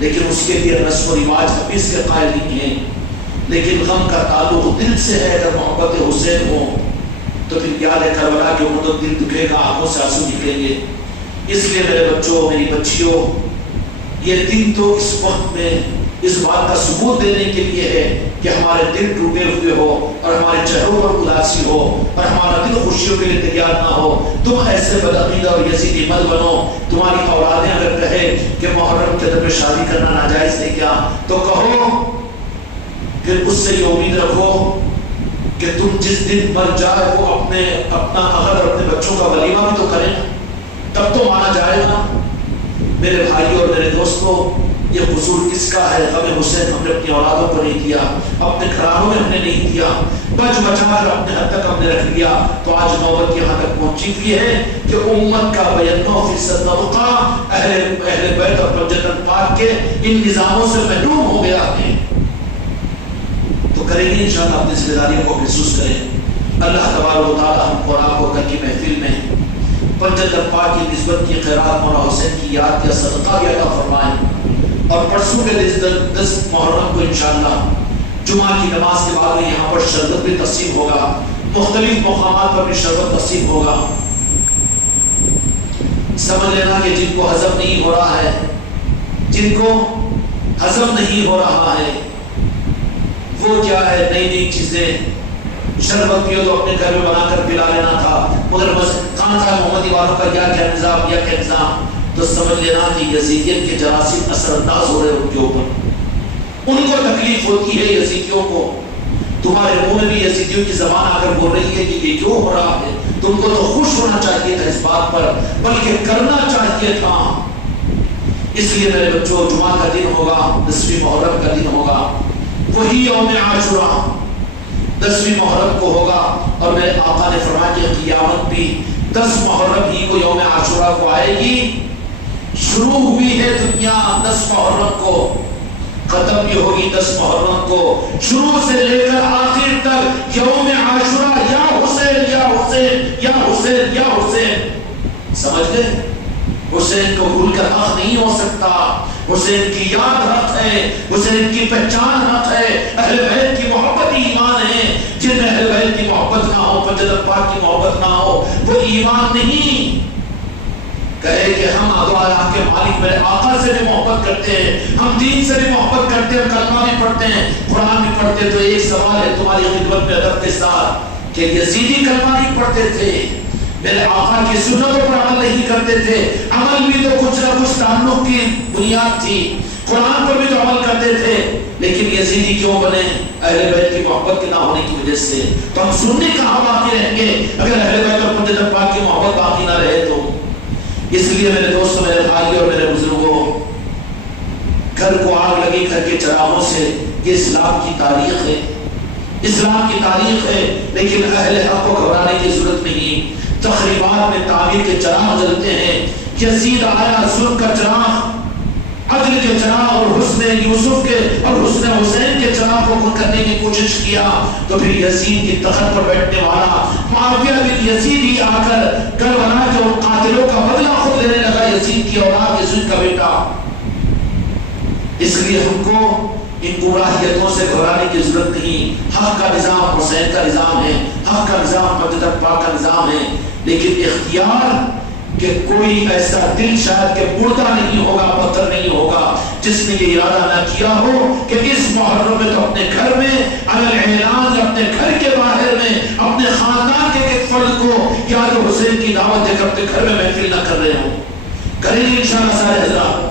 لیکن اس کے لیے رسم و رواج حفیظ کے قائل نہیں ہیں، لیکن غم کا تعلق دل سے ہے۔ اگر محبت حسین ہو تو پھر یاد کربلا کی امت دل دکھے گا، آنکھوں سے آنسو نکلیں گے۔ اس لیے میرے بچوں، میری بچیوں، یہ دن تو اس وقت میں اس بات کا ثبوت دینے کے لیے ہے کہ ہمارے دل ٹوٹے ہوئے ہو اور ہمارے چہروں پر اداسی ہو اور ہمارا دل خوشیوں کے لیے تیار نہ ہو۔ تم ایسے بدعقیدہ اور یزیدی مت بنو۔ تمہاری اولادیں اگر کہے کہ محرم کے دن میں شادی کرنا ناجائز ہے کیا، تو کہو، پھر اس سے یہ امید رکھو کہ تم جس دن مر جائے وہ اپنا عقد اور اپنے بچوں کا ولیمہ بھی تو کریں، تب تو مانا جائے گا۔ میرے بھائیوں اور میرے دوستوں، یہ قصور کس کا ہے؟ غم حسین ہم نے اپنی اولادوں کو نہیں دیا، اپنے گھرانوں میں ہم نے نہیں دیا، بچ بچا کر اپنے حد تک ہم نے رکھ لیا۔ تو آج نوبت یہاں تک پہنچی ہوئی ہے کہ امت کا 92% طبقہ اہل بیت اور حجت پاک کے ان نظاموں سے محروم ہو گیا ہے۔ تو کریں گے انشاءاللہ، اپنی ذمہ داریوں کو محسوس کریں۔ اللہ تبارک و تعالی ہم کو آپ کو کل کی محفل میں پنجت پاک کی نسبت کی خیرات مولا حسین کی یاد کا صدقہ بھی عطا فرمائے، اور پرسوں کے 10 محرم کو انشاءاللہ جمعہ کی نماز کے بعد میں یہاں پر شربت بھی تقسیم ہوگا، مختلف مقامات پر بھی شربت تقسیم ہوگا۔ سمجھ لینا کہ جن کو ہضم نہیں ہو رہا ہے، جن کو ہضم نہیں ہو رہا ہے، وہ کیا ہے، نئی نئی چیزیں، شربت پیو تو اپنے گھر میں بنا کر پلا لینا تھا، مگر بس خانقاہ محمدی والوں کا کیا نظام، کیا نظام، تو سمجھ لینا کہ یزیدیت کے جراثیم اثر انداز ہو رہے ان کے اوپر، ان کو تکلیف ہوتی ہے یزیدیوں کو۔ تمہارے منہ میں بھی یزیدیوں کی زبان آ کر بول رہی ہے کہ یہ کیوں ہو رہا ہے، تم کو تو خوش ہونا چاہیے تھا اس بات پر، بلکہ کرنا چاہیے تھا۔ اس لیے میرے بچوں، جمعہ کا دن ہوگا، 10ویں محرم کا دن ہوگا، وہی یوم عاشورہ 10ویں محرم کو ہوگا، اور میرے آقا نے فرمایا کہ قیامت بھی 10 محرم ہی کو یوم عاشورہ کو آئے گی۔ شروع ہوئی ہے دنیا 10 محرم کو، ختم بھی ہوگی 10 محرم کو، شروع سے لے کر آخر تک یوم عاشورہ یا حسین یا حسین یا حسین یا حسین۔ سمجھ گئے؟ حسین کو بھول کر حق نہیں ہو سکتا، حسین کی یاد حق ہے، حسین کی پہچان حق ہے۔ اہل بیت کی محبت ایمان ہے، جن میں اہل بیت کی محبت نہ ہو، پنجت پاک کی محبت نہ ہو، وہ ایمان نہیں۔ کہے کہ ہم اللہ کے مالک میرے آقا سے بھی محبت کرتے ہیں، ہم دین سے بھی محبت کرتے ہیں، کلمہ بھی پڑھتے ہیں، قرآن بھی پڑھتے ہیں، تو ایک سوال ہے تمہاری خدمت میں ادب کے ساتھ کہ یزیدی کلمہ نہیں پڑھتے تھے، میرے آقا کی سنتوں پر عمل نہیں کرتے تھے، عمل بھی تو کچھ نہ کچھ تعلق کی بنیاد تھی، قرآن پر بھی تو عمل کرتے تھے، لیکن یزیدی کیوں بنے؟ اہل بیت کی محبت کے نہ ہونے کی وجہ سے۔ تو ہم سننے کہاں باقی رہیں گے اگر اہل بیت اور پنجت پاک کی محبت باقی نہ رہے تو؟ اس لیے میرے دوستوں، میرے بھائی اور میرے بزرگوں، گھر کو آگ لگی گھر کے چراغوں سے، یہ اسلام کی تاریخ ہے، اسلام کی تاریخ ہے، لیکن اہل حق کو گھبرانے کی ضرورت نہیں۔ تقریبات میں تعمیر کے چراغ جلتے ہیں، یزید آیا، ظلم کا چراغ، عدل کے چراغ اور حسن یوسف کے اور حسن حسین کے چراغ کو کرنے کی کوشش کیا، تو پھر یزید کی تخت پر بیٹھنے والا معاویہ بن یزید ہی آ کر کربلا کے ان قاتلوں کا بدلہ خود لینے لگا، یزید کی اولاد، یزید کا بیٹا۔ اس لیے ہم کو ان گمراہیتوں سے گھبرانے کی ضرورت نہیں. حق کا نظام حسین کا نظام ہے, حق کا نظام مسجد پاک کا نظام ہے, لیکن اختیار کہ کوئی ایسا دل شاید کہ مردہ نہیں ہوگا, پتھر نہیں ہوگا, جس نے یہ ارادہ نہ کیا ہو کہ اس محرم میں تو اپنے گھر میں علی اعلان, اپنے گھر کے باہر میں اپنے خاندان کے ایک فرد کو یاد حسین کی دعوت دے کر اپنے گھر میں محفل نہ کر رہے ہوں. کریں گے انشاءاللہ سارے حضرات.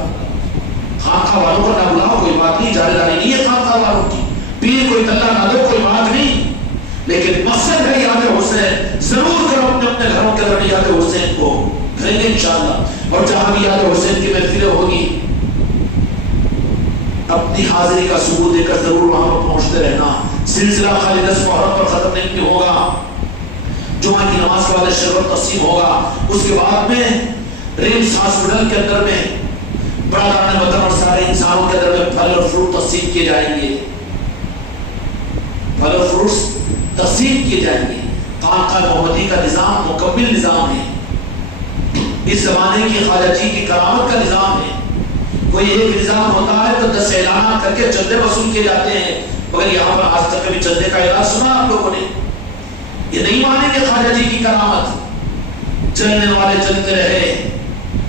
خانقاہ والوں کو نہ بلاؤ, کوئی بات نہیں, جارے داری نہیں ہے خانقاہ والوں کی, پیر کوئی تلا نہ دو, کوئی بات نہیں, لیکن مقصد ہے یاد حسین. ضرور کرو اپنے اپنے گھروں کے اندر یاد حسین کو کریں گے انشاءاللہ. اور جہاں بھی یاد حسین کی محفلیں ہوگی اپنی حاضری کا ثبوت دے کر ضرور وہاں پر پہنچتے رہنا. سلسلہ خالی 10 محرم پر ختم نہیں ہوگا. جمعہ کی نماز کے بعد شربت تقسیم ہوگا. اس کے بعد میں ریمس ہاسپٹل کے اندر میں برادران وطن اور سارے انسانوں کے اندر میں پھل اور فروٹ تقسیم کیے جائیں گے. پھل اور فروٹس تقسیم کیے جائیں گے. خانقاہ محمدی کا نظام مکمل نظام ہے. اس زمانے کی خواجہ جی کی کرامت کا نظام ہے. کوئی ایک نظام ہوتا ہے تو 10 اعلانات کر کے چندے وصول کیے جاتے ہیں, مگر یہاں پر آج تک کبھی چندے کا اعلان سنا آپ لوگوں نے؟ یہ نہیں مانیں گے خواجہ جی کی کرامت. چلنے والے چلتے رہے,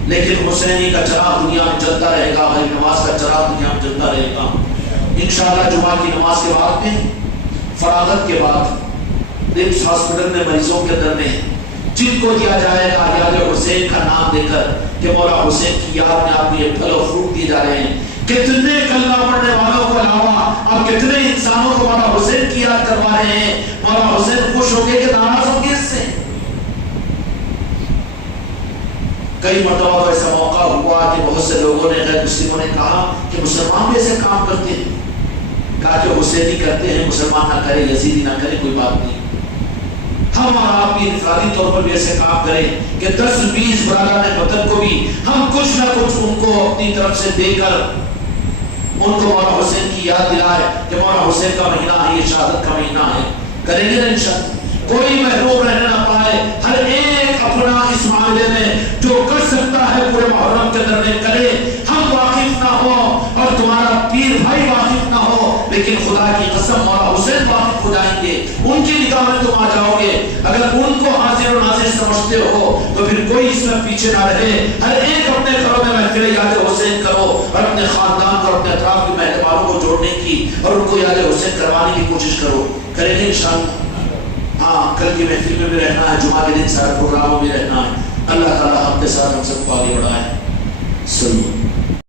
لیکن حسینی کا چراغ دنیا میں چلتا رہے گا, ہماری نماز کا چراغ دنیا میں چلتا رہے گا. انشاءاللہ جمعہ کی نماز کے بعد میں فراغت کے بعد ریمس ہاسپٹل میں مریضوں کے اندر میں جن کو دیا جائے گا یاد حسین کا نام دے کر کہ مولا حسین کی یاد میں آپ یہ پھل و فروٹ دیے جا رہے ہیں. کتنے کلمہ پڑھنے والوں کو علاوہ اب کتنے انسانوں کو مولا حسین کی یاد کروا رہے ہیں. مولا حسین خوش ہو گئے کہ ناراض ہو گئے اس سے. کئی مرتبہ تو ایسا موقع ہوا کہ بہت سے لوگوں نے غیر مسلموں نے کہا کہ مسلمان بھی ایسے کام کرتے ہیں. کہا کہ حسینی کرتے ہیں, مسلمان نہ کرے, یزیدی نہ کرے, کوئی بات نہیں. ہم اور آپ بھی انفرادی طور پر بھی ایسے کام کریں کہ 10-20 برادران وطن کو بھی ہم کچھ نہ کچھ ان کو اپنی طرف سے دے کر ان کو مولا حسین کی یاد دلائے کہ مولا حسین کا مہینہ ہے, یہ شہادت کا مہینہ ہے. کریں گے نا انشاءاللہ. کوئی محروم رہنے نہ پائے, ہر ایک اپنا اس معاملے میں جو کر سکتا ہے پورے محرم کے اندر میں کرے. ہم واقف نہ ہو اور تمہارا پیر بھائی واقف نہ ہو, لیکن خدا کی قسم مولا حسین واقف ہو جائیں گے. ان کی نگاہ میں تم آ جاؤ گے. اگر ان کو حاضر و ناظر سمجھتے ہو تو پھر کوئی اس میں پیچھے نہ رہے. ہر ایک اپنے گھروں میں محفل یاد حسین کرو اور اپنے خاندان کو, اپنے اطراف کے محل والوں کو جوڑنے کی اور ان کو یاد حسین کروانے کی کوشش کرو. کریں گے انشاءاللہ. ہاں, کل کی محفل میں بھی رہنا ہے, جمعہ کے دن سارے پروگراموں میں رہنا ہے. اللہ تعالیٰ ہم کے ساتھ ہم سب کو آگے بڑھائے. سلام.